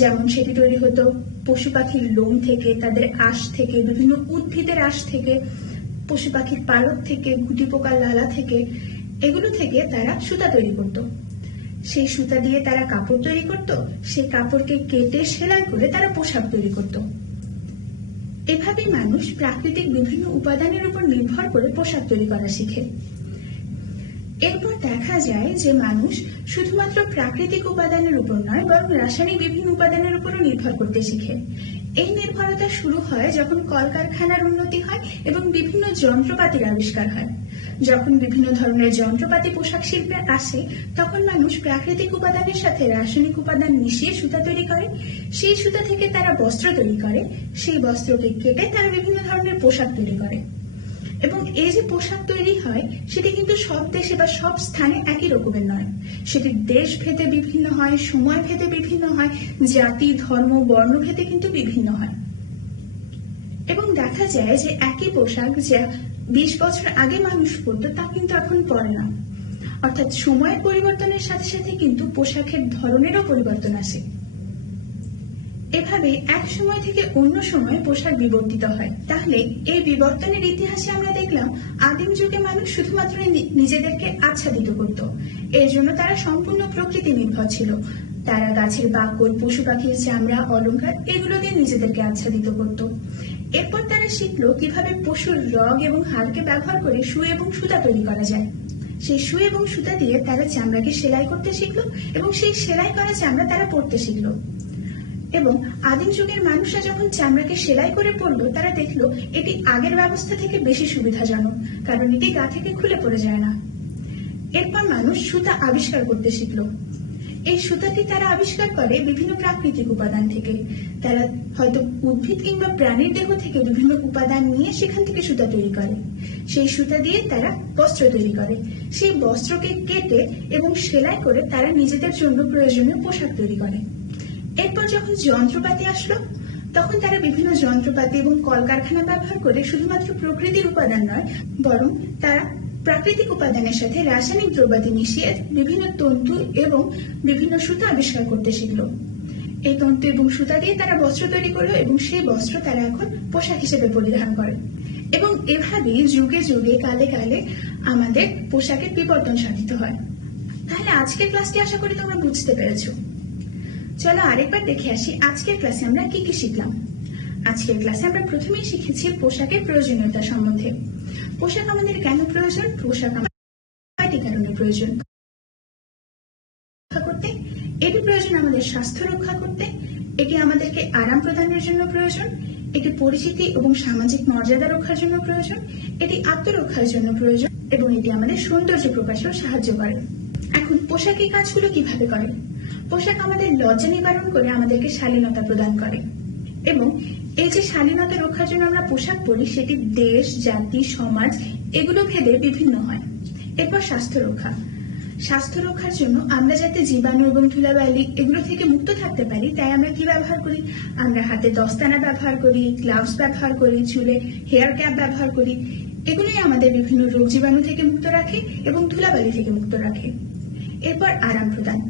যেমন সেটি তৈরি হতো পশু পাখির লোম থেকে, তাদের আঁশ থেকে, বিভিন্ন উদ্ভিদের আঁশ থেকে, পশু পাখির পালক থেকে, গুটি পোকার লালা থেকে, এগুলো থেকে তারা সুতা তৈরি করত। সেই সুতা দিয়ে তারা কাপড় তৈরি করত, সেই কাপড়কে কেটে সেলাই করে তারা পোশাক তৈরি করত। এভাবে মানুষ প্রাকৃতিক বিভিন্ন উপাদানের উপর নির্ভর করে পোশাক তৈরি করা শিখে। এরপর দেখা যায় যে মানুষ শুধুমাত্র প্রাকৃতিক উপাদানের উপর নয়, বরং রাসায়নিক বিভিন্ন উপাদানের উপরও নির্ভর করতে শিখে। এই নির্ভরতা শুরু হয় যখন কলকারখানার উন্নতি হয় এবং বিভিন্ন যন্ত্রপাতির আবিষ্কার হয়। যখন বিভিন্ন ধরনের যন্ত্রপাতি পোশাক শিল্পে আসে তখন মানুষ প্রাকৃতিক উপাদানের সাথে রাসায়নিক উপাদান মিশিয়ে সুতা তৈরি করে। সেই সুতা থেকে তারা বস্ত্র তৈরি করে, সেই বস্ত্রকে কেটে তারা বিভিন্ন ধরনের পোশাক তৈরি করে। এবং এই যে পোশাক তৈরি হয় সেটি কিন্তু সব দেশে বা সব স্থানে একই রকমের নয়, সেটি দেশ ভেদে বিভিন্ন হয়, সময় ভেদে বিভিন্ন হয়, জাতি ধর্ম বর্ণ ভেদে কিন্তু বিভিন্ন হয়। এবং দেখা যায় যে একই পোশাক যা 20 বছর আগে মানুষ পরতো তা কিন্তু এখন পরে না। অর্থাৎ সময়ের পরিবর্তনের সাথে সাথে কিন্তু পোশাকের ধরনেরও পরিবর্তন আসে। এভাবে এক সময় থেকে অন্য সময় পোশাক বিবর্তিত হয়। তাহলে এই বিবর্তনের ইতিহাসে আমরা দেখলাম আদিম যুগে মানুষ শুধুমাত্র নিজেদেরকে আচ্ছাদিত করত, এর জন্য তারা সম্পূর্ণ প্রকৃতি নির্ভর ছিল। তারা গাছের বাকল, পশু পাখির চামড়া, অলংকার এগুলো দিয়ে নিজেদেরকে আচ্ছাদিত করত। এরপর তারা শিখলো কিভাবে পশুর রগ এবং হাড়কে ব্যবহার করে সুই এবং সুতা তৈরি করা যায়। সেই সুই এবং সুতা দিয়ে তারা চামড়াকে সেলাই করতে শিখলো এবং সেই সেলাই করা চামড়া তারা পরতে শিখলো। এবং আদিম যুগের মানুষরা যখন চামড়াকে সেলাই করে পরলো তারা দেখলো এটি আগের ব্যবস্থা থেকে বেশি সুবিধাজনক, কারণ এটি গা থেকে খুলে পড়ে যায় না। এরপর মানুষ সুতা আবিষ্কার করতে শিখলো। এই সুতাটি তারা আবিষ্কার করে বিভিন্ন প্রাকৃতিক উপাদান থেকে। তারা হয়তো উদ্ভিদ কিংবা প্রাণীর দেহ থেকে বিভিন্ন উপাদান নিয়ে সেখান থেকে সুতা তৈরি করে। সেই সুতা দিয়ে তারা বস্ত্র তৈরি করে। সেই বস্ত্রকে কেটে এবং সেলাই করে তারা নিজেদের জন্য প্রয়োজনীয় পোশাক তৈরি করে। এরপর যখন যন্ত্রপাতি আসলো তখন তারা বিভিন্ন যন্ত্রপাতি এবং কলকারখানা ব্যবহার করে শুধুমাত্র প্রকৃতির উপাদান নয়, বরং তারা প্রাকৃতিক উপাদানের সাথে রাসায়নিক দ্রব্যাদি মিশিয়ে বিভিন্ন তন্তু এবং বিভিন্ন সুতা আবিষ্কার করতে শিখলো। এই তন্তু এবং সুতা দিয়ে তারা বস্ত্র তৈরি করলো এবং সেই বস্ত্র তারা এখন পোশাক হিসেবে পরিধান করে। এবং এভাবে যুগে যুগে কালে কালে আমাদের পোশাকের বিবর্তন সাধিত হয়। তাহলে আজকের ক্লাসটি আশা করি তোমরা বুঝতে পেরেছো। চলো আরেকবার দেখে আসি আজকের ক্লাসে আমরা কি কি শিখলাম। আজকের ক্লাসে আমরা প্রথমেই শিখেছি পোশাকের প্রয়োজনীয়তা সম্বন্ধে। পোশাক আমাদের কেন প্রয়োজন? পোশাক আমাদের কয়টি কারণে প্রয়োজন? রক্ষা করতে, এটি প্রয়োজন আমাদের স্বাস্থ্য রক্ষা করতে, এটি আমাদেরকে আরাম প্রদানের জন্য প্রয়োজন, এটি পরিচিতি এবং সামাজিক মর্যাদা রক্ষার জন্য প্রয়োজন, এটি আত্মরক্ষার জন্য প্রয়োজন এবং এটি আমাদের সৌন্দর্য প্রকাশেও সাহায্য করে। এখন পোশাক এই কাজগুলো কিভাবে করে? পোশাক আমাদের লজ্জা নিবারণ করে আমাদেরকে শালীনতা প্রদান করে। এবং এই যে শালীনতা রক্ষার জন্য আমরা পোশাক পরি সেটি দেশ, জাতি, সমাজ এগুলো ভেদে বিভিন্ন হয়। এরপর স্বাস্থ্য রক্ষা। স্বাস্থ্য রক্ষার জন্য আমরা যাতে জীবাণু এবং ধুলাবালি এগুলো থেকে মুক্ত থাকতে পারি তাই আমরা কি ব্যবহার করি? আমরা হাতে দস্তানা ব্যবহার করি, গ্লাভস ব্যবহার করি, চুলে হেয়ার ক্যাপ ব্যবহার করি। এগুলোই আমাদের বিভিন্ন রোগ জীবাণু থেকে মুক্ত রাখে এবং ধুলাবালি থেকে মুক্ত রাখে। এরপর আরাম প্রদান।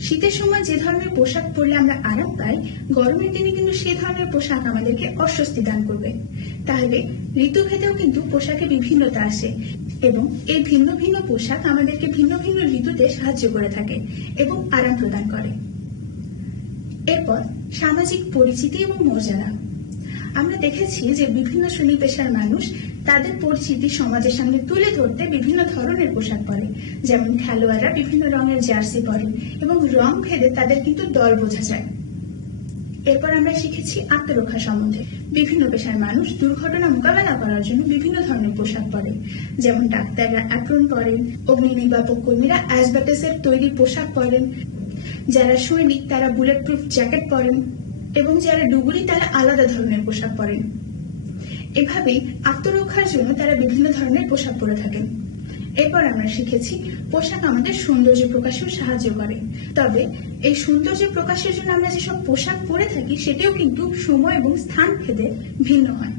শীতের সময় যে ধরনের পোশাক পরলে আমরা আরাম পাই, গরমের দিনে কিন্তু সেই ধরনের পোশাক আমাদেরকে অস্বস্তি দান করবে। তাহলে ঋতুভেদেও কিন্তু পোশাকে বিভিন্নতা আসে এবং এই ভিন্ন ভিন্ন পোশাক আমাদেরকে ভিন্ন ভিন্ন ঋতুতে সাহায্য করে থাকে এবং আরাম প্রদান করে। এরপর সামাজিক পরিচিতি এবং মর্যাদা। আমরা দেখেছি যে বিভিন্ন শ্রেণী পেশার মানুষ তাদের পরিচিতি সমাজের সামনে তুলে ধরতে বিভিন্ন ধরনের পোশাক পরে। যেমন খেলোয়াড়রা বিভিন্ন রঙের জার্সি পরেন এবং রং ভেদে তাদের কিন্তু দল বোঝা যায়। এরপর আমরা শিখেছি আত্মরক্ষা সম্বন্ধে। বিভিন্ন পেশার মানুষ দুর্ঘটনা মোকাবেলা করার জন্য বিভিন্ন ধরনের পোশাক পরে। যেমন ডাক্তাররা অ্যাপ্রন পরেন, অগ্নি নির্বাপক কর্মীরা অ্যাসবেস্টসের তৈরি পোশাক পরেন, যারা সৈনিক তারা বুলেট প্রুফ জ্যাকেট পরেন এবং যারা ডুবুরি তারা আলাদা ধরনের পোশাক পরেন। এভাবেই আত্মরক্ষার জন্য তারা বিভিন্ন ধরনের পোশাক পরে থাকেন। এরপর আমরা শিখেছি পোশাক আমাদের সৌন্দর্য প্রকাশেও সাহায্য করে। তবে এই সৌন্দর্য প্রকাশের জন্য আমরা যেসব পোশাক পরে থাকি সেটিও কিন্তু সময় এবং স্থান ভেদে ভিন্ন হয়।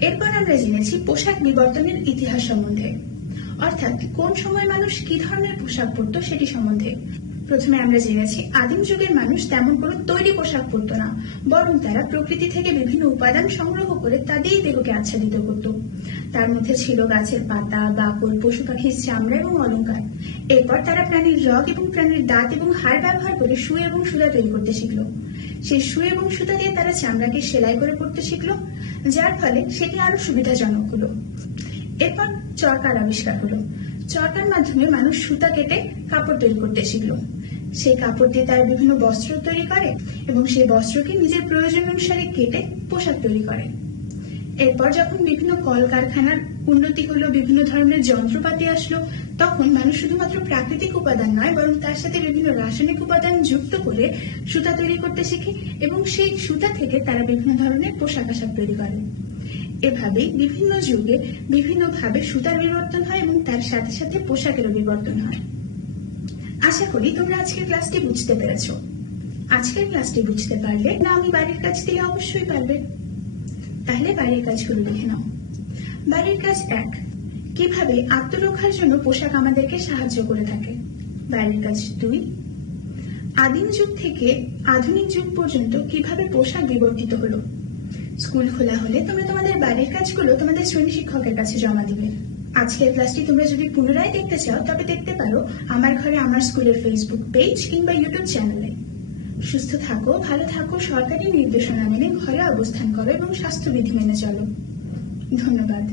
এরপর আমরা জেনেছি পোশাক বিবর্তনের ইতিহাস সম্বন্ধে, অর্থাৎ কোন সময় মানুষ কি ধরনের পোশাক পরতো সেটি সম্বন্ধে। প্রথমে আমরা জেনেছি আদিম যুগের মানুষ তেমন কোনো তৈরি পোশাক পরতো না, বরং তারা প্রকৃতি থেকে বিভিন্ন উপাদান সংগ্রহ করে তা দিয়েই দেহকে আচ্ছাদিত করত। তার মধ্যে ছিল গাছের পাতা, বাকল, পশু পাখির চামড়া এবং অলংকার। এরপর তারা প্রাণীর রগ এবং প্রাণীর দাঁত এবং হাড় ব্যবহার করে সুই এবং সুতা তৈরি করতে শিখলো। সেই সুই এবং সুতা দিয়ে তারা চামড়াকে সেলাই করে পড়তে শিখলো, যার ফলে সেটি আরো সুবিধাজনক হলো। এরপর চরকার আবিষ্কার হলো। চরকার মাধ্যমে মানুষ সুতা কেটে কাপড় তৈরি করতে শিখলো। সেই কাপড় দিয়ে তারা বিভিন্ন বস্ত্র তৈরি করে এবং সেই বস্ত্রকে নিজের প্রয়োজন অনুসারে কেটে পোশাক তৈরি করে। এরপর যখন বিভিন্ন কলকারখানার উন্নতি হলো, বিভিন্ন ধরনের যন্ত্রপাতি আসলো, তখন মানুষ শুধুমাত্র প্রাকৃতিক উপাদান নয় বরং তার সাথে বিভিন্ন রাসায়নিক উপাদান যুক্ত করে সুতা তৈরি করতে শিখে এবং সেই সুতা থেকে তারা বিভিন্ন ধরনের পোশাক আশাক তৈরি করে। এভাবেই বিভিন্ন যুগে বিভিন্নভাবে সুতার বিবর্তন হয় এবং তার সাথে সাথে পোশাকেরও বিবর্তন হয়। আশা করি তোমরা আজকের ক্লাসটি বুঝতে পেরেছো। আজকের ক্লাসটি বুঝতে পারলে না আমি বাড়ির কাজ দিলে অবশ্যই পারবে। তাহলে বাড়ির কাজগুলো লিখে নাও। বাড়ির কাজ 1, কিভাবে আত্মরক্ষার জন্য পোশাক আমাদেরকে সাহায্য করে থাকে। বাড়ির কাজ 2, আদিম যুগ থেকে আধুনিক যুগ পর্যন্ত কিভাবে পোশাক বিবর্তিত হলো। স্কুল খোলা হলে তোমরা তোমাদের বাড়ির কাজগুলো তোমাদের শ্রেণী শিক্ষকের কাছে জমা দিবে। আজকের ক্লাসটি তোমরা যদি পুনরায় দেখতে চাও তবে দেখতে পারো আমার ঘরে আমার স্কুলের ফেসবুক পেজ কিংবা ইউটিউব চ্যানেলে। সুস্থ থাকো, ভালো থাকো, সরকারি নির্দেশনা মেনে ঘরে অবস্থান করো এবং স্বাস্থ্যবিধি মেনে চলো। ধন্যবাদ।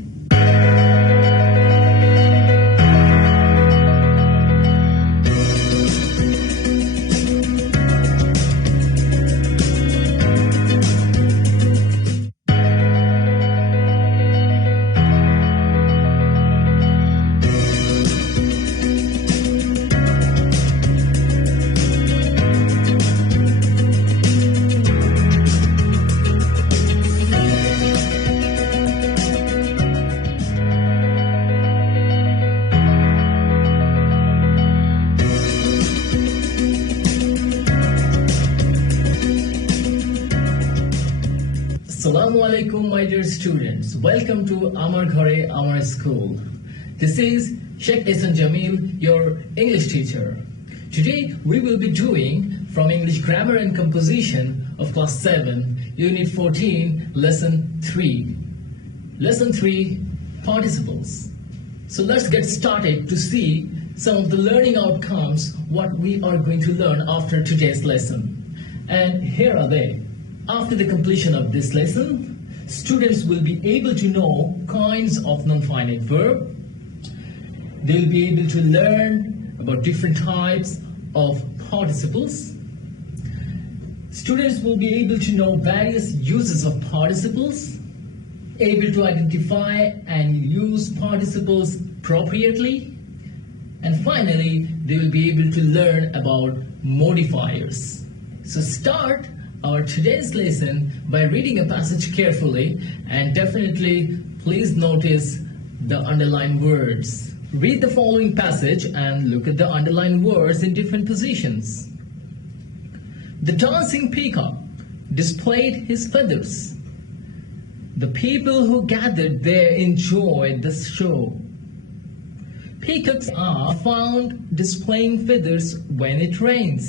Assalamu alaikum, my dear students. Welcome to Amar Ghore Amar School. This is Sheikh Ehsan Jamil, your English teacher. Today we will be doing from English Grammar and Composition of Class 7, Unit 14, Lesson 3. Lesson 3, Participles. So let's get started to see some of the learning outcomes, what we are going to learn after today's lesson. And here are they. After the completion of this lesson, students will be able to know kinds of non-finite verb. They will be able to learn about different types of participles. Students will be able to know various uses of participles, able to identify and use participles appropriately. And finally, they will be able to learn about modifiers. So start our today's lesson by reading a passage carefully, and definitely please notice the underlined words. Read the following passage and look at the underlined words in different positions. The dancing peacock displayed his feathers. The people who gathered there enjoyed the show. Peacocks are found displaying feathers when it rains.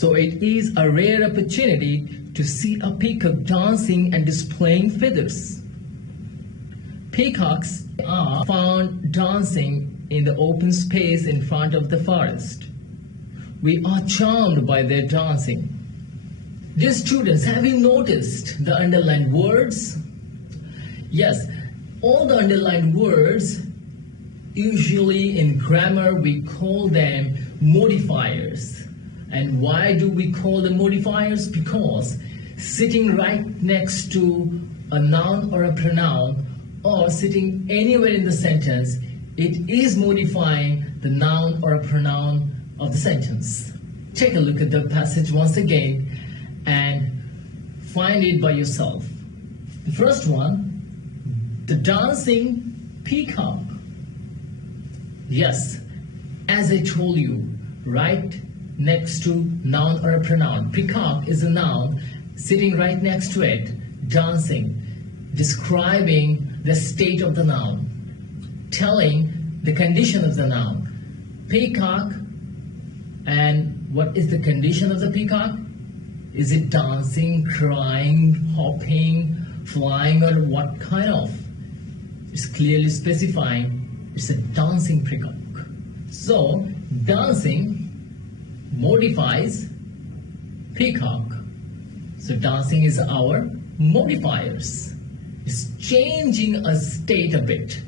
So it is a rare opportunity to see a peacock dancing and displaying feathers. Peacocks are found dancing in the open space in front of the forest. We are charmed by their dancing. Dear students, have you noticed the underlined words? Yes, all the underlined words, usually in grammar we call them modifiers. And why do we call them modifiers? Because sitting right next to a noun or a pronoun, or sitting anywhere in the sentence, it is modifying the noun or a pronoun of the sentence. Take a look at the passage once again and find it by yourself. The first one, the dancing peacock. Yes, as I told you, right next to noun or a pronoun. Peacock is a noun, sitting right next to it, dancing, describing the state of the noun, telling the condition of the noun. Peacock, and what is the condition of the peacock? Is it dancing, crying, hopping, flying, or what kind of? It's clearly specifying it's a dancing peacock. So, dancing modifies peacock. So dancing is our modifiers. It's changing a state a bit.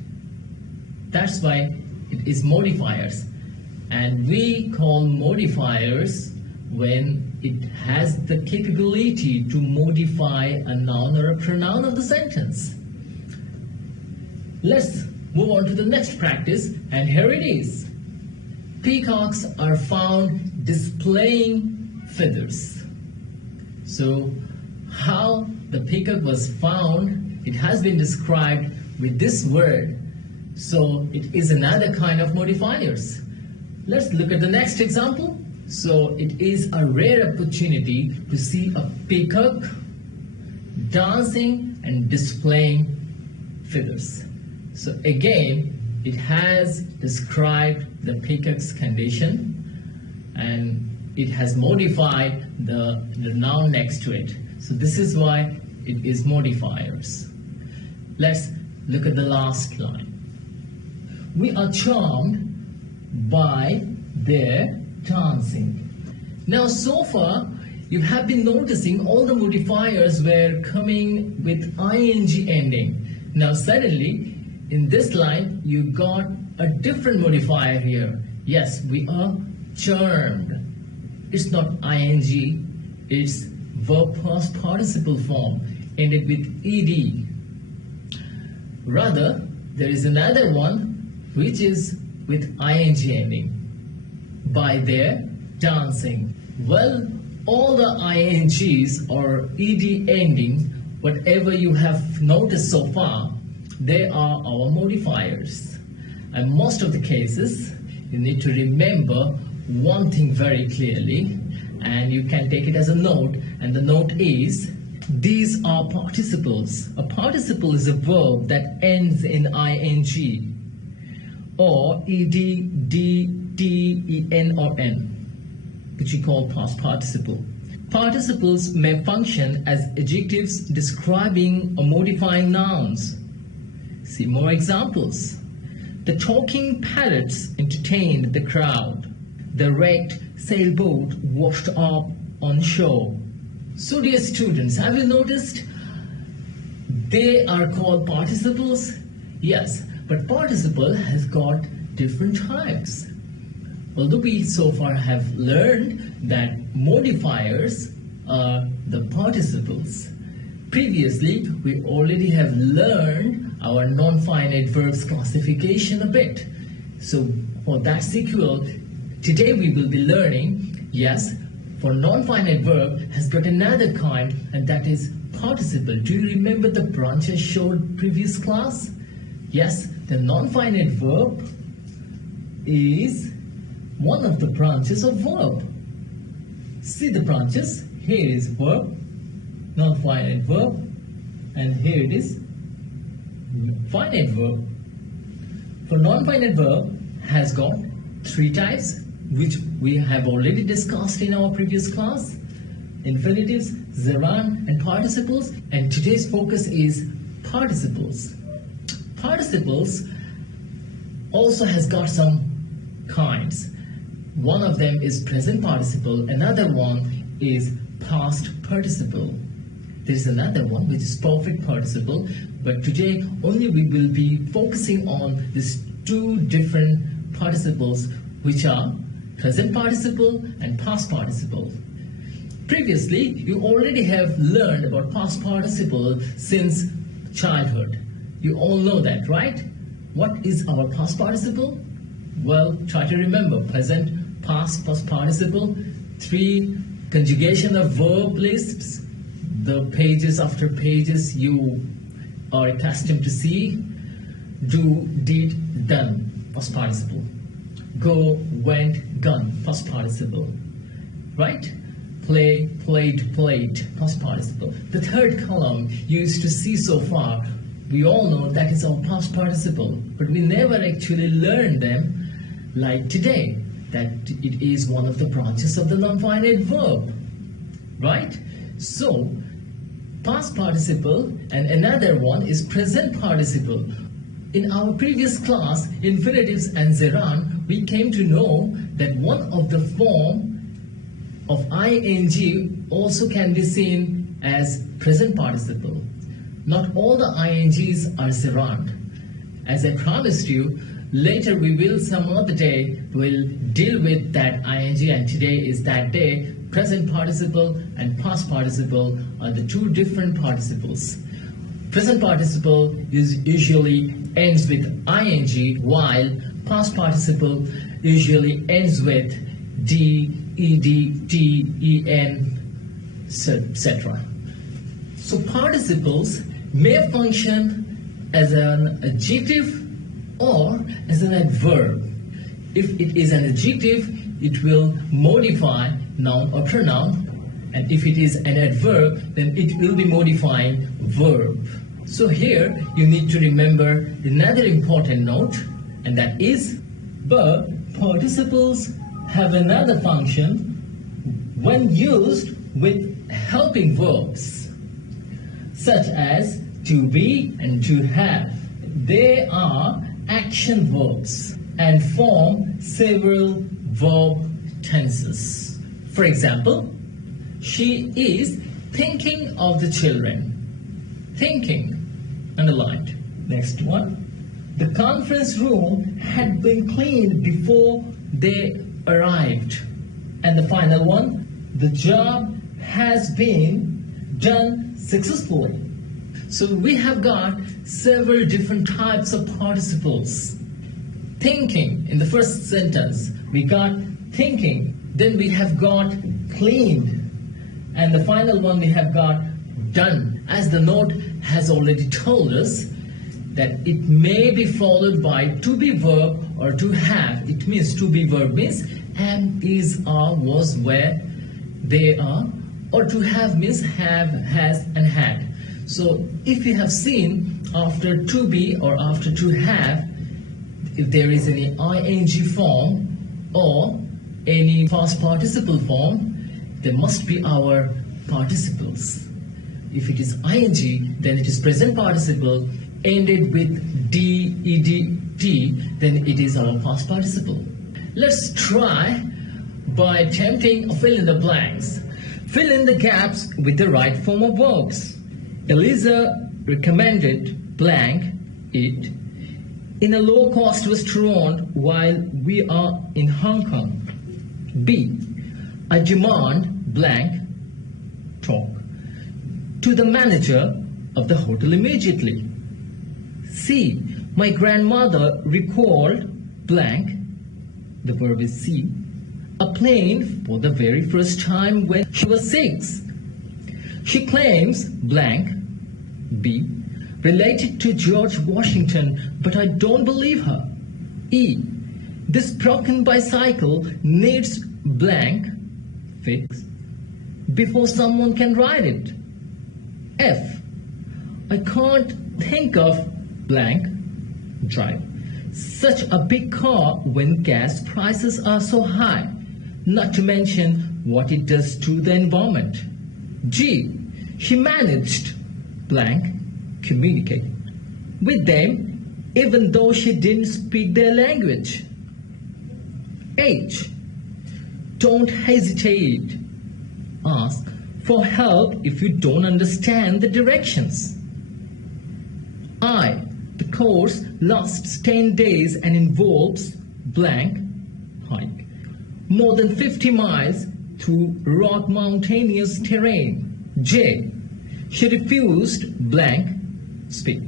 That's why it is modifiers. And we call modifiers when it has the capability to modify a noun or a pronoun of the sentence. Let's move on to the next practice, and here it is. Peacocks are found displaying feathers. So, how the peacock was found, it has been described with this word. So, it is another kind of modifiers. Let's look at the next example. So, it is a rare opportunity to see a peacock dancing and displaying feathers. So, again, it has described the peacock's condition and it has modified the noun next to it. So this is why it is modifiers. Let's look at the last line. We are charmed by their dancing. Now so far you have been noticing all the modifiers were coming with ing ending. Now suddenly in this line you got a different modifier here. Yes, we are charmed. It's not ing, it's verb past participle form ended with ed. Rather, there is another one which is with ing ending. By their dancing. Well, all the ings or ed endings, whatever you have noticed so far, they are our modifiers. And most of the cases, you need to remember one thing very clearly, and you can take it as a note, and the note is, these are participles. A participle is a verb that ends in ing, or ed, d, t, en, or n, which we call past participle. Participles may function as adjectives describing or modifying nouns. See more examples. The talking parrots entertained the crowd. The wrecked sailboat washed up on shore. So dear students, have you noticed they are called participles? Yes, but participle has got different types. Although we so far have learned that modifiers are the participles. Previously, we already have learned our non-finite verbs classification a bit. So for that sequel, today we will be learning, yes, for non-finite verb has got another kind, and that is participle. Do you remember the branch I showed previous class? Yes, the non-finite verb is one of the branches of verb. See the branches. Here is verb, non-finite verb, and here it is finite verb. For non-finite verb has got three types, which we have already discussed in our previous class: infinitives, gerund, and participles. And today's focus is participles. Participles also has got some kinds. One of them is present participle, another one is past participle. There is another one which is perfect participle, but today only we will be focusing on these two different participles, which are present participle and past participle. Previously, you already have learned about past participle since childhood. You all know that, right? What is our past participle? Well, try to remember: present, past participle, three conjugation of verb lists, the pages after pages you are accustomed to see: do, did, done, past participle; go, went, gone, past participle; right? Play, played, played, past participle. The third column you used to see so far, we all know that is our past participle, but we never actually learned them like today, that it is one of the branches of the non-finite verb, right? So, past participle, and another one is present participle. In our previous class, infinitives and gerund, we came to know that one of the form of ing also can be seen as present participle. Not all the ings are gerund. As I promised you, Later we will, some other day, will deal with that ing, and today is that day. Present participle and past participle are the two different participles. Present participle is usually ends with ing, while past participle usually ends with d, ed, t, en, etc. So participles may function as an adjective or as an adverb. If it is an adjective, it will modify noun or pronoun, and if it is an adverb, then it will be modifying verb. So here you need to remember another important note, and that is, but participles have another function when used with helping verbs, such as to be and to have. They are action verbs and form several verb tenses. For example, she is thinking of the children. Thinking, underlined. Next one. The conference room had been cleaned before they arrived. And the final one, the job has been done successfully. So we have got several different types of participles. Thinking, in the first sentence, we got thinking, then we have got cleaned, and the final one we have got done. As the note has already told us, that it may be followed by to be verb or to have. It means to be verb means am, is, are, was, were, they are, or to have means have, has, and had. So if you have seen after to be or after to have, if there is any ing form or any past participle form, there must be our participles. If it is ing, then it is present participle ended with d, ed, t, then it is our past participle. Let's try by attempting fill in the blanks. Fill in the gaps with the right form of verbs. Eliza recommended blank it in a low-cost restaurant while we are in Hong Kong. B. I demand blank talk to the manager of the hotel immediately. C. My grandmother recalled blank, the verb is see, a plane for the very first time when she was 6. She claims blank, B, related to George Washington, but I don't believe her. E. This broken bicycle needs blank, fix, before someone can ride it. F. I can't think of blank, drive such a big car when gas prices are so high, not to mention what it does to the environment. G. She managed blank, communicate with them even though she didn't speak their language. H. Don't hesitate. Ask for help if you don't understand the directions. I. The course lasts 10 days and involves blank, hike, more than 50 miles through rock mountainous terrain. J. She refused blank, speak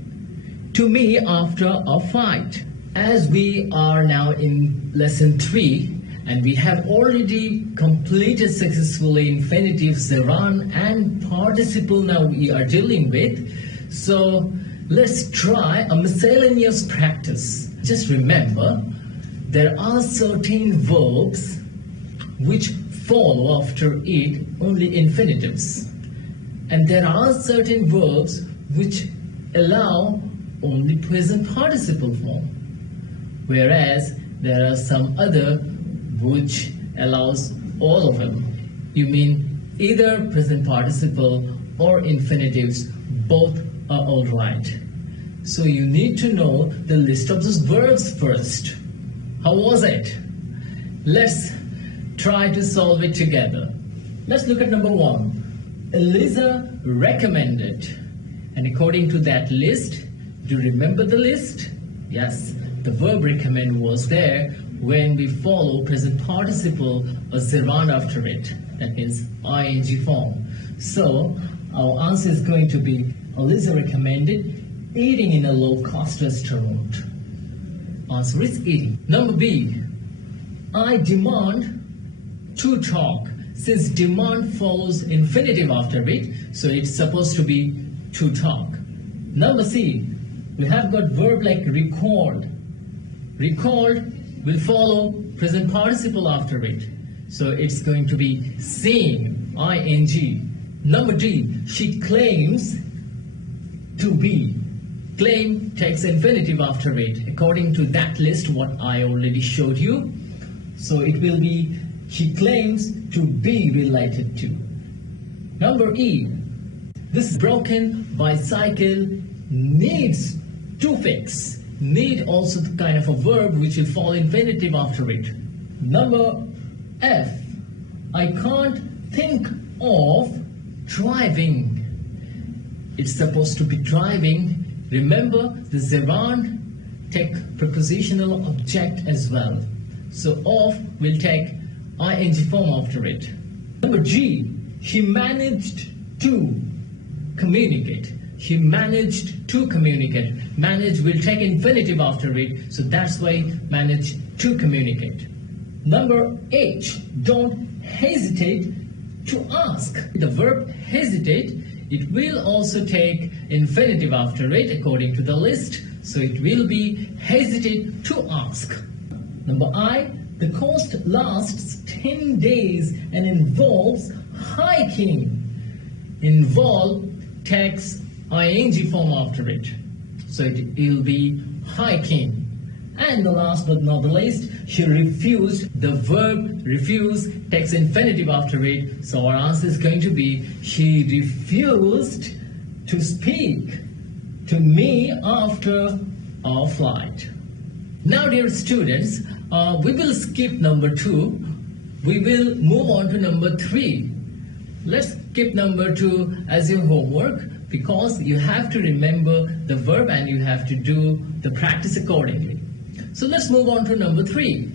to me after a fight. As we are now in lesson 3, and we have already completed successfully infinitives, the run and participle now we are dealing with. So let's try a miscellaneous practice. Just remember, there are certain verbs which follow after it only infinitives. And there are certain verbs which allow only present participle form. Whereas there are some other which allows all of them. You mean either present participle or infinitives, both are all right. So you need to know the list of those verbs first. How was it? Let's try to solve it together. Let's look at number 1. Eliza recommended. And according to that list, do you remember the list? Yes. the verb recommend was there when we follow present participle or gerund after it. That means ing form. So our answer is going to be Aliza recommended eating in a low-cost restaurant. Answer is eating. Number B, I demand to talk. Since demand follows infinitive after it, so it's supposed to be to talk. Number C, we have got verb like record. Record will follow present participle after it, so it's going to be seeing, ing. Number D, she claims to be. Claim takes infinitive after it, according to that list what I already showed you. So it will be she claims to be related to. Number E, this broken bicycle needs to fix. Need also the kind of a verb which will follow infinitive after it. Number F, I can't think of driving. It's supposed to be driving. Remember, the gerund take prepositional object as well. So of will take ing form after it. Number G, she managed to communicate. She managed to communicate. Manage will take infinitive after it, so that's why manage to communicate. Number H, don't hesitate to ask. The verb hesitate, it will also take infinitive after it according to the list, so it will be hesitate to ask. Number I, the course lasts 10 days and involves hiking. Involve takes ing form after it, so it will be hiking. And the last but not the least, she refused. The verb refuse takes infinitive after it, so our answer is going to be she refused to speak to me after our flight. Now, dear students, we will skip number 2. We will move on to number 3. Let's skip number 2 as your homework, because you have to remember the verb and you have to do the practice accordingly. So let's move on to number 3.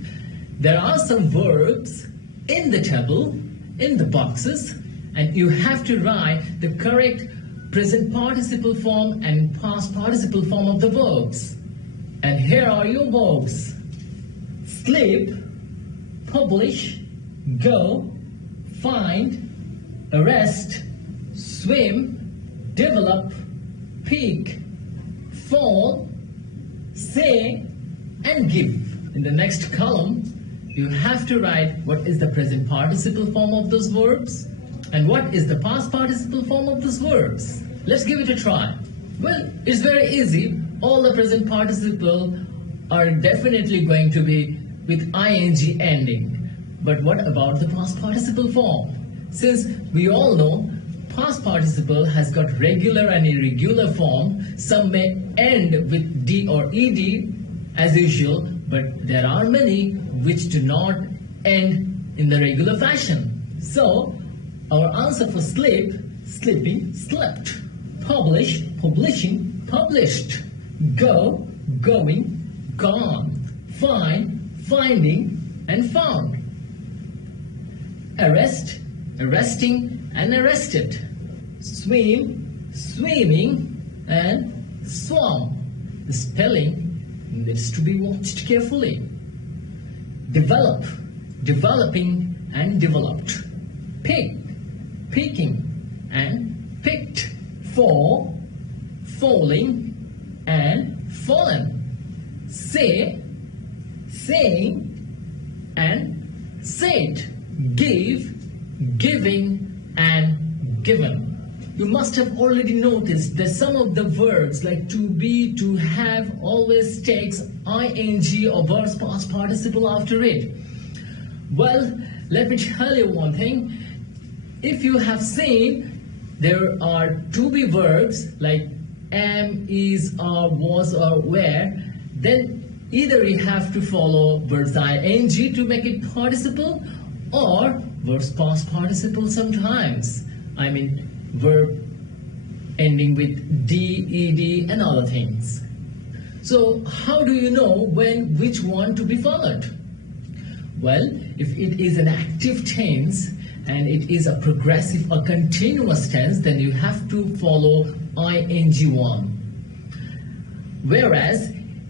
There are some verbs in the table, in the boxes, and you have to write the correct present participle form and past participle form of the verbs. And here are your verbs: sleep, publish, go, find, arrest, swim, develop, peak, fall, say, and give. In the next column, you have to write what is the present participle form of those verbs and what is the past participle form of those verbs. Let's give it a try. Well, it's very easy. All the present participle are definitely going to be with ing ending. But what about the past participle form? Since we all know past participle has got regular and irregular form, some may end with d or ed as usual, but there are many which do not end in the regular fashion. So our answer for sleep, sleeping, slept. Publish, publishing, published. Go, going, gone. Find, finding, and found. Arrest, arresting, and arrested. Swim, swimming, and swam. The spelling needs to be watched carefully. Develop, developing, and developed. Pick, picking, and picked. Fall, falling, and fallen. Say, saying, and said. Give, giving, and given. You must have already noticed that some of the verbs like to be, to have always takes ing or verbs past participle after it. Well, let me tell you one thing. If you have seen there are to be verbs like am, is, are, was, or were, then either you have to follow verbs ing to make it participle, or verbs past participle sometimes. I mean verb ending with d, ed, and other things. So how do you know when which one to be followed? Well, if it is an active tense and it is a progressive or continuous tense, then you have to follow ing1. Whereas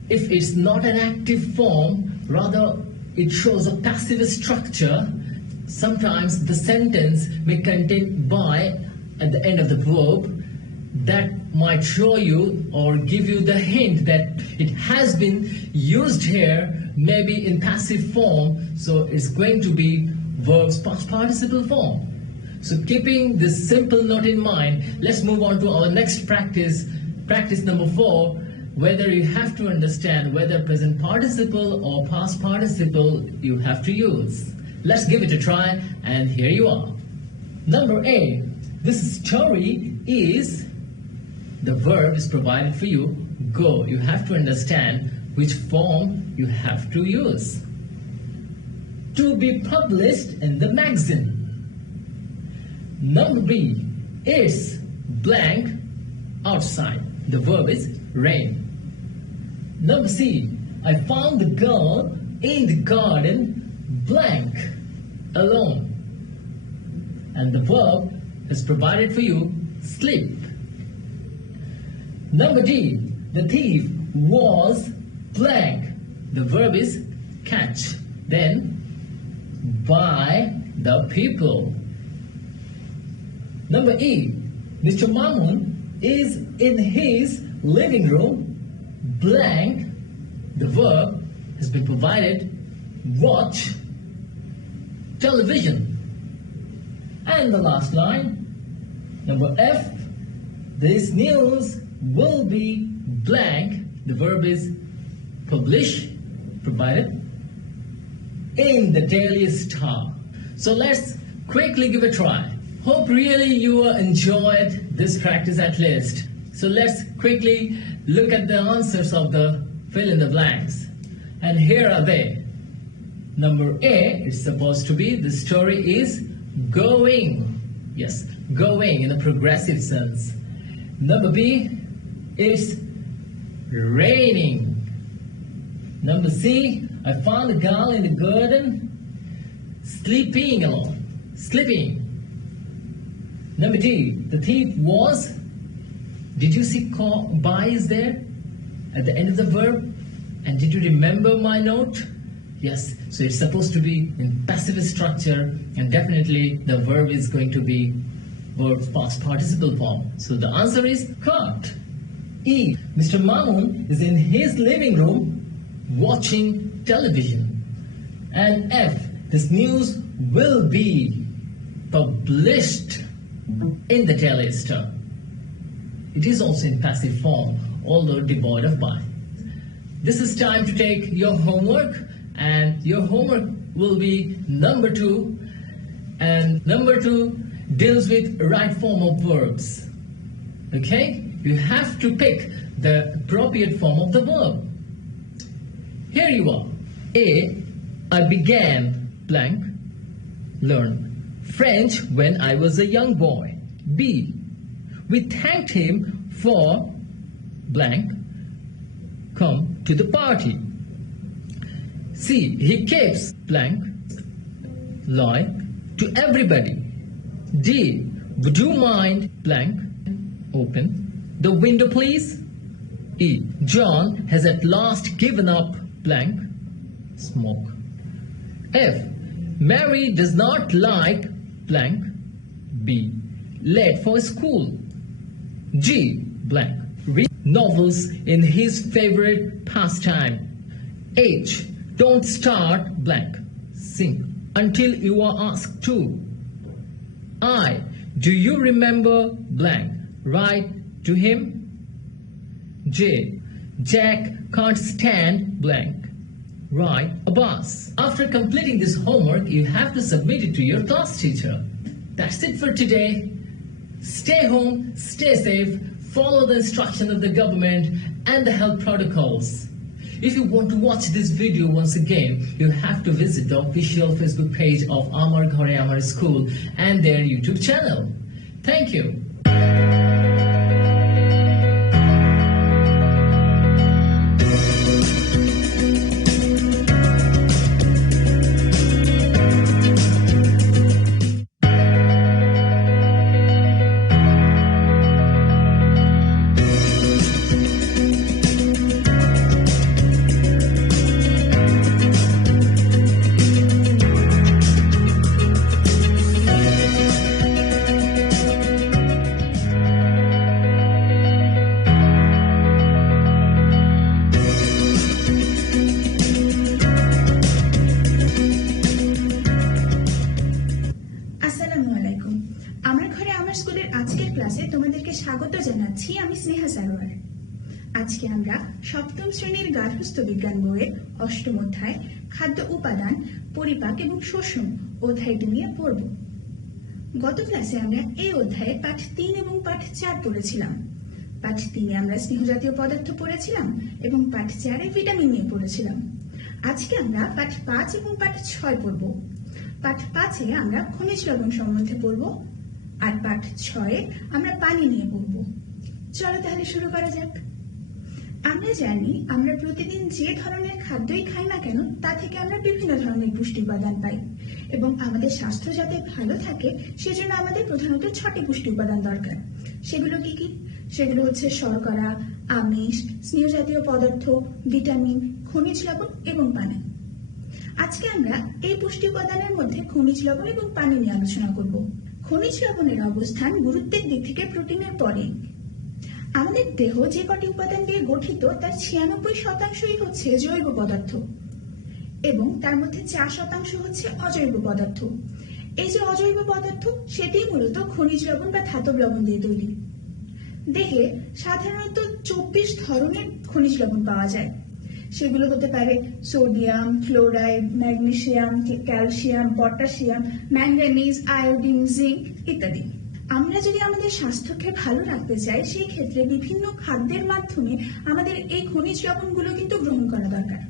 if it's not an active form, rather it shows a passive structure, sometimes the sentence may contain by at the end of the verb. That might show you or give you the hint that it has been used here, maybe in passive form, so it's going to be verb's past participle form. So keeping this simple note in mind, let's move on to our next practice, practice number 4, whether you have to understand whether present participle or past participle you have to use. Let's give it a try, and here you are. Number A, this story is, the verb is provided for you, go. You have to understand which form you have to use. To be published in the magazine. Number B, it's blank outside. The verb is rain. Number C, I found the girl in the garden blank, alone. And the verb is provided for you, sleep. Number D, the thief was blank. The verb is catch. Then by the people. Number E, Mr. Mamun is in his living room blank. The verb has been provided, watch television. And the last line, number F, this news will be blank. The verb is publish, provided in the Daily Star. So let's quickly give a try. Hope really you enjoyed this practice at least. So let's quickly look at the answers of the fill in the blanks. And here are they. Number A is supposed to be, the story is going. Yes, going in a progressive sense. Number B, it's raining. Number C, I found a girl in the garden sleeping alone. Sleeping. Number D, the thief was, did you see by is there at the end of the verb? And did you remember my note? Yes, so it's supposed to be in passive structure, and definitely the verb is going to be verb's past participle form. So the answer is caught. E, Mr. Mamun is in his living room watching television. And F, this news will be published in the Daily Star. It is also in passive form, although devoid of by. This is time to take your homework, and your homework will be number 2. And number 2 deals with right form of verbs. Okay? You have to pick the appropriate form of the verb. Here you are. A, I began blank, learn French when I was a young boy. B, we thanked him for blank, come to the party. C, he keeps blank, lie to everybody. D, would you mind blank, open the window please. E, John has at last given up blank, smoke. F, Mary does not like blank, be late for school. G, blank, read novels in his favorite pastime. H, don't start blank, sing until you are asked to. I, do you remember blank, write to him. J, Jack can't stand blank, ride a bus. After completing this homework, you have to submit it to your class teacher. That's it for today. Stay home, stay safe, follow the instruction of the government and the health protocols. If you want to watch this video once again, you have to visit the official Facebook page of Amar Ghore Amar School and their YouTube channel. Thank you. Sneha Sarwar. আজকে আমরা সপ্তম শ্রেণীর গার্হস্থ্য বিজ্ঞান বইয়ের অষ্টম অধ্যায় খাদ্য উপাদান, পরিপাক এবং শোষণ অধ্যায়টি নিয়ে পড়ব। গত ক্লাসে আমরা এই অধ্যায়ে পাঠ 3 এবং পাঠ 4 পড়েছিলাম। পাঠ 3-এ আমরা স্নেহজাতীয় পদার্থ পড়েছিলাম এবং পাঠ 4-এ ভিটামিন নিয়ে পড়েছিলাম। আজকে আমরা পাঠ 5 এবং পাঠ 6 পড়ব। পাঠ 5-এ আমরা খনিজ লবণ সম্বন্ধে পড়ব আর পাঠ 6-এ আমরা পানি নিয়ে পড়ব। চলো তাহলে শুরু করা যাক। আমরা জানি আমরা প্রতিদিন যে ধরনের খাদ্যই খাই না কেন তা থেকে আমরা বিভিন্ন ধরনের পুষ্টি উপাদান পাই এবং আমাদের স্বাস্থ্য যাতে ভালো থাকে সেজন্য আমাদের প্রধানত 6টি পুষ্টি উপাদান দরকার। সেগুলো কি কি? সেগুলো হচ্ছে শর্করা, আমিষ, স্নেহজাতীয় পদার্থ, ভিটামিন, খনিজ লবণ এবং পানি। আজকে আমরা এই পুষ্টি উপাদানের মধ্যে খনিজ লবণ এবং পানি নিয়ে আলোচনা করব। খনিজ লবণের অবস্থান গুরুত্বের দিক থেকে প্রোটিনের পরে। আমাদের দেহ যে কটি উপাদান দিয়ে গঠিত তার 96% হচ্ছে জৈব পদার্থ এবং তার মধ্যে 4% হচ্ছে অজৈব পদার্থ। এই যে অজৈব পদার্থ সেটি মূলত খনিজ লবণ বা ধাতব লবণ দিয়ে তৈরি। দেহে সাধারণত 24 ধরনের খনিজ লবণ পাওয়া যায়। সেগুলো হতে পারে sodium, fluoride, magnesium, calcium, potassium, manganese, iodine, zinc ইত্যাদি। আমরা যদি আমাদের স্বাস্থ্যকে ভালো রাখতে চাই সেই ক্ষেত্রে বিভিন্ন খাদ্যের মাধ্যমে আমাদের এই খনিজ লবণগুলো কিন্তু গ্রহণ করা দরকার।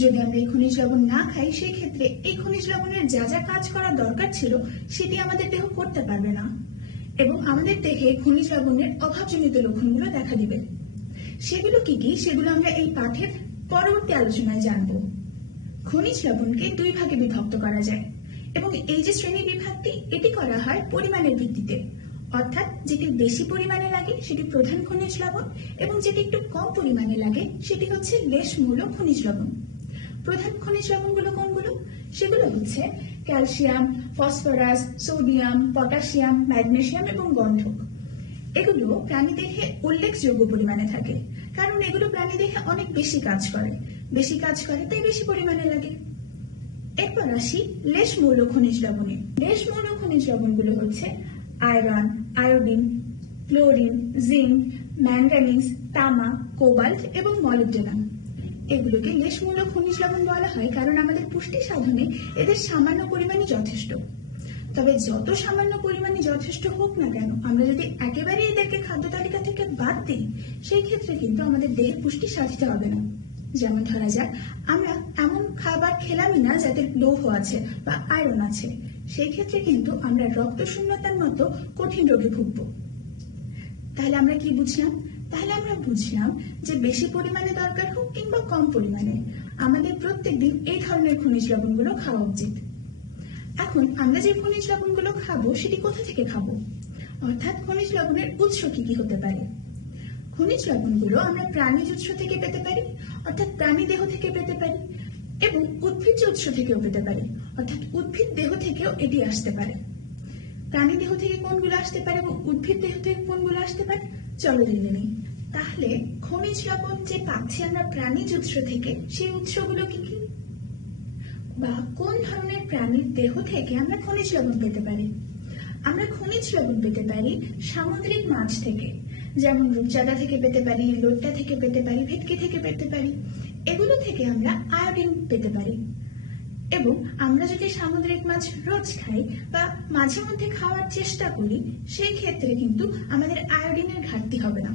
যদি আমরা এই খনিজ লবণ না খাই সেই ক্ষেত্রে এই খনিজ লবণের যা যা কাজ করা দরকার ছিল সেটি আমাদের দেহ করতে পারবে না এবং আমাদের দেহে খনিজ লবণের অভাবজনিত লক্ষণগুলো দেখা দিবে। সেগুলো কি কি সেগুলো আমরা এই পাঠের পরবর্তী আলোচনায় জানব। খনিজ লবণকে 2 ভাগে বিভক্ত করা যায় এবং এই যে শ্রেণী বিভাগটি এটি করা হয় পরিমাণের ভিত্তিতে, অর্থাৎ যেটি বেশি পরিমাণে লাগে সেটি প্রধান খনিজ লবণ এবং যেটি একটু কম পরিমাণে লাগে সেটি হচ্ছে লেশমূল খনিজ লবণ। প্রধান খনিজ লবণগুলো কোনগুলো? সেগুলো হচ্ছে calcium, phosphorus, sodium, potassium, magnesium এবং গন্ধক। এগুলো প্রাণীদেহে উল্লেখযোগ্য পরিমাণে থাকে কারণ এগুলো প্রাণীদেহে অনেক বেশি কাজ করে তাই বেশি পরিমাণে লাগে। এরপর আসি লেশমূল খনিজ লবণে। লেশমূল খনিজ লবণগুলো হচ্ছে iron, iodine, chlorine, zinc, manganese, তামা, কোবাল্ট এবং মলিবডেনাম। এগুলোকে লেশমূল খনিজ লবণ বলা হয় কারণ আমাদের পুষ্টি সাধনে এদের সামান্য পরিমাণই যথেষ্ট। তবে যত সামান্য পরিমাণে যথেষ্ট হোক না কেন আমরা যদি একেবারে এদেরকে খাদ্য তালিকা থেকে বাদ দিই সেই ক্ষেত্রে কিন্তু আমাদের দেহের পুষ্টি সাধিত হবে না। যেমন ধরা যাক আমরা এমন খাবার খেলামই না যাতে লৌহ আছে বা আয়রন আছে, সেই ক্ষেত্রে কিন্তু আমরা রক্ত শূন্যতার মতো কঠিন রোগে ভুগব। তাহলে আমরা কি বুঝলাম? তাহলে আমরা বুঝলাম যে বেশি পরিমাণে দরকার হোক কিংবা কম পরিমাণে আমাদের প্রত্যেকদিন এই ধরনের খনিজ লবণগুলো খাওয়া উচিত। এখন আমরা যে খনিজ লবণগুলো খাবো সেটি কোথা থেকে খাবো, অর্থাৎ খনিজ লবণের উৎস কি কি হতে পারে? খনিজ লবণগুলো আমরা প্রাণীজ উৎস থেকে পেতে পারি, অর্থাৎ প্রাণী দেহ থেকে পেতে পারি, এবং উদ্ভিজ্জ উৎস থেকেও পেতে পারি, অর্থাৎ উদ্ভিদ দেহ থেকেও এটি আসতে পারে। প্রাণী দেহ থেকে কোনগুলো আসতে পারে এবং উদ্ভিদ দেহ থেকে কোনগুলো আসতে পারে চলো জেনে নেই। তাহলে খনিজ লবণ যে পাচ্ছি আমরা প্রাণীজ উৎস থেকে সেই উৎসগুলো কি কি বা কোন ধরনের প্রাণীর দেহ থেকে আমরা খনিজ লবণ পেতে পারি? আমরা খনিজ লবণ পেতে পারি সামুদ্রিক মাছ থেকে, যেমন রূপচাঁদা থেকে পেতে পারি, লোট্টা থেকে পেতে পারি, ভেটকি থেকে পেতে পারি। এগুলো থেকে আমরা আয়োডিন পেতে পারি এবং আমরা যদি সামুদ্রিক মাছ রোজ খাই বা মাঝে মধ্যে খাওয়ার চেষ্টা করি সেই ক্ষেত্রে কিন্তু আমাদের আয়োডিনের ঘাটতি হবে না।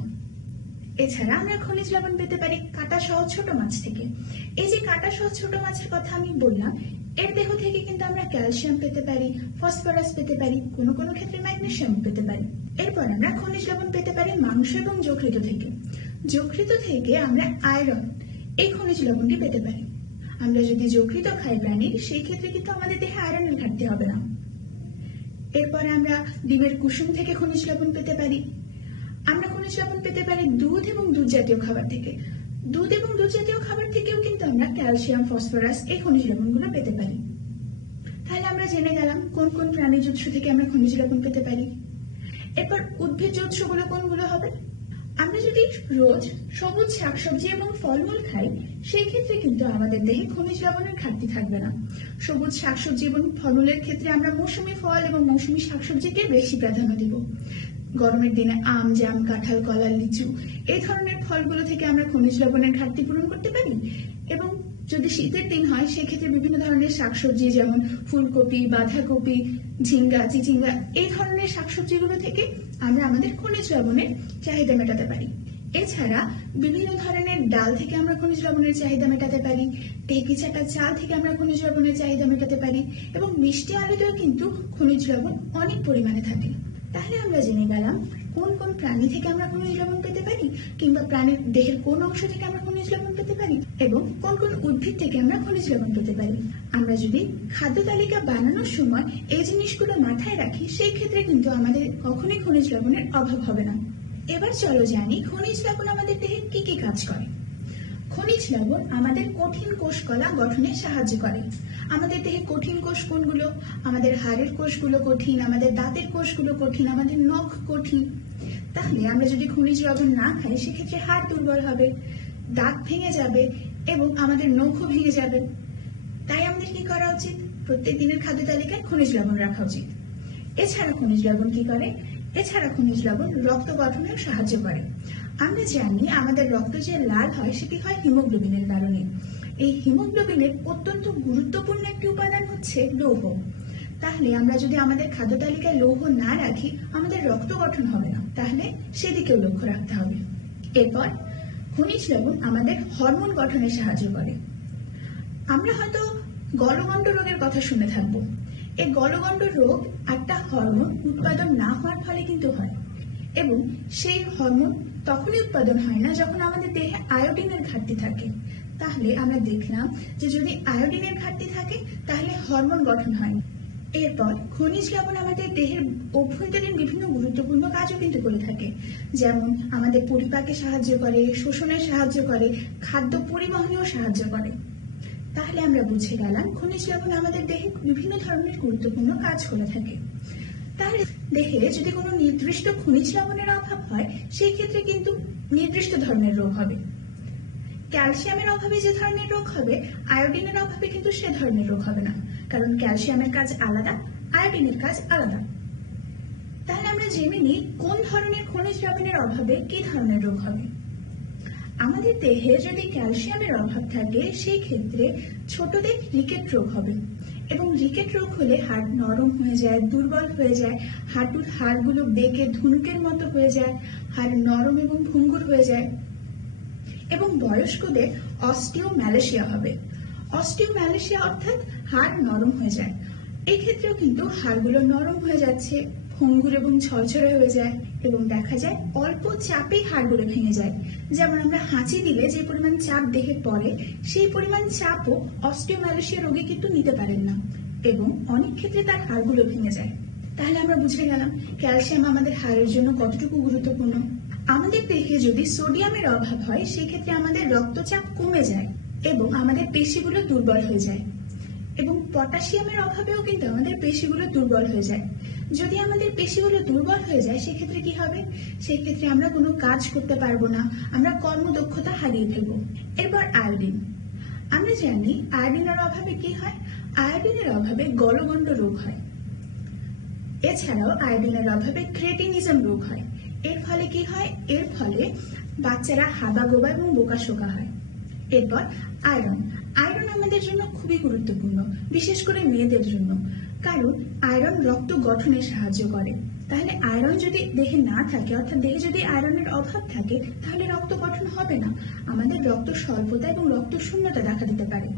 এছাড়া আমরা খনিজ লবণ পেতে পারি কাঁটা সহ ছোট মাছ থেকে। এই যে কাঁটা সহ ছোট মাছের কথা আমি বললাম এর দেহ থেকে কিন্তু আমরা ক্যালসিয়াম পেতে পারি, ফসফরাস পেতে পারি, কোনো কোনো ক্ষেত্রে ম্যাগনেসিয়াম পেতে পারি। এরপর আমরা খনিজ লবণ পেতে পারি মাংস এবং যকৃৎ থেকে। যকৃৎ থেকে আমরা আয়রন এই খনিজ লবণটি পেতে পারি। আমরা যদি যকৃৎ খাই প্রাণীর সেই ক্ষেত্রে কিন্তু আমাদের দেহে আয়রনের ঘাটতি হবে না। এরপর আমরা ডিমের কুসুম থেকে খনিজ লবণ পেতে পারি। আমরা খনিজ লবণ পেতে পারি দুধ এবং দুধ জাতীয় খাবার থেকে। দুধ এবং দুধ জাতীয় খাবার থেকেও কিন্তু আমরা ক্যালসিয়াম, ফসফরাস এই খনিজ লবণগুলো পেতে পারি। তাহলে আমরা জেনে গেলাম কোন কোন প্রাণীজ উৎস থেকে আমরা খনিজ লবণ পেতে পারি। এরপর উদ্ভিজ্জ উৎসগুলো কোনগুলো হবে? আমরা যদি রোজ সবুজ শাকসবজি এবং ফলমূল খাই সেই ক্ষেত্রে কিন্তু আমাদের দেহে খনিজ লবণের ঘাটতি থাকবে না। সবুজ শাকসবজি এবং ফলমূলের ক্ষেত্রে আমরা মৌসুমী ফল এবং মৌসুমী শাকসবজিকে বেশি প্রাধান্য দিব। গরমের দিনে আম, জাম, কাঁঠাল, কলা, লিচু এই ধরনের ফলগুলো থেকে আমরা খনিজ লবণের ঘাটতি পূরণ করতে পারি। এবং যদি শীতের দিন হয় সেক্ষেত্রে বিভিন্ন ধরনের শাকসবজি যেমন ফুলকপি, বাঁধাকপি, ঝিঙ্গা, চিচিঙ্গা এই ধরনের শাকসবজিগুলো থেকে আমরা আমাদের খনিজ লবণের চাহিদা মেটাতে পারি। এছাড়া বিভিন্ন ধরনের ডাল থেকে আমরা খনিজ লবণের চাহিদা মেটাতে পারি, ঢেঁকি ছাটা চাল থেকে আমরা খনিজ লবণের চাহিদা মেটাতে পারি এবং মিষ্টি আলুতেও কিন্তু খনিজ লবণ অনেক পরিমাণে থাকে। তাহলে আমরা জেনে গেলাম কোন কোন প্রাণী থেকে আমরা খনিজ লবণ পেতে পারি, কিংবা প্রাণীর দেহের কোন অংশ থেকে আমরা খনিজ লবণ পেতে পারি এবং কোন কোন উদ্ভিদ থেকে আমরা খনিজ লবণ পেতে পারি। আমরা যদি খাদ্য তালিকা বানানোর সময় এই জিনিসগুলো মাথায় রাখি সেই ক্ষেত্রে কিন্তু আমাদের কখনোই খনিজ লবণের অভাব হবে না। এবার চলো জানি খনিজ লবণ আমাদের দেহে কি কি কাজ করে। খনিজ লবণ আমাদের কঠিন কোষকলা গঠনে সাহায্য করে। আমাদের দেহে কঠিন কোষ কোনগুলো? আমাদের হাড়ের কোষগুলো কঠিন, আমাদের দাঁতের কোষগুলো কঠিন, আমাদের নখ কঠিন। তাহলে আমরা যদি খনিজ লবণ না খাই সেক্ষেত্রে হাড় দুর্বল হবে, দাঁত ভেঙে যাবে এবং আমাদের নখও ভেঙে যাবে। তাই আমাদের কি করা উচিত? প্রত্যেক দিনের খাদ্য তালিকায় খনিজ লবণ রাখা উচিত। এছাড়া খনিজ লবণ কি করে? এছাড়া খনিজ লবণ রক্ত গঠনেও সাহায্য করে। আমরা জানি আমাদের রক্ত যে লাল হয় সেটি হয় হিমোগ্লোবিনের কারণে। এই হিমোগ্লোবিনের অত্যন্ত গুরুত্বপূর্ণ একটি উপাদান হচ্ছে লৌহ। তাহলে আমরা যদি আমাদের খাদ্য তালিকায় লৌহ না রাখি আমাদের রক্ত গঠন হবে না, তাহলে সেদিকেও লক্ষ্য রাখতে হবে। এরপর খনিজ লবণ আমাদের হরমোন গঠনে সাহায্য করে। আমরা হয়তো গলগণ্ড রোগের কথা শুনে থাকবো। এই গলগণ্ড রোগ একটা হরমোন উৎপাদন না হওয়ার ফলে কিন্তু হয় এবং সেই হরমোন তখনই উৎপাদন হয় না যখন আমাদের দেহে আয়োডিনের ঘাটতি থাকে। তাহলে আমরা দেখলাম যে যদি আয়োডিনের ঘাটতি থাকে তাহলে হরমোন গঠন হয় না। এরপর খনিজ লবণ আমাদের দেহের অভ্যন্তরীণ বিভিন্ন গুরুত্বপূর্ণ কাজও কিন্তু করে থাকে, যেমন আমাদের পরিপাকে সাহায্য করে, শোষণে সাহায্য করে, খাদ্য পরিবহনেও সাহায্য করে। তাহলে আমরা বুঝে গেলাম খনিজ লবণ আমাদের দেহে বিভিন্ন ধরনের গুরুত্বপূর্ণ কাজ করে থাকে। তাহলে দেহে যদি কোনো নির্দিষ্ট খনিজ লবণের অভাব হয় সেই ক্ষেত্রে কিন্তু নির্দিষ্ট ধরনের রোগ হবে। ক্যালসিয়ামের অভাবে যে ধরনের রোগ হবে, আয়োডিনের অভাবে কিন্তু সে ধরনের রোগ হবে না, কারণ ক্যালসিয়ামের কাজ আলাদা, আয়োডিনের কাজ আলাদা। তাহলে আমরা জেনে নিই কোন ধরনের খনিজ লবণের অভাবে কি ধরনের রোগ হবে। আমাদের দেহে যদি ক্যালসিয়ামের অভাব থাকে সেই ক্ষেত্রে ছোটদের রিকেট রোগ হবে এবং রিকেট রোগ হলে হাড় নরম হয়ে যায়, দুর্বল হয়ে যায়, হাঁটুর হাড়গুলো বেঁকে ধনুকের মতো হয়ে যায়, হাড় নরম এবং ভঙ্গুর হয়ে যায়। এবং বয়স্কদের অস্টিওম্যালেশিয়া হবে। অস্টিওম্যালেশিয়া অর্থাৎ হাড় নরম হয়ে যায়। এই ক্ষেত্রেও কিন্তু হাড়গুলো নরম হয়ে যাচ্ছে, ভঙ্গুর এবং ঝরঝরে হয়ে যায় এবং দেখা যায় অল্প চাপেই হাড়গুলো ভেঙে যায়। যেমন আমরা হাঁচি দিলে যে পরিমাণ চাপ দেহে পড়ে সেই পরিমাণ চাপও অস্টিওম্যালেশিয়া রোগী কিন্তু নিতে পারেন না এবং অনেক ক্ষেত্রে তার হাড়গুলো ভেঙে যায়। তাহলে আমরা বুঝে গেলাম ক্যালসিয়াম আমাদের হাড়ের জন্য কতটুকু গুরুত্বপূর্ণ। আমাদের দেহে যদি সোডিয়ামের অভাব হয় সেক্ষেত্রে আমাদের রক্তচাপ কমে যায় এবং আমাদের পেশিগুলো দুর্বল হয়ে যায়। এবং পটাশিয়ামের অভাবেও কিন্তু আমাদের পেশিগুলো দুর্বল হয়ে যায়। যদি আমাদের পেশিগুলো দুর্বল হয়ে যায় সেক্ষেত্রে কি হবে? সেক্ষেত্রে আমরা কোনো কাজ করতে পারবো না, আমরা কর্মদক্ষতা হারিয়ে ফেলবো। এরপর আয়োডিন। আমরা জানি আয়োডিনের অভাবে কি হয়? আয়োডিনের অভাবে গলগণ্ড রোগ হয়। এছাড়াও আয়োডিনের অভাবে ক্রেটিনিজম রোগ হয়। এর ফলে কি হয়? এর ফলে বাচ্চারা হাবাগোবা এবং বোকাশোকা হয়। এরপর আয়রন। আয়রন আমাদের জন্য খুবই গুরুত্বপূর্ণ, বিশেষ করে মেয়েদের জন্য, কারণ আয়রন রক্ত গঠনে সাহায্য করে। তাহলে আয়রন যদি দেহে না থাকে, অর্থাৎ দেহে যদি আয়রনের অভাব থাকে তাহলে রক্ত গঠন হবে না, আমাদের রক্ত স্বল্পতা এবং রক্ত শূন্যতা দেখা দিতে পারে।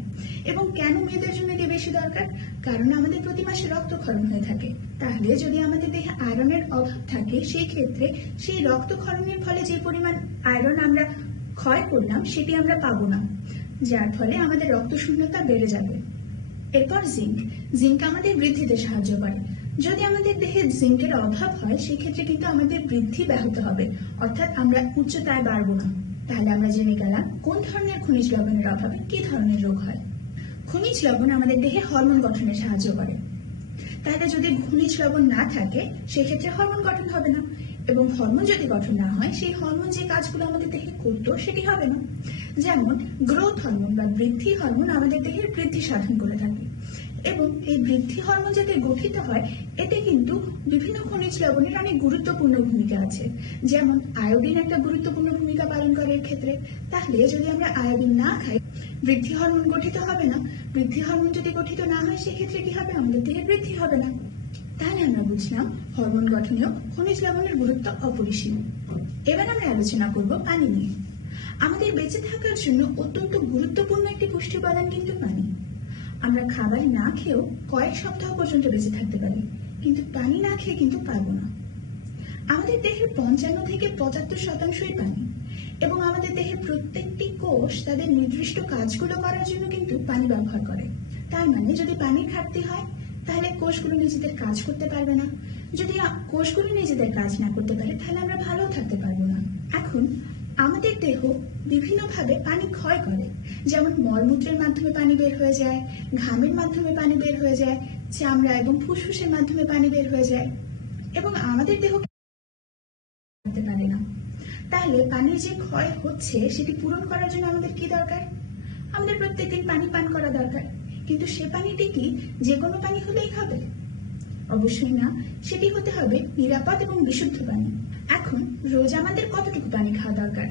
এবং কেন মেয়েদের জন্য এটি বেশি দরকার? কারণ আমাদের প্রতি মাসে রক্তক্ষরণ হয়ে থাকে। তাহলে যদি আমাদের দেহে আয়রনের অভাব থাকে সেই ক্ষেত্রে সেই রক্তক্ষরণের ফলে যে পরিমাণ আয়রন আমরা ক্ষয় করলাম সেটি আমরা পাবো না, যার ফলে আমাদের রক্ত শূন্যতা বেড়ে যাবে। এরপর জিঙ্ক। জিঙ্ক আমাদের বৃদ্ধিতে সাহায্য করে। যদি আমাদের দেহে জিঙ্কের অভাব হয় সেক্ষেত্রে কিন্তু আমাদের বৃদ্ধি ব্যাহত হবে, অর্থাৎ আমরা উচ্চতায় বাড়বো না। তাহলে আমরা জেনে গেলাম কোন ধরনের খনিজ লবণের অভাবে কি ধরনের রোগ হয়। খনিজ লবণ আমাদের দেহে হরমোন গঠনে সাহায্য করে। তাহলে যদি খনিজ লবণ না থাকে সেক্ষেত্রে হরমোন গঠন হবে না, এবং হরমোন যদি গঠন না হয় সেই হরমোন যে কাজগুলো আমাদের দেহে করতো সেটি হবে না। যেমন গ্রোথ হরমোন বা বৃদ্ধি হরমোন আমাদের দেহের বৃদ্ধি সাধন করে থাকে এবং এই বৃদ্ধি হরমোন যাতে গঠিত হয় এতে কিন্তু বিভিন্ন খনিজ লবণের অনেক গুরুত্বপূর্ণ ভূমিকা আছে। যেমন আয়োডিন একটা গুরুত্বপূর্ণ ভূমিকা পালন করে এর ক্ষেত্রে। তাহলে যদি আমরা আয়োডিন না খাই বৃদ্ধি হরমোন গঠিত হবে না। বৃদ্ধি হরমোন যদি গঠিত না হয় সেক্ষেত্রে কি হবে, আমাদের দেহে বৃদ্ধি হবে না। তাহলে আমরা বুঝলাম হরমোন গঠনেও খনিজ লবণের গুরুত্ব অপরিসীম। এবার আমরা আলোচনা করব পানি নিয়ে। আমাদের বেঁচে থাকার জন্য অত্যন্ত গুরুত্বপূর্ণ একটি পুষ্টি উপাদান কিন্তু পানি। আমরা খাবার না খেয়েও কয়েক সপ্তাহ পর্যন্ত বেঁচে থাকতে পারি, কিন্তু পানি না খেয়ে কিন্তু পারবো না। আমাদের দেহের 55 থেকে 75% পানি, এবং আমাদের দেহের প্রত্যেকটি কোষ তাদের নির্দিষ্ট কাজগুলো করার জন্য কিন্তু পানি ব্যবহার করে। তার মানে যদি পানির ঘাটতি হয় তাহলে কোষগুলো নিজেদের কাজ করতে পারবে না। যদি কোষগুলো নিজেদের কাজ না করতে পারে তাহলে আমরা ভালো থাকতে পারবো না। এখন আমাদের দেহ বিভিন্নভাবে পানি ক্ষয় করে, যেমন মলমূত্রের মাধ্যমে পানি বের হয়ে যায়, ঘামের মাধ্যমে পানি বের হয়ে যায়, চামড়া এবং ফুসফুসের মাধ্যমে পানি বের হয়ে যায়, এবং আমাদের দেহ করতে পারে না। তাহলে পানির যে ক্ষয় হচ্ছে সেটি পূরণ করার জন্য আমাদের কি দরকার? আমাদের প্রত্যেকদিন পানি পান করা দরকার। কিন্তু সে পানিটি কি যে কোনো পানি হলেই হবে? অবশ্যই না, সেটি হতে হবে নিরাপদ এবং বিশুদ্ধ পানি। এখন রোজ আমাদের কতটুকু পানি খাওয়া দরকার?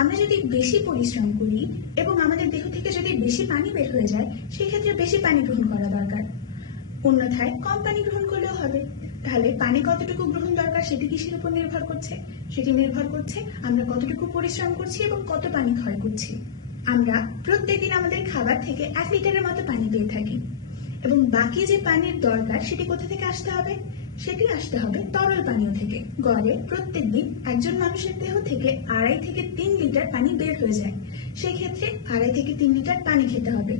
আমরা যদি বেশি পরিশ্রম করি এবং আমাদের দেহ থেকে যদি বেশি পানি বের হয়ে যায় সেক্ষেত্রে বেশি পানি গ্রহণ করা দরকার। অন্যথায় কম পানি গ্রহণ করলেও হবে। তাহলে পানি কতটুকু গ্রহণ দরকার সেটি কিসের উপর নির্ভর করছে? সেটি নির্ভর করছে আমরা কতটুকু পরিশ্রম করছি এবং কত পানি ক্ষয় করছি। আমরা প্রত্যেকদিন আমাদের খাবার থেকে 1 লিটারের মতো পানি পেয়ে থাকি, এবং বাকি যে পানির দরকার সেটি কোথা থেকে আসতে হবে? সেটি আসতে হবে তরল পানীয় থেকে। গড়ে প্রত্যেকদিন একজন মানুষের দেহ থেকে 2.5 থেকে 3 লিটার পানি বের হয়ে যায়। সেই ক্ষেত্রে 2.5 থেকে 3 লিটার পানি খেতে হবে।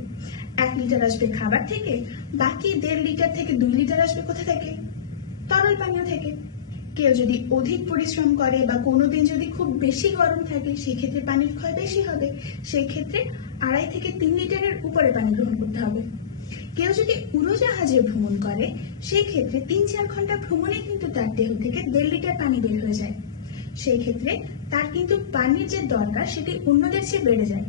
1 লিটার আসবে খাবার থেকে, বাকি 1.5 লিটার থেকে 2 লিটার আসবে কোথা থেকে? তরল পানীয় থেকে। কেউ যদি অধিক পরিশ্রম করে বা কোনোদিন যদি খুব বেশি গরম থাকে সেক্ষেত্রে পানির ক্ষয় বেশি হবে। সেই ক্ষেত্রে 2.5 থেকে 3 লিটারের উপরে পানি গ্রহণ করতে হবে। কেউ যদি উড়োজাহাজে ভ্রমণ করে সেই ক্ষেত্রে 3-4 ঘন্টা ভ্রমণে কিন্তু তার দেহ থেকে 1.5 লিটার পানি বের হয়ে যায়। সেই ক্ষেত্রে তার কিন্তু পানির যে দরকার সেটি অন্যদের চেয়ে বেড়ে যায়।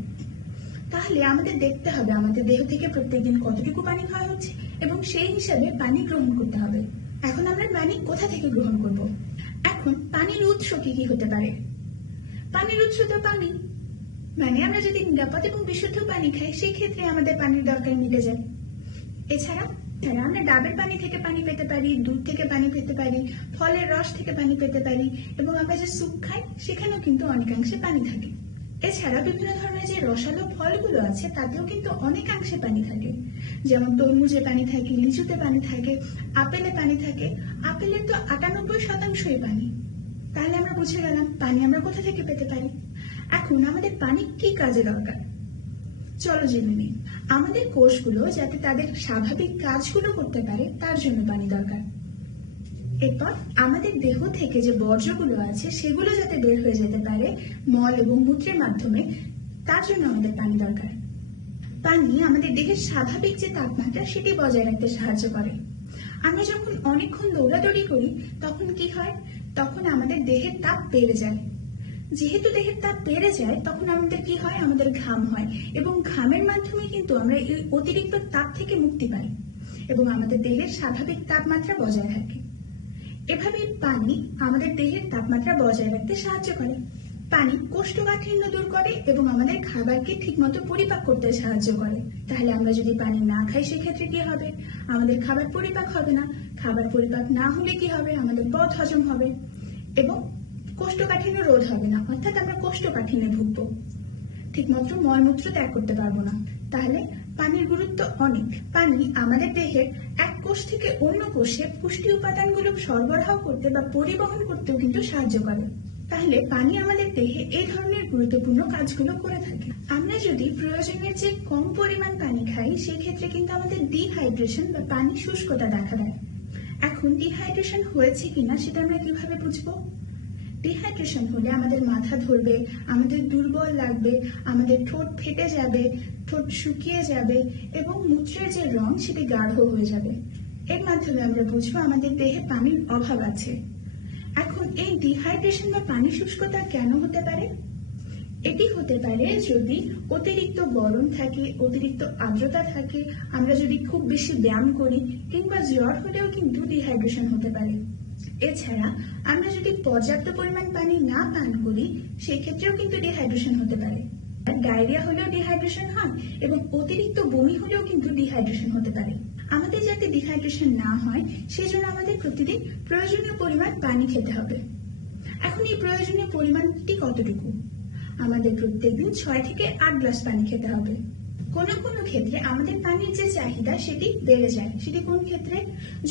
তাহলে আমাদের দেখতে হবে আমাদের দেহ থেকে প্রত্যেকদিন কতটুকু পানি খাওয়া হচ্ছে এবং সেই হিসাবে পানি গ্রহণ করতে হবে। এখন আমরা পানি কোথা থেকে গ্রহণ করব? এখন পানির উৎস কি কি হতে পারে? পানির উৎস তো পানি, মানে আমরা যদি নিরাপদ এবং বিশুদ্ধ পানি খাই সেই ক্ষেত্রে আমাদের পানির দরকার মিটে যায়। এছাড়া আমরা ডাবের পানি থেকে পানি পেতে পারি, দুধ থেকে পানি পেতে পারি, ফলের রস থেকে পানি পেতে পারি, এবং আমরা যে স্যুপ খাই সেখানেও কিন্তু অনেকাংশে পানি থাকে। এছাড়া বিভিন্ন ধরনের যে রসালো ফলগুলো আছে তাতেও কিন্তু অনেকাংশে পানি থাকে। যেমন তরমুজে পানি থাকে, লিচুতে পানি থাকে, আপেলে পানি থাকে। আপেলের তো 98%ই পানি। তাহলে আমরা বুঝে গেলাম পানি আমরা কোথা থেকে পেতে পারি। এখন আমাদের পানি কি কাজে দরকার চলো জেনে নিই। আমাদের কোষগুলো যাতে তাদের স্বাভাবিক কাজগুলো করতে পারে তার জন্য পানি দরকার। এরপর আমাদের দেহ থেকে যে বর্জ্যগুলো আছে সেগুলো যাতে বের হয়ে যেতে পারে মল এবং মূত্রের মাধ্যমে, তার জন্য আমাদের পানি দরকার। পানি আমাদের দেহের স্বাভাবিক যে তাপমাত্রা সেটি বজায় রাখতে সাহায্য করে। আমরা যখন অনেকক্ষণ দৌড়াদৌড়ি করি তখন কি হয়? তখন আমাদের দেহের তাপ বেড়ে যায়। যেহেতু দেহের তাপ বেড়ে যায় তখন আমাদের কি হয়? আমাদের ঘাম হয়, এবং ঘামের মাধ্যমে কিন্তু আমরা এই অতিরিক্ত তাপ থেকে মুক্তি পাই এবং আমাদের দেহের স্বাভাবিক তাপমাত্রা বজায় থাকে। এভাবে পানি আমাদের দেহের তাপমাত্রা বজায় রাখতে সাহায্য করে। পানি কোষ্ঠকাঠিন্য দূর করে এবং আমাদের খাবারকে ঠিকমতো পরিপাক করতে সাহায্য করে। তাহলে আমরা যদি পানি না খাই সেক্ষেত্রে কি হবে? আমাদের খাবার পরিপাক হবে না। খাবার পরিপাক না হলে কি হবে? আমাদের পথ হজম হবে এবং কোষ্ঠকাঠিন্য রোধ হবে না, অর্থাৎ আমরা কোষ্ঠকাঠিন্যে ভুগবো, ঠিকমতো মলমূত্র ত্যাগ করতে পারবো না। তাহলে পানির গুরুত্ব অনেক। পানি আমাদের দেহের এক কোষ থেকে অন্য কোষে পুষ্টি উপাদানগুলো সরবরাহ করতে বা পরিবহন করতেও কিন্তু সাহায্য করে। তাহলে পানি আমাদের দেহে এই ধরনের গুরুত্বপূর্ণ কাজগুলো করে থাকে। আমরা যদি প্রয়োজনের চেয়ে কম পরিমাণ পানি খাই সেই ক্ষেত্রে কিন্তু আমাদের ডিহাইড্রেশন বা পানি শুষ্কতা দেখা দেয়। এখন ডিহাইড্রেশন হয়েছে কিনা সেটা আমরা কিভাবে বুঝবো? ডিহাইড্রেশন হলে আমাদের মাথা ধরবে, আমাদের দুর্বল লাগবে, আমাদের ঠোঁট ফেটে যাবে, ঠোঁট শুকিয়ে যাবে এবং মূত্রের যে রং সেটি গাঢ় হয়ে যাবে। এর মাধ্যমে আমরা বুঝবো আমাদের দেহে পানির অভাব আছে। এখন এই ডিহাইড্রেশন বা পানি শুষ্কতা কেন হতে পারে? এটি হতে পারে যদি অতিরিক্ত গরম থাকে, অতিরিক্ত আর্দ্রতা থাকে, আমরা যদি খুব বেশি ব্যায়াম করি, কিংবা জ্বর হলেও কিন্তু ডিহাইড্রেশন হতে পারে। এছাড়া আমরা যদি পর্যাপ্ত পরিমাণ পানি না পান করি, সেক্ষেত্রেও কিন্তু ডিহাইড্রেশন হতে পারে। ডায়রিয়া হলেও ডিহাইড্রেশন হয় এবং অতিরিক্ত বমি হলেও কিন্তু ডিহাইড্রেশন হতে পারে। আমাদের যাতে ডিহাইড্রেশন না হয় সেজন্য আমাদের প্রতিদিন প্রয়োজনীয় পরিমাণ পানি খেতে হবে। এখন এই প্রয়োজনীয় পরিমাণটি কতটুকু? আমাদের প্রত্যেকদিন 6 থেকে 8 গ্লাস পানি খেতে হবে। কোনো কোনো ক্ষেত্রে আমাদের পানির যে চাহিদা সেটি বেড়ে যায়। সেটি কোন ক্ষেত্রে?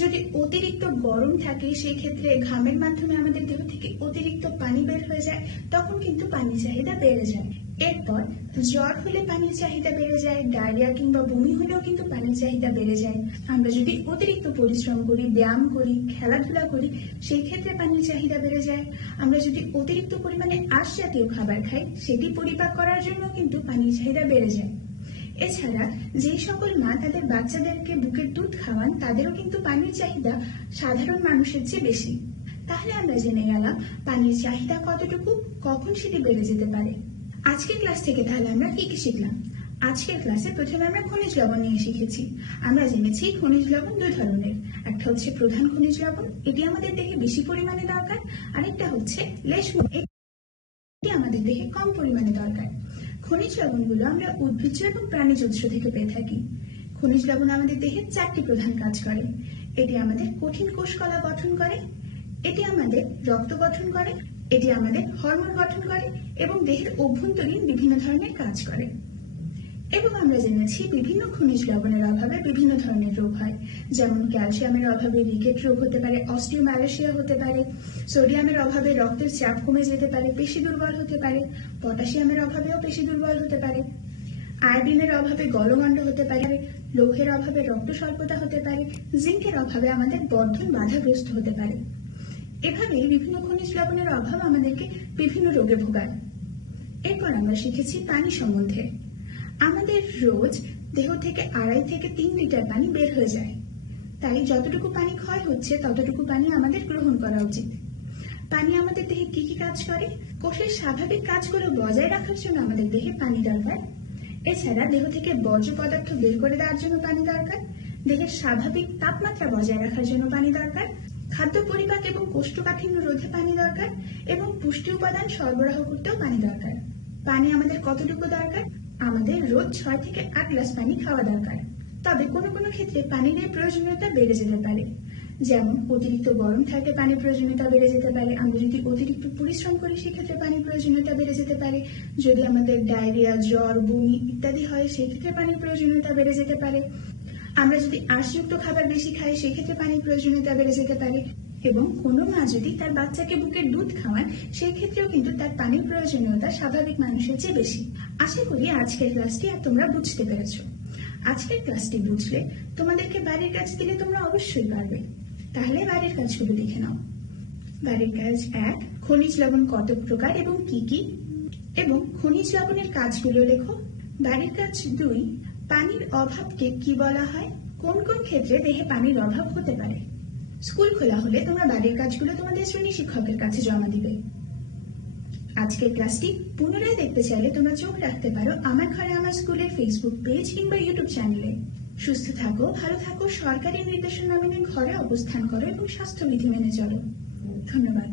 যদি অতিরিক্ত গরম থাকে, সেই ক্ষেত্রে ঘামের মাধ্যমে আমাদের দেহ থেকে অতিরিক্ত পানি বের হয়ে যায়, তখন কিন্তু পানির চাহিদা বেড়ে যায়। এরপর জ্বর হলে পানির চাহিদা বেড়ে যায়, ডায়রিয়া কিংবা বমি হলেও কিন্তু পানির চাহিদা বেড়ে যায়। আমরা যদি অতিরিক্ত পরিশ্রম করি, ব্যায়াম করি, খেলাধুলা করি, সেই ক্ষেত্রে পানির চাহিদা বেড়ে যায়। আমরা যদি অতিরিক্ত পরিমাণে আঁশ জাতীয় খাবার খাই, সেটি পরিপাক করার জন্য কিন্তু পানির চাহিদা বেড়ে যায়। এছাড়া যেই সকল মা তাদের বাচ্চাদেরকে বুকের দুধ খাওয়ান, তাদেরও কিন্তু পানির চাহিদা সাধারণ মানুষের চেয়ে বেশি। তাহলে আমরা জেনে গেলাম পানির চাহিদা কতটুকু, কখন সেটি বেড়ে যেতে পারে। আজকের ক্লাস থেকে তাহলে আমরা কি কি শিখলাম? আজকের ক্লাসে প্রথমে আমরা খনিজ লবণ নিয়ে শিখেছি। আমরা জেনেছি খনিজ লবণ 2 ধরনের। একটা হচ্ছে প্রধান খনিজ লবণ, এটি আমাদের দেহে বেশি পরিমাণে দরকার। আরেকটা হচ্ছে লেশমূল, এটি আমাদের দেহে কম পরিমাণে দরকার। খনিজ লবণগুলো আমরা উদ্ভিজ্জ এবং প্রাণীজ উৎস থেকে পেয়ে থাকি। খনিজ লবণ আমাদের দেহে 4টি প্রধান কাজ করে। এটি আমাদের কঠিন কোষকলা গঠন করে, এটি আমাদের রক্ত গঠন করে, এটি আমাদের হরমোন গঠন করে এবং দেহের অভ্যন্তরীণ বিভিন্ন ধরনের কাজ করে। এবং আমরা জেনেছি বিভিন্ন খনিজ লবণের অভাবে বিভিন্ন ধরনের রোগ হয়, যেমন ক্যালসিয়ামের অভাবে রিকেট রোগ হতে পারে, অস্টিওম্যালেশিয়া হতে পারে, সোডিয়ামের অভাবে রক্তের চাপ কমে যেতে পারে, পেশি দুর্বল হতে পারে, পটাশিয়ামের অভাবেও পেশি দুর্বল হতে পারে, আয়োডিনের অভাবে গলগণ্ড হতে পারে, লৌহের অভাবে রক্ত স্বল্পতা হতে পারে, জিঙ্কের অভাবে আমাদের বর্ধন বাধাগ্রস্ত হতে পারে। এভাবে বিভিন্ন খনিজ লবণের অভাব আমাদেরকে বিভিন্ন রোগে ভোগায়। এরপর আমরা শিখেছি পানি সম্বন্ধে। আমাদের রোজ দেহ থেকে 2.5 থেকে 3 লিটার পানি বের হয়ে যায়। তাই যতটুকু পানি ক্ষয় হচ্ছে ততটুকু পানি আমাদের গ্রহণ করা উচিত। পানি আমাদের দেহে কি কি কাজ করে? কোষের স্বাভাবিক কাজগুলো বজায় রাখার জন্য আমাদের দেহে পানি দরকার। এছাড়া দেহ থেকে বর্জ্য পদার্থ বের করে দেওয়ার জন্য পানি দরকার। দেহের স্বাভাবিক তাপমাত্রা বজায় রাখার জন্য পানি দরকার। খাদ্য পরিপাক এবং কোষ্ঠকাঠিন্য রোধে পানি দরকার এবং পুষ্টি উপাদান সরবরাহ করতেও পানি দরকার। পানি আমাদের কতটুকু দরকার? আমাদের রোজ 6 থেকে 8 গ্লাস পানি খাওয়া দরকার। তবে কোনো কোনো ক্ষেত্রে পানির এই প্রয়োজনীয়তা বেড়ে যেতে পারে। যেমন অতিরিক্ত গরম থাকলে পানির প্রয়োজনীয়তা বেড়ে যেতে পারে। আমরা যদি অতিরিক্ত পরিশ্রম করি সেক্ষেত্রে পানির প্রয়োজনীয়তা বেড়ে যেতে পারে। যদি আমাদের ডায়রিয়া, জ্বর, বমি ইত্যাদি হয় সেই ক্ষেত্রে পানির প্রয়োজনীয়তা বেড়ে যেতে পারে। আমরা যদি আঁশযুক্ত খাবার বেশি খাই সেক্ষেত্রে পানির প্রয়োজনীয়তা বেড়ে যেতে পারে। এবং কোনো মা যদি তার বাচ্চাকে বুকের দুধ খাওয়ান সেই ক্ষেত্রেও কিন্তু তার পানির প্রয়োজনীয়তা স্বাভাবিক মানুষের চেয়ে বেশি। আশা করি আজকের ক্লাসটি আর তোমরা বুঝতে পেরেছো। আজকের ক্লাসটি বুঝলে তোমাদেরকে বাড়ির কাজ দিলে তোমরা অবশ্যই পারবে। তাহলে বাড়ির কাজগুলো দেখে নাও। বাড়ির কাজ 1, খনিজ লবণ কত প্রকার এবং কি কি, এবং খনিজ লবণের কাজগুলো লেখো। বাড়ির কাজ 2, পানির অভাবকে কি বলা হয়? কোন কোন ক্ষেত্রে দেহে পানির অভাব হতে পারে? স্কুল খোলা হলে তোমরা বাড়ির কাজগুলো তোমাদের শ্রেণী শিক্ষকের কাছে জমা দিবে। আজকের ক্লাসটি পুনরায় দেখতে চাইলে তোমরা চোখ রাখতে পারো আমার ঘরে আমার স্কুলের ফেসবুক পেজ কিংবা ইউটিউব চ্যানেলে। সুস্থ থাকো, ভালো থাকো, সরকারি নির্দেশনা মেনে ঘরে অবস্থান করো এবং স্বাস্থ্যবিধি মেনে চলো। ধন্যবাদ।